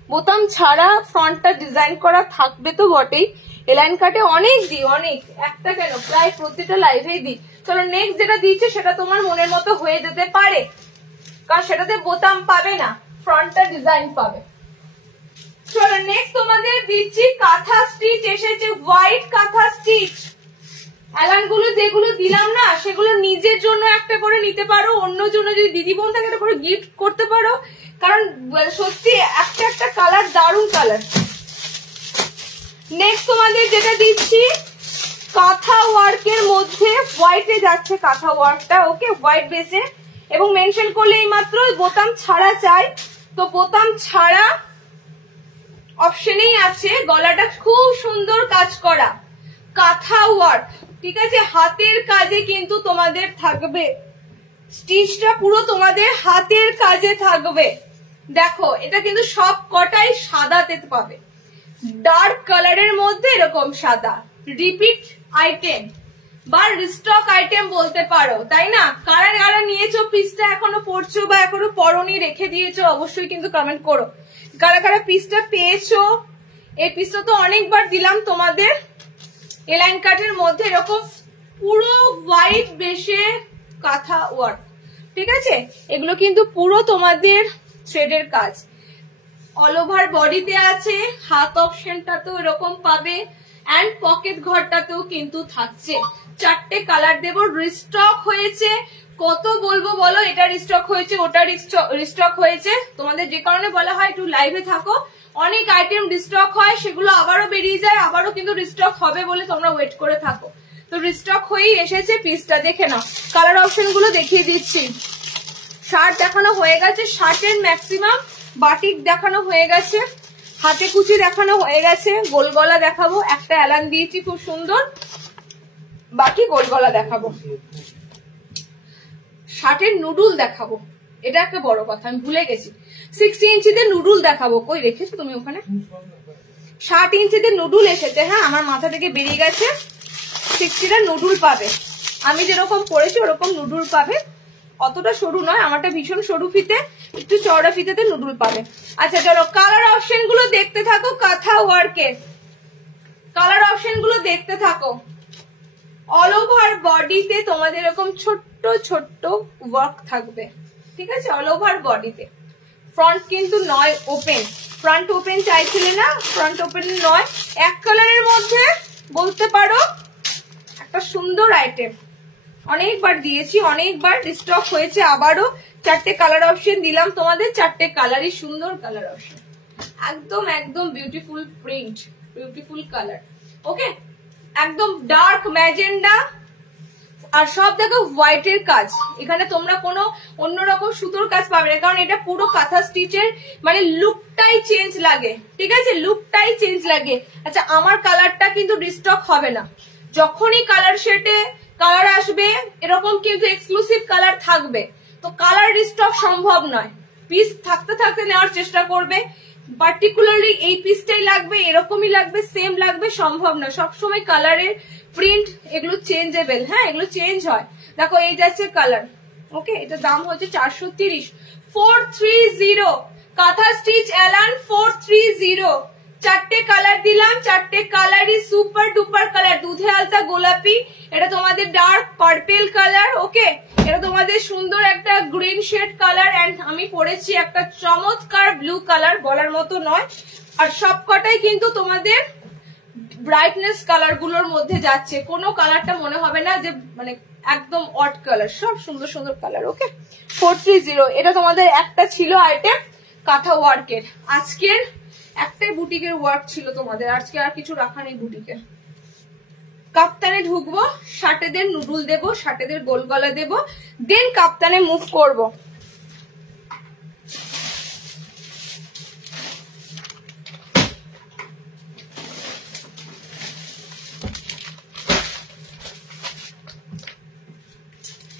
বোতাম ছাড়া ফ্রন্টটা ডিজাইন করা থাকবে তো বটেই, এলাইন কাটে অনেক দিই, অনেক, একটা কেন প্রায় প্রত্যেকটা লাইভেই দিই। চলো নেক্সট যেটা দিচ্ছে সেটা তোমার মনের মতো হয়ে যেতে পারে, কারণ সেটাতে বোতাম পাবে না, ফ্রন্টটা ডিজাইন পাবে। চলো নেক্সট তোমাদের দিচ্ছি কাঁথা স্টিচ এসেছে, হোয়াইট কাঁথা স্টিচ। অ্যালান গুলো যেগুলো দিলাম না সেগুলো নিজের জন্য একটা করে নিতে পারো, অন্য জন্য যদি দিদি বোন থাকে একটা করে গিফট করতে পারো, কারণ সত্যি একটা একটা কালার দারুণ কালার। নেক্সট তোমাদের যেটা দিচ্ছি কাঁথা ওয়ার্কের মধ্যে হোয়াইটে যাচ্ছে কাঁথা ওয়ার্কটা। ওকে, হোয়াইট বেসে, এবং মেনশন করলে এই মাত্র বোতাম ছাড়া চাই, তো বোতাম ছাড়া অপশনেই আছে। গলাটা খুব সুন্দর কাজ করা কাঁথা ওয়ার্ক, ঠিক আছে, হাতের কাজে কিন্তু তোমাদের থাকবে, স্টিচটা পুরো তোমাদের হাতের কাজে থাকবে। দেখো এটা কিন্তু সব কটাই সাদাতে পাবে, ডার্ক কালারের মধ্যে এরকম সাদা, রিপিট আইটেম বা রিস্টক আইটেম বলতে পারো, তাই না? কারা কারা নিয়েছো পিসটা, এখনো পড়ছো বা এখনো পরনি রেখে দিয়েছো, অবশ্যই কিন্তু কমেন্ট করো। কারা কারা পিসটা পেয়েছো, এই পিসটা তো অনেকবার দিলাম তোমাদের। এলাইন কাটের মধ্যে এরকম পুরো হোয়াইট বেশে কাঁথা ওয়ার্ক, ঠিক আছে, এগুলো কিন্তু পুরো তোমাদের থ্রেডের কাজ। অল ওভার বডিতে আছে, হাত অপশনটাতেও এরকম পাবে, এন্ড পকেট ঘরটাতেও কিন্তু থাকছে। 4টে কালার দেব, রিস্টক হয়েছে। কত বলবো বলো, এটা রিস্টক হয়েছে, ওটা রিস্টক হয়েছে। তোমাদের যে কারণে বলা হয় একটু লাইভে থাকো, অনেক আইটেম রিস্টক হয়, সেগুলো আবারও বেরিয়ে যায়, আবারও কিন্তু রিস্টক হবে বলে তোমরা ওয়েট করে থাকো। তো রিস্টক হয়েই এসেছে, পিসটা দেখে নাও। কালার অপশন গুলো দেখিয়ে দিচ্ছি। শার্ট দেখানো হয়ে গেছে, শার্টের ম্যাক্সিমাম বাটিক দেখানো হয়ে গেছে, হাতে কুচি দেখানো হয়ে গেছে, গোল গলা দেখাবো, একটা অ্যালান দিয়েছি খুব সুন্দর, বাকি গোল গলা দেখাবো, শার্টের নুডুল দেখাবো, এটা একটা বড় কথা, আমি ভুলে গেছি। 60 ইঞ্চিতে নুডুল দেখাবো, কই রেখেছো তুমি ওখানে? 60 ইঞ্চিতে নুডুল এসেছে, হ্যাঁ আমার মাথা থেকে বেরিয়ে গেছে। 60টা নুডুল পাবে, আমি যেরকম পরেছি ওরকম নুডুল পাবে, অতটা সরু নয়, আমারটা ভীষণ সরু ফিতে, একটু চওড়া ফিতেতে নুডুল পাবে। আচ্ছা চলো কালার অপশন গুলো দেখতে থাকো, কাঁথা ওয়ার্কের কালার অপশন গুলো দেখতে থাকো। অল ওভার বডিতে তোমাদের এরকম ছোট্ট ছোট্ট ওয়ার্ক থাকবে, ঠিক আছে, অল ওভার বডিতে। ফ্রন্ট কিন্তু নয় ওপেন, ফ্রন্ট ওপেন চাইছিলে না, ফ্রন্ট ওপেন নয়, এক কালারের মধ্যে বলতে পারো একটা সুন্দর আইটেম। অনেকবার দিয়েছি, অনেকবার রিস্টক হয়েছে, আবারও 4টে কালার অপশন দিলাম তোমাদের, 4টে কালারই সুন্দর কালার অপশন, একদম একদম বিউটিফুল প্রিন্ট, বিউটিফুল কালার। ওকে, একদম ডার্ক ম্যাজেন্ডা, আর সব দেখো হোয়াইটের কাজ, এখানে তোমরা কোনো অন্যরকম সুতোর কাজ পাবে না, কারণ এটা পুরো কাঁথা স্টিচের মানে লুকটাই চেঞ্জ লাগে, ঠিক আছে, লুকটাই চেঞ্জ লাগে। আচ্ছা আমার কালারটা কিন্তু রিস্টক হবে না, যখনই কালার শেডে কালার আসবে এরকম কিন্তু এক্সক্লুসিভ কালার থাকবে, তো কালার রিস্টক সম্ভব নয়, পিস থাকতে থাকতে নেওয়ার চেষ্টা করবে। পার্টিকুলারলি এই পিসটাই লাগবে, এরকমই লাগবে, সেম লাগবে, সম্ভব না। সবসময় কালারের প্রিন্ট এগুলো চেঞ্জেবল, হ্যাঁ এগুলো চেঞ্জ হয়। দেখো এই যাচ্ছে কালার, ওকে, এটা দাম হচ্ছে 430, 430 কাঁথা স্টিচ এলান 430। 4টে কালার দিলাম, 4টে কালারই সুপার ডুপার কালার, দুধে আলতা গোলাপি, এটা তোমাদের ডার্ক পার্পেল কালার, ওকে, এটা তোমাদের সুন্দর একটা গ্রিন শেড কালার, এন্ড আমি পরেছি একটা চমৎকার ব্লু কালার, বলার মতো নয়। আর সবকটাই কিন্তু তোমাদের ব্রাইটনেস কালার গুলোর মধ্যে যাচ্ছে, কোনো কালারটা মনে হবে না যে মানে একদম অড কালার, সব সুন্দর সুন্দর কালার। ওকে 430, এটা তোমাদের একটা ছিল আইটেম কাঁথা ওয়ার্কের, আজকের একটাই বুটিকের ওয়ার্ক ছিল তোমাদের, আজকে আর কিছু রাখা নেই বুটিকে। কাপ্তানে ঢুকবো, ষাটেদের নুডুল দেবো, ষাটেদের গোল গলা দেবো, দেন কাপ্তানে মুভ করবো।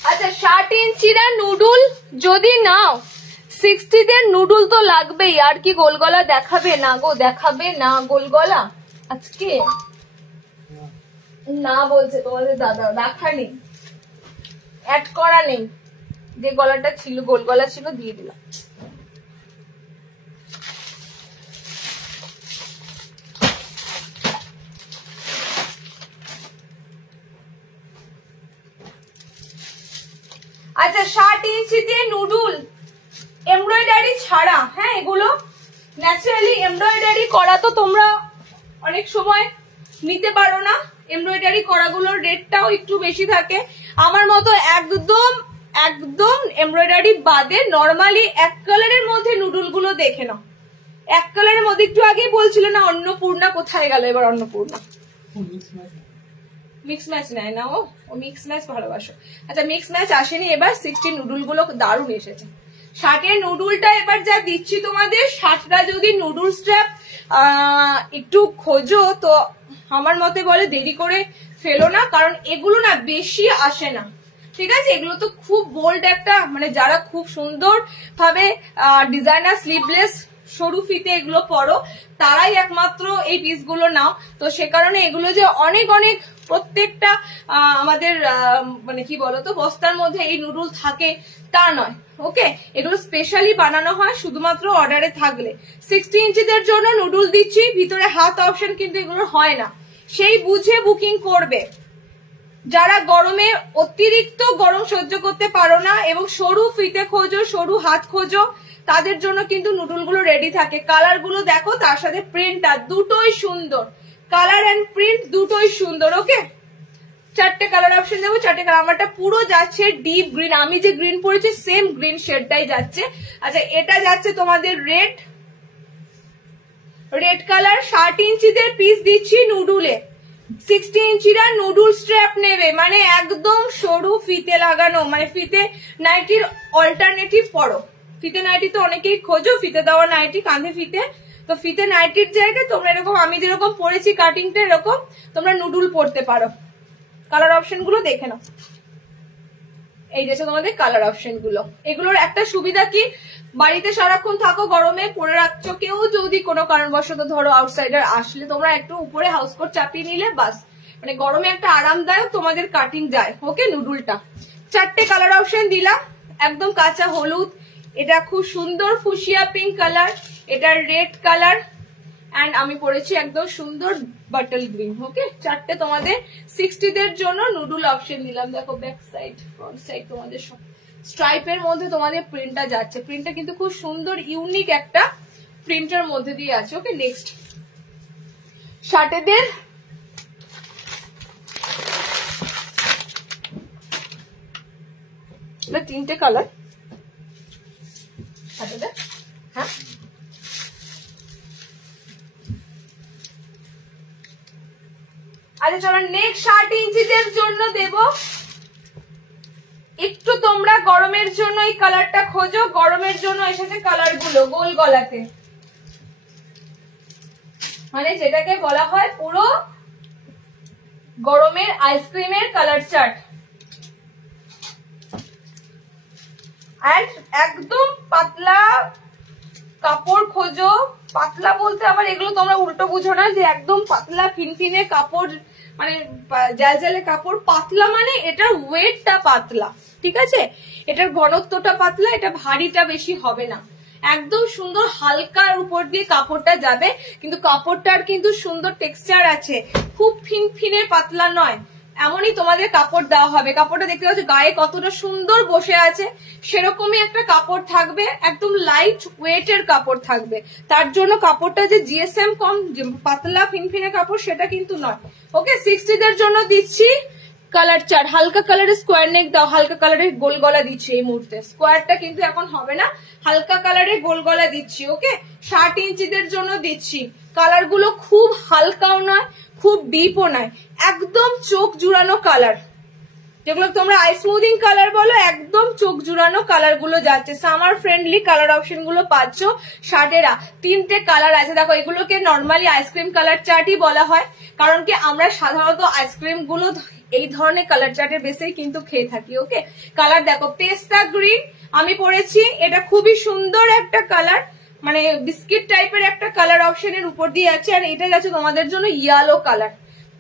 আচ্ছা 60 ইঞ্চিরা নুডুল যদি নাও, 60দের নুডুল তো লাগবেই, আর কি গোলগলা দেখাবে না গো, দেখাবে না গোলগলা আজকে না বলছে তোমাদের দাদা, রাখা নেই, অ্যাড করা নেই, যে গলাটা ছিল গোল গলা ছিল দিয়ে দিলাম। আচ্ছা 60 ইঞ্চিতে নুডুল এমব্রয়ডারি ছাড়া, হ্যাঁ এগুলো ন্যাচারালি এমব্রয়ডারি করা, তো তোমরা অনেক সময় নিতে পারো না, এমব্রয়ডারি করাগুলোর রেটটাও একটু বেশি থাকে। আমার মতো একদম একদম এমব্রয়ডারি বাদে নর্মালি এক কালারের মধ্যে নুডুল গুলো দেখে নাও, এক কালারের মধ্যে, একটু আগেই বলছিল না অন্নপূর্ণা কোথায় গেল, এবার অন্নপূর্ণা মিক্স ম্যাচ নেয় না, ও মিক্স ম্যাচ ভালোবাসো। আচ্ছা মিক্স ম্যাচ আসেনি এবার, 60 নুডুল গুলো দারুণ এসেছে। 60 নুডুলটা এবার যা দিচ্ছি তোমাদের, 60টা যদি নুডুল স্ট্র্যাপ একটু খোঁজো তো আমার মতে বলে দেরি করে ফেলো না, কারণ এগুলো না বেশি আসে না, ঠিক আছে, এগুলো তো খুব বোল্ড একটা, মানে যারা খুব সুন্দর ভাবে ডিজাইনার স্লিভলেস সরু ফিতে এগুলো পরো তারাই একমাত্র এই পিসগুলো নাও, তো সে কারণে এগুলো যে অনেক অনেক প্রত্যেকটা আমাদের মানে কি বলতো বস্তার মধ্যে এই নুডুল থাকে তা নয়, ওকে, এগুলো স্পেশালি বানানো হয় শুধুমাত্র অর্ডারে থাকলে। 60 ইঞ্চিদের জন্য নুডুল দিচ্ছি, ভিতরে হাত অপশন কিন্তু এগুলো হয় না, সেই বুঝে বুকিং করবে। যারা গরমে অতিরিক্ত গরম সহ্য করতে পারো না এবং সরু ফিতে খোঁজো, সরু হাত খোঁজো, তাদের জন্য কিন্তু নুডুল গুলো রেডি থাকে। কালার গুলো দেখো, তার সাথে প্রিন্টটা দুটোই সুন্দর, কালার এন্ড প্রিন্ট দুটোই সুন্দর। ওকে 4টে কালার অপশন দেবো, 4টে কালার, আমারটা পুরো যাচ্ছে ডিপ গ্রিন, আমি যে গ্রিন পরেছি সেম গ্রিন শেডটাই যাচ্ছে। আচ্ছা এটা যাচ্ছে তোমাদের রেড, রেড কালার। 60 ইঞ্চিদের পিস দিচ্ছি নুডুলে, 60 ইঞ্চিরা নুডুল স্ট্র্যাপ নেবে, মানে একদম সরু ফিতে লাগানো, মানে ফিতে নাইটির অল্টারনেটিভ পরো, ফিতে নাইটি তো অনেকেই খোঁজো, ফিতে দেওয়া নাইটি, কাঁধে ফিতে, তো ফিতে নাইটির জায়গায় তোমরা এরকম আমি যেরকম পরেছি কাটিংটা এরকম তোমরা নুডুল পরতে পারো। কালার অপশন গুলো দেখে নাও, এই যে তোমাদের কালার অপশন গুলো। এগুলোর একটা সুবিধা কি, বাড়িতে সারাক্ষণ থাকো, গরমে পরে রাখছো, কেউ যদি কোনো কারণবশত ধরো আউটসাইডার আসলে তোমরা একটু উপরে হাউস কোট চাপিয়ে নিলে বাস, মানে গরমে একটা আরামদায়ক তোমাদের কাটিং যায়। ওকে, নুডুলটা 4টে কালার অপশন দিলাম, একদম কাঁচা হলুদ, এটা খুব সুন্দর ফুসিয়া পিঙ্ক কালার, এটা রেড কালার, এন্ড আমি পরেছি একদম সুন্দর বাটল গ্রিন। ওকে, 4টে তোমাদের 60 দের জন্য নুডুল অপশন দিলাম। দেখো ব্যাক সাইড ফ্রন্ট সাইড তোমাদের সব স্ট্রাইপের মধ্যে তোমাদের প্রিন্টটা যাচ্ছে, প্রিন্টটা কিন্তু খুব সুন্দর ইউনিক একটা প্রিন্টের মধ্যে দিয়ে আছে। ওকে, নেক্সট শার্টেদের তিনটে কালার শার্টেদের। হ্যাঁ, আচ্ছা চলো নেক্সট 60 ইঞ্চিদের জন্য দেব। একটু তোমরা গরমের জন্য এই কালারটা খোঁজো, গরমের জন্য এসেছে কালার গুলো গোল গলাতে, মানে যেটাকে বলা হয় পুরো গরমের আইসক্রিমের কালার চার্ট। এন্ড একদম পাতলা কাপড় খোঁজো, পাতলা বলতে আবার এগুলো তোমরা উল্টো বুঝো না যে একদম পাতলা ফিনফিনে কাপড়, মানে জালজালে কাপড়। পাতলা মানে এটার ওয়েটটা পাতলা, ঠিক আছে, এটার ঘনত্বটা পাতলা, এটা ভারীটা বেশি হবে না, একদম সুন্দর হালকার উপর দিয়ে কাপড়টা যাবে, কিন্তু কাপড়টার কিন্তু সুন্দর টেক্সচার আছে, খুব ফিনফিনে পাতলা নয়, এমনই তোমাদের কাপড় দেওয়া হবে। কাপড়টা দেখতে পাচ্ছ গায়ে কতটা সুন্দর বসে আছে, সেরকমই একটা কাপড় থাকবে, একদম লাইট ওয়েটের কাপড় থাকবে। তার জন্য কাপড়টা যে জিএসএম কম পাতলা ফিনফিনে কাপড় সেটা কিন্তু নয়। ওকে, 60 দের জন্য দিচ্ছি কালার চার্ট, হালকা কালারের স্কোয়ার নেক দাও, হালকা কালারের গোল গলা দিচ্ছি এই মুহূর্তে, স্কোয়ারটা কিন্তু এখন হবে না, হালকা কালারের গোল গলা দিচ্ছি। ওকে, 60 ইঞ্চিদের জন্য দিচ্ছি। কালার গুলো খুব হালকাও নয়, খুব ডিপও নয়, একদম চোখ জুড়ানো কালার, যেগুলো তোমরা আই স্মুদিং কালার বলো, একদম চোখ জুড়ানো কালার গুলো যাচ্ছে। সামার ফ্রেন্ডলি কালার অপশন গুলো পাচ্ছ শার্টেরা। 3টে কালার আছে, দেখো এগুলোকে নর্মালি আইসক্রিম কালার চার্টই বলা হয়, কারণ কি আমরা সাধারণত আইসক্রিম গুলো এই ধরনের কালার চার্টের বেসেই কিন্তু খেয়ে থাকি। ওকে, কালার দেখো পেস্তা গ্রিন আমি পরেছি, এটা খুবই সুন্দর একটা কালার, মানে বিস্কিট টাইপের একটা কালার অপশনের উপর দিয়ে আছে। আর এটা যাচ্ছে তোমাদের জন্য ইয়েলো কালার,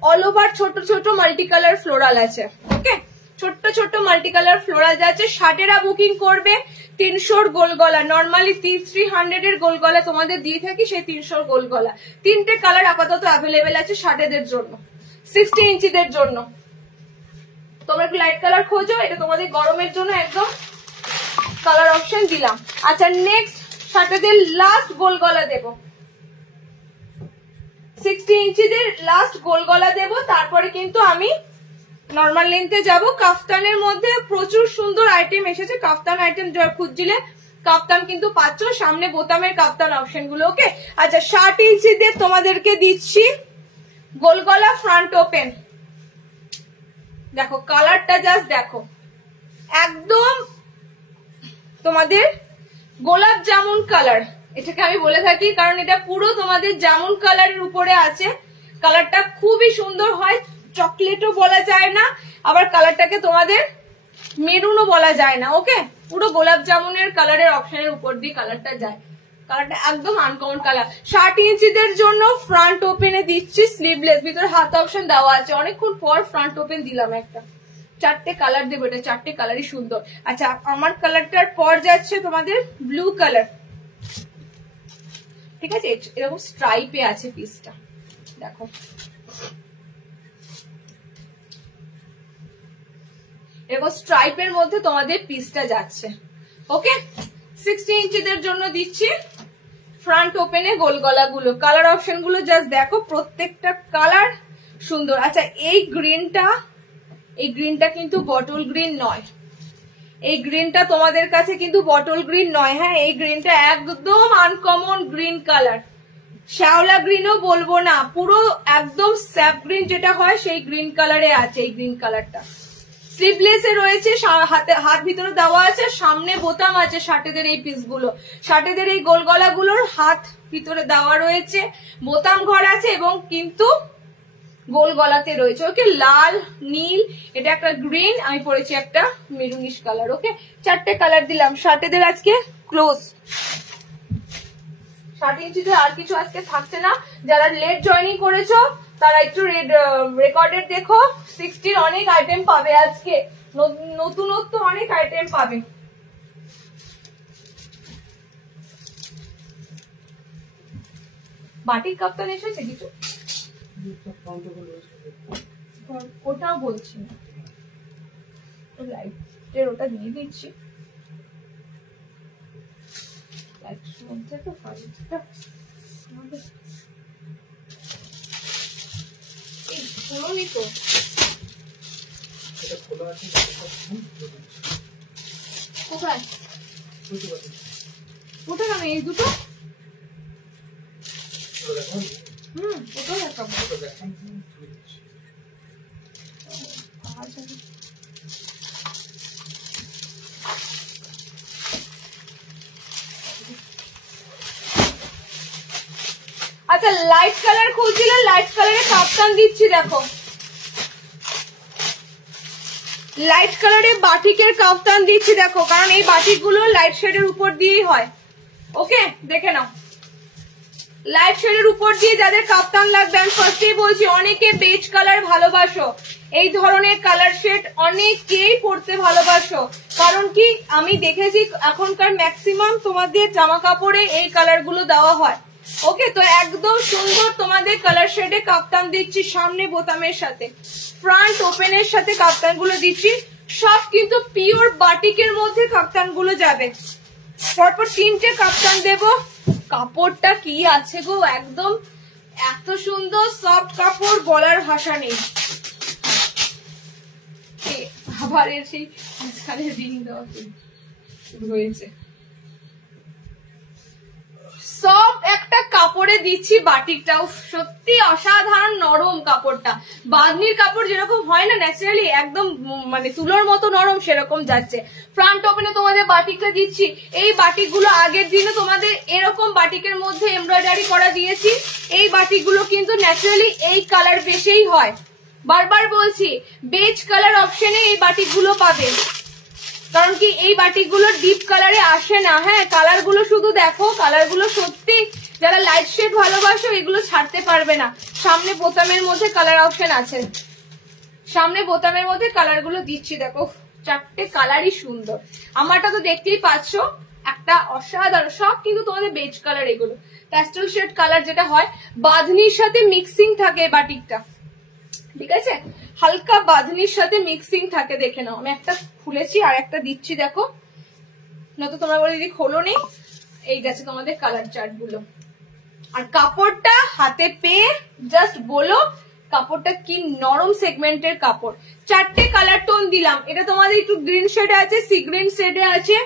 অল ওভার ছোট ছোট মাল্টি কালার ফ্লোরাল আছে। ওকে, ছোট্ট ছোট্ট মাল্টি কালার ফ্লোরাল যাচ্ছে। শার্টেরা বুকিং করবে 300 গোল গলা, নর্মালি 300 এর গোল গলা তোমাদের দিয়ে থাকি, সেই 300 গোল গলা। 3টে কালার আপাতত অ্যাভেলেবেল আছে শার্টেদের জন্য 60 ইঞ্চিদের জন্য। তোমরা একটু লাইট কালার খোঁজো, এটা তোমাদের গরমের জন্য একদম কালার অপশন দিলাম। আচ্ছা নেক্সট শার্টেদের লাস্ট গোল গলা দেব, 60 ইঞ্চিদের লাস্ট গোল গলা দেব, তারপরে কিন্তু আমি নর্মাল লেন্থে যাব। কাফতানের মধ্যে প্রচুর সুন্দর আইটেম এসেছে, কাফতান আইটেম খুঁজছিলে কাফতান কিন্তু পাচ্ছ, সামনে বোতামের কাফতান অপশন গুলো। ওকে, আচ্ছা 60 ইঞ্চিদের তোমাদেরকে দিচ্ছি গোল গলা ফ্রন্ট ওপেন। দেখো কালারটা জাস্ট দেখো, একদম তোমাদের গোলাপ জামুন কালার, এটাকে আমি বলে থাকি কারণ এটা পুরো তোমাদের জামুন কালারের উপরে আছে। কালারটা খুবই সুন্দর হয়, চকলেটও বলা যায় না, আবার কালারটাকে তোমাদের মেরুনও বলা যায় না। ওকে, পুরো গোলাপ জামুনের কালারের অপশনের উপর দিয়ে কালারটা যায়, কালারটা একদম আনকমন কালার। 60 ইঞ্চিদের জন্য ফ্রন্ট ওপেনে দিচ্ছি স্লিভলেস, ভিতরে হাত অপশন দেওয়া আছে, অনেকক্ষণ পর ফ্রন্ট ওপেন দিলাম একটা। 4টে কালার দেবো, এটা 4টে কালারই সুন্দর। আচ্ছা আমার কালারটার পর যাচ্ছে তোমাদের ব্লু কালার, ঠিক আছে, এরকম স্ট্রাইপে আছে পিসটা, দেখো এরকম স্ট্রাইপের মধ্যে তোমাদের পিসটা যাচ্ছে। ওকে, 60 ইঞ্চিদের জন্য দিচ্ছি ফ্রন্ট ওপেনে গোল গলা গুলো। কালার অপশন গুলো জাস্ট দেখো, প্রত্যেকটা কালার সুন্দর। আচ্ছা এই গ্রিনটা কিন্তু বটল গ্রিন নয়, এই গ্রিনটা তোমাদের কাছে কিন্তু বটল গ্রিন নয়। হ্যাঁ, এই গ্রিনটা একদম আনকমন গ্রিন কালার, শ্যাওলা গ্রিনও বলবো না, পুরো একদম স্যাপ গ্রিন যেটা হয় সেই গ্রিন কালারে আছে এই গ্রিন কালারটা। স্লিভলেসে রয়েছে, হাত ভিতরে দেওয়া আছে, সামনে বোতাম আছে শার্টেদের এই পিসগুলো, শার্টেদের এই গোল গলাগুলোর হাত ভিতরে দেওয়া রয়েছে, বোতাম ঘর আছে এবং কিন্তু গোল গলাতে রয়েছে। ওকে, লাল, নীল, এটা একটা গ্রিন, আমি পরেছি একটা মেরুনিশ কালার। ওকে, 4টে কালার দিলাম। শার্টেদের আজকে ক্লোজ, 60 ইঞ্চিতে আর কিছু আজকে থাকছে না। যারা লেট জয়েনিং করেছো তারা একটু রেকর্ডেড দেখো, 60 অনেক আইটেম পাবে আজকে, নতুনত্ব অনেক আইটেম পাবে। বাটিক কাপ্তান এসেছে কিছু, ওটাও বলছি না, লাইটের ওটা দিয়ে দিচ্ছি। মধ্যে তো পুরোনি তো কোথায় ওটা কেন এই দুটো? ওটাও দেখাবো। আচ্ছা, লাইট কালার খুঁজছিল, লাইট কালারে কাপ্তান দিচ্ছি দেখো, লাইট কালারে বাটিকের কাপ্তান দিচ্ছি দেখো, কারণ এই বাটিক গুলো লাইট শেডের উপর দিয়েই হয়। ওকে, দেখে নাও, লাইট শেডের উপর দিয়ে যাদের কাপ্তান লাগবে, আমি ফার্স্টেই বলছি অনেকে বেজ কালার ভালোবাসো, এই ধরনের কালার শেড অনেকেই পড়তে ভালোবাসো, কারণ কি আমি দেখেছি এখনকার ম্যাক্সিমাম তোমাদের জামা কাপড়ে এই কালার গুলো দেওয়া হয়। ওকে, তো একদম সুন্দর তোমাদের কালার শেডে কাপ্তান দিচ্ছি, সামনে বোতামের সাথে, ফ্রন্ট ওপেনের সাথে কাপ্তান গুলো দিচ্ছি, সব কিন্তু পিওর বাটিকের মধ্যে কাপ্তান গুলো যাবে। পরপর 3টে কাপ্তান দেব। কাপড়টা কি আছে গো, একদম এত সুন্দর সফট কাপড়, বলার ভাষা নেই। আবার এর সেই মাঝখানে রিং দেওয়া রয়েছে, সফট একটা কাপড়ে দিচ্ছি বাটিকটাও, সত্যি অসাধারণ নরম কাপড়টা, বাঁধনির কাপড় যেরকম হয় না ন্যাচারালি, একদম মানে তুলোর মতো নরম, সেরকম যাচ্ছে। ফ্রন্ট ওপেনে তোমাদের বাটিকটা দিচ্ছি, এই বাটিক গুলো আগের দিনে তোমাদের এরকম বাটিকের মধ্যে এমব্রয়ডারি করা দিয়েছি, এই বাটিক গুলো কিন্তু ন্যাচারালি এই কালার বেশেই হয়। বারবার বলছি, বেজ কালার অপশনে এই বাটিক গুলো পাবে, কারণ কি এই বাটিক গুলো ডিপ কালারে আসে না। হ্যাঁ, কালার গুলো শুধু দেখো, কালার গুলো সত্যি যারা লাইট শেড ভালোবাসো এগুলো ছাড়তে পারবে না। সামনে বোতামের মধ্যে কালার অপশন আছে, সামনে বোতামের মধ্যে কালার গুলো দিচ্ছি দেখো, 4টে কালারই সুন্দর। আমারটা তো দেখতেই পাচ্ছ, একটা অসাধারণ, সব কিন্তু তোমাদের বেজ কালার, এগুলো প্যাস্টেল শেড কালার যেটা হয়, বাঁধনির সাথে মিক্সিং থাকে বাটিকটা, ঠিক আছে, হালকা বাঁধনির সাথে মিক্সিং থাকে। দেখে নাও, আমি একটা খুলেছি আর একটা দিচ্ছি দেখো, নয়তো তোমরা বলে দিদি খোলো নেই। এই গেছে তোমাদের কালার চার্ট গুলো, আর কাপড়টা হাতে পেয়ে জাস্ট বলো কাপড়টা কি নরম সেগমেন্টের কাপড়। 4টে কালার টোন দিলাম, এটা তোমাদের একটু গ্রিন শেডে আছে, সি গ্রিন শেডে আছে,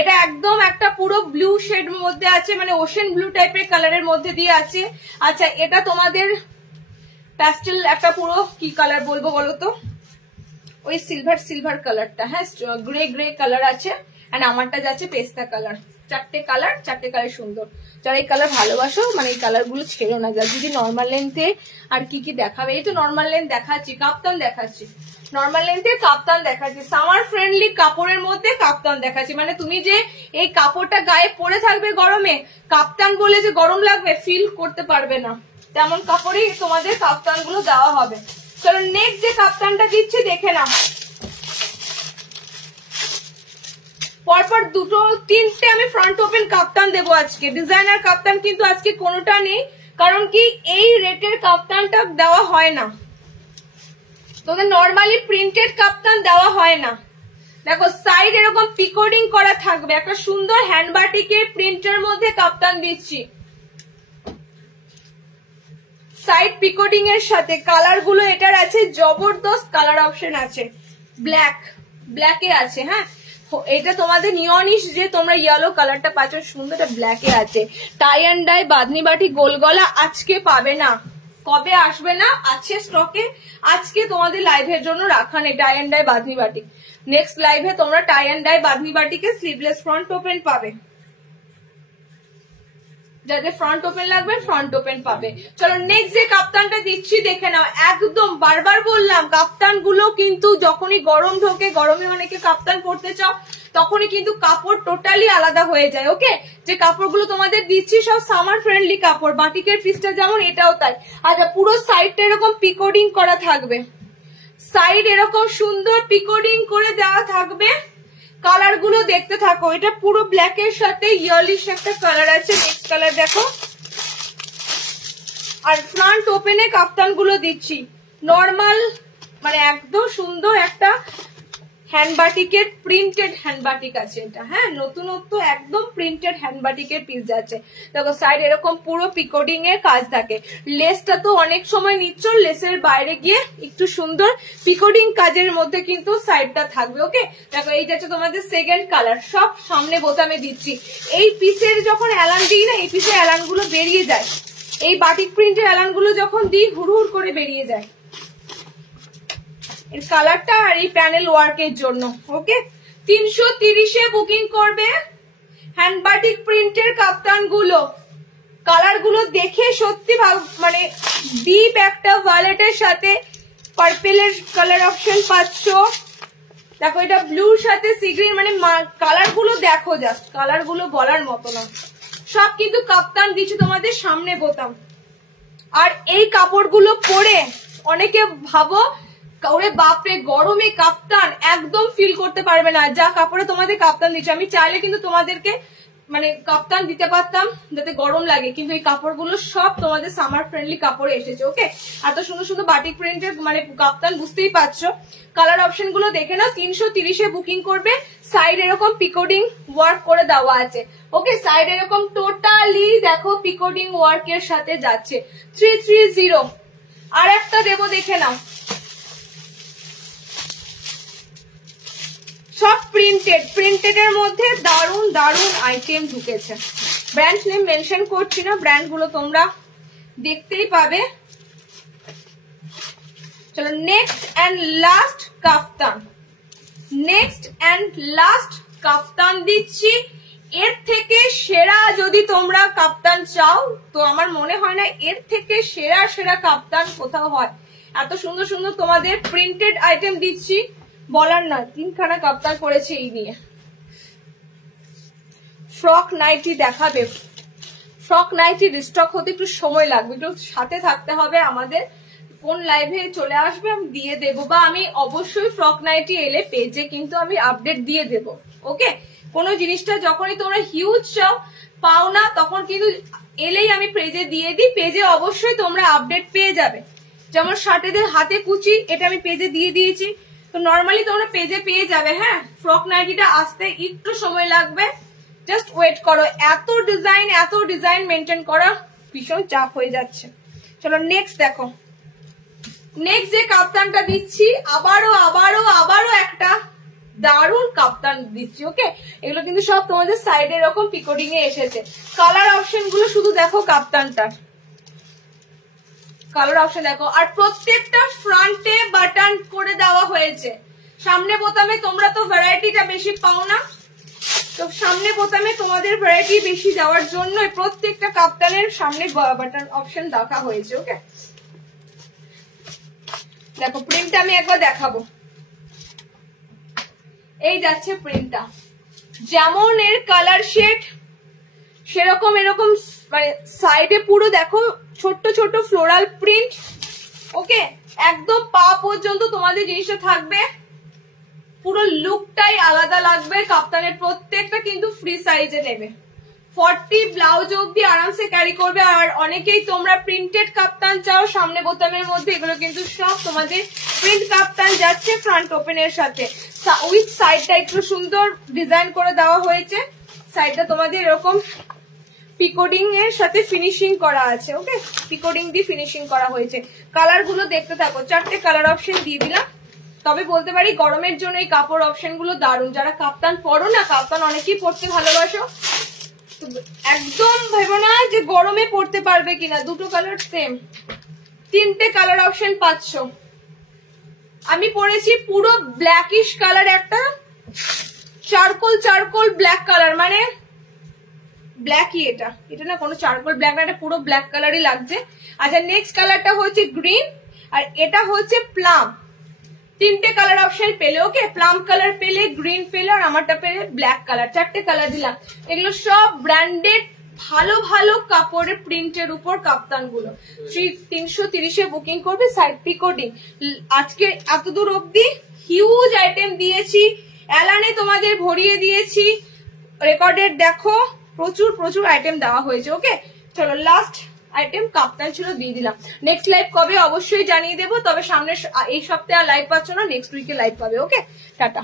এটা একদম একটা পুরো ব্লু শেড মধ্যে আছে, মানে ওশেন ব্লু টাইপের কালারের মধ্যে দিয়ে আছে। আচ্ছা, এটা তোমাদের প্যাস্টেল একটা পুরো কি কালার বলবো বলো তো, ওই সিলভার সিলভার কালারটা, হ্যাঁ গ্রে গ্রে কালার আছে, আর আমারটা যাচ্ছে পেস্তা কালার। 4টে কালার, 4টে কালার সুন্দর। যারা এই কালার ভালোবাসো, মানে এই কালার গুলো ছেড়ো না। যার যদি নর্মাল লেন্থে আর কি কি দেখাবে, এই তো নর্মাল লেন্থ দেখাচ্ছি, কাপ্তান দেখাচ্ছি, নর্মাল লেন্থে কাপ্তান দেখাচ্ছি, সামার ফ্রেন্ডলি কাপড়ের মধ্যে কাপ্তান দেখাচ্ছি। মানে তুমি যে এই কাপড়টা গায়ে পরে থাকবে গরমে, কাপ্তান বলে যে গরম লাগবে ফিল করতে পারবে না, তেমন কাপড়েই তোমাদের কাপ্তান গুলো দেওয়া হবে। চলো নেক্সট যে কাপ্তানটা দিচ্ছি দেখে নাও, পরপর 2-3টে আমি ফ্রন্ট ওপেন কাপ্তান দেবো আজকে। ডিজাইনার কাপ্তান কিন্তু আজকে কোনোটা নেই, কারণ কি এই রেটের কাপ্তানটা দেওয়া হয় না, তোদের নর্মালি প্রিন্টেড কাপ্তান দেওয়া হয় না। দেখো সাইড এরকম পিকোডিং করা থাকবে, একটা সুন্দর হ্যান্ডবাটিকের প্রিন্টের মধ্যে কাপ্তান দিচ্ছি, সাইড পিকোডিং এর সাথে। কালার গুলো এটার আছে জবরদস্ত কালার অপশন আছে, ব্ল্যাক, ব্ল্যাকে আছে, হ্যাঁ এটা তোমাদের নিয়নিশ যে তোমরা ইয়েলো কালারটা পাচ্ছ সুন্দর, এটা ব্ল্যাকে আছে। টাই অ্যান্ড ডাই বাঁধনি বাটি গোল গলা আজকে পাবে না, কবে আসবে না, আছে স্টকে, আজকে তোমাদের লাইভের জন্য রাখা নেই টাই অ্যান্ড ডাই বাঁধনি বাটি। নেক্সট লাইভে তোমরা টাই অ্যান্ড ডাই বাঁধনি বাটিকে স্লিভলেস ফ্রন্ট ওপেন পাবে। যাদের ফ্রন্ট ওপেন লাগবে ফ্রন্ট ওপেন পাবে। চলো নেক্সট যে কাপ্তানটা দিচ্ছি দেখে নাও। একদম বারবার বললাম কাপ্তান গুলো কিন্তু যখনই গরম ঢোকে, গরমে অনেকে কাপ্তান পরতে চাও, তখনই কিন্তু কাপড় টোটালি আলাদা হয়ে যায়। ওকে, যে কাপড়গুলো তোমাদের দিচ্ছি সব সামার ফ্রেন্ডলি কাপড়, বাটিকের পিসটা যেমন এটাও তাই। আচ্ছা, পুরো সাইডটা এরকম পিকোডিং করা থাকবে, সাইড এরকম সুন্দর পিকোডিং করে দেওয়া থাকবে। কালার গুলো দেখতে থাকো, এটা পুরো ব্ল্যাক এর সাথে ইয়েলিশ একটা কালার আছে, নেক্সট কালার দেখো। আর ফ্রন্ট ওপেনে কাপ্তান গুলো দিচ্ছি নর্মাল, মানে একদম সুন্দর একটা হ্যান্ডবাটিকের প্রিন্টেড হ্যান্ডবাটিক আছে এটা। হ্যাঁ, নতুনত্ব একদম প্রিন্টেড হ্যান্ডবাটিকের পিস যাচ্ছে। দেখো সাইড এরকম পুরো পিকোডিং এর কাজ থাকে। লেসটা তো অনেক সময় নিচ্ছ, লেসের বাইরে গিয়ে একটু সুন্দর পিকোডিং কাজের মধ্যে কিন্তু সাইডটা থাকবে। ওকে, দেখো এই যাচ্ছে তোমাদের সেকেন্ড কালার, সব সামনে বোতামে দিচ্ছি। এই পিসের যখন অ্যালান দিই না, এই পিসের অ্যালান গুলো বেরিয়ে যায়, এই বাটিক প্রিন্টের অ্যালান গুলো যখন দিই হুড় করে বেরিয়ে যায় এর কালারটা আর এই প্যানেল ওয়ার্কের জন্য। ওকে, 330-এ বুকিং করবে হ্যান্ডবাটিক প্রিন্টের কাপ্তান গুলো। কালার গুলো দেখে সত্যি মানে ডিপ একটা ভায়োলেটের সাথে পার্পেলের কালার অপশন পাচ্ছ। দেখো এটা ব্লুর সাথে সি গ্রিন, মানে কালার গুলো দেখো, জাস্ট কালার গুলো বলার মতো না। সব কিন্তু কাপ্তান দিচ্ছি তোমাদের সামনে বোতাম। আর এই কাপড়গুলো পরে অনেকে ভাবো ওরে বাপরে গরমে কাপ্তান, একদম ফিল করতে পারবে না যা কাপড়ে তোমাদের কাপ্তান দিচ্ছি। আমি চাইলে কিন্তু তোমাদেরকে মানে কাপ্তান দিতে পারতাম যাতে গরম লাগে, কিন্তু এই কাপড়গুলো সব তোমাদের সামার ফ্রেন্ডলি কাপড়ে এসেছে। ওকে, এত সুন্দর সুন্দর বাটিক প্রিন্টের মানে কাপ্তান, বুঝতেই পারছো। কালার অপশন গুলো দেখে নাও। 330-এ বুকিং করবে। সাইড এরকম পিকোডিং ওয়ার্ক করে দেওয়া আছে। ওকে, সাইড এরকম টোটালি দেখো পিকোডিং ওয়ার্ক এর সাথে যাচ্ছে। 330। আর একটা দেবো, দেখে নাও, সব প্রিন্টেড এর মধ্যে দারুন দারুন আইটেম ঢুকেছে। ব্র্যান্ড নেম মেনশন করছি না, ব্র্যান্ড গুলো তোমরা দেখতেই পাবে। চলো next and last kaftan, next and last kaftan দিচ্ছি। এর থেকে সেরা যদি তোমরা কাপ্তান চাও তো আমার মনে হয় না এর থেকে সেরা সেরা কাপ্তান কোথাও হয়। এত সুন্দর সুন্দর তোমাদের প্রিন্টেড আইটেম দিচ্ছি, বলার না। 3খানা কাপ্তান করেছি এই নিয়ে। ফ্রক নাইটি দেখাবে, ফ্রক নাইটি রিস্টক হতে একটু সময় লাগবে, একটু সাথে থাকতে হবে আমাদের। কোন লাইভে চলে আসবে আমি দিয়ে দেবো, বা আমি অবশ্যই ফ্রক নাইটি এলে পেজে কিন্তু আমি আপডেট দিয়ে দেবো। ওকে, কোনো জিনিসটা যখনই তোমরা হিউজ চাও পাও না তখন কিন্তু এলেই আমি পেজে দিয়ে দিই, পেজে অবশ্যই তোমরা আপডেট পেয়ে যাবে। যেমন শার্টেদের হাতে কুচি, এটা আমি পেজে দিয়ে দিয়েছি, তো নর্মালি তোমরা পেজে পেয়ে যাবে। হ্যাঁ, ফ্রক নাইটিটা আসতে একটু সময় লাগবে, জাস্ট ওয়েট করো। এত ডিজাইন মেনটেন করা ভীষণ চাপ হয়ে যাচ্ছে। চলো নেক্সট দেখো, নেক্সট যে কাপ্তানটা দিচ্ছি আবারও একটা দারুন কাপ্তান দিচ্ছি। ওকে, এগুলো কিন্তু সব তোমাদের সাইডে এরকম পিকোডিং এ এসেছে। কালার অপশন গুলো শুধু দেখো কাপ্তানটার কালার অপশন দেখো। আর প্রত্যেকটা ফ্রন্টে বাটন করে দেওয়া হয়েছে। সামনে বোতামে তোমরা তো ভ্যারাইটিটা বেশি পাও না, তো সামনে বোতামে তোমাদের ভ্যারাইটি বেশি দেওয়ার জন্য প্রত্যেকটা কাপ্তানের সামনে বাটন অপশন রাখা হয়েছে। ওকে, দেখো প্রিন্টটা আমি একবার দেখাবো। এই যাচ্ছে প্রিন্টটা, যেমন এর কালার শেড সেরকম এরকম মানে সাইডে পুরো দেখো ছোট্ট ছোট ফ্লোরাল প্রিন্ট। ওকে, একদম পা পর্যন্ত তোমাদের জিনিসটা থাকবে, পুরো লুকটাই আলাদা লাগবে। কাপ্তানের প্রত্যেকটা কিন্তু ফ্রি সাইজে নেবে, 40 ব্লাউজ অব্দি আরামসে ক্যারি করবে। আর অনেকেই তোমরা প্রিন্টেড কাপ্তান চাও সামনে বোতামের মধ্যে, এগুলো কিন্তু সব তোমাদের প্রিন্ট কাপ্তান যাচ্ছে ফ্রন্ট ওপেনের সাথে। উইথ সাইডটা একটু সুন্দর ডিজাইন করে দেওয়া হয়েছে, সাইডটা তোমাদের এরকম পিকোডিং এর সাথে ফিনিশিং করা আছে। ওকে, পিকোডিং দিয়ে ফিনিশিং করা হয়েছে। কালার গুলো দেখতে থাকো, 4টে কালার অপশন দিয়ে দিলাম। তবে বলতে পারি গরমের জন্য এই কাপড় অপশন গুলো দারুণ। যারা কাপ্তান পরো না, কাপ্তান অনেকেই পরতে ভালোবাসো, একদম ভেবো না যে গরমে পরতে পারবে কিনা। দুটো কালার সেম, 3টে কালার অপশন পাচ্ছ। আমি পরেছি পুরো ব্ল্যাকিশ কালার, একটা চারকোল ব্ল্যাক কালার, মানে ব্ল্যাকই, এটা না কোনো চারকোল ব্ল্যাক না, এটা পুরো ব্ল্যাক কালারই লাগছে। আচ্ছা নেক্সট কালারটা হচ্ছে গ্রিন, আর এটা হচ্ছে প্লাম। তিনটে কালার অপশন পেলে, ওকে, প্লাম কালার পেলে, গ্রিন পেলে, আর আমারটা পেলে ব্ল্যাক কালার, চারটে কালার দিলাম। এগুলো সব ব্র্যান্ডেড ভালো ভালো কাপড়ের প্রিন্টের উপর কাপ্তানগুলো। 330-এ বুকিং করবে, সাইড পিকোডিং। আজকে এতদূর অব্দি হিউজ আইটেম দিয়েছি, অ্যালানে তোমাদের ভরিয়ে দিয়েছি, রেকর্ডেড দেখো প্রচুর প্রচুর আইটেম দেওয়া হয়েছে। ওকে চলো লাস্ট আইটেম কাপ্তান ছিল, দিয়ে দিলাম। নেক্সট লাইভ কবে অবশ্যই জানিয়ে দেবো, তবে সামনে এই সপ্তাহে লাইভ পাচ্ছ না, নেক্সট উইকে লাইভ পাবে। ওকে টাটা।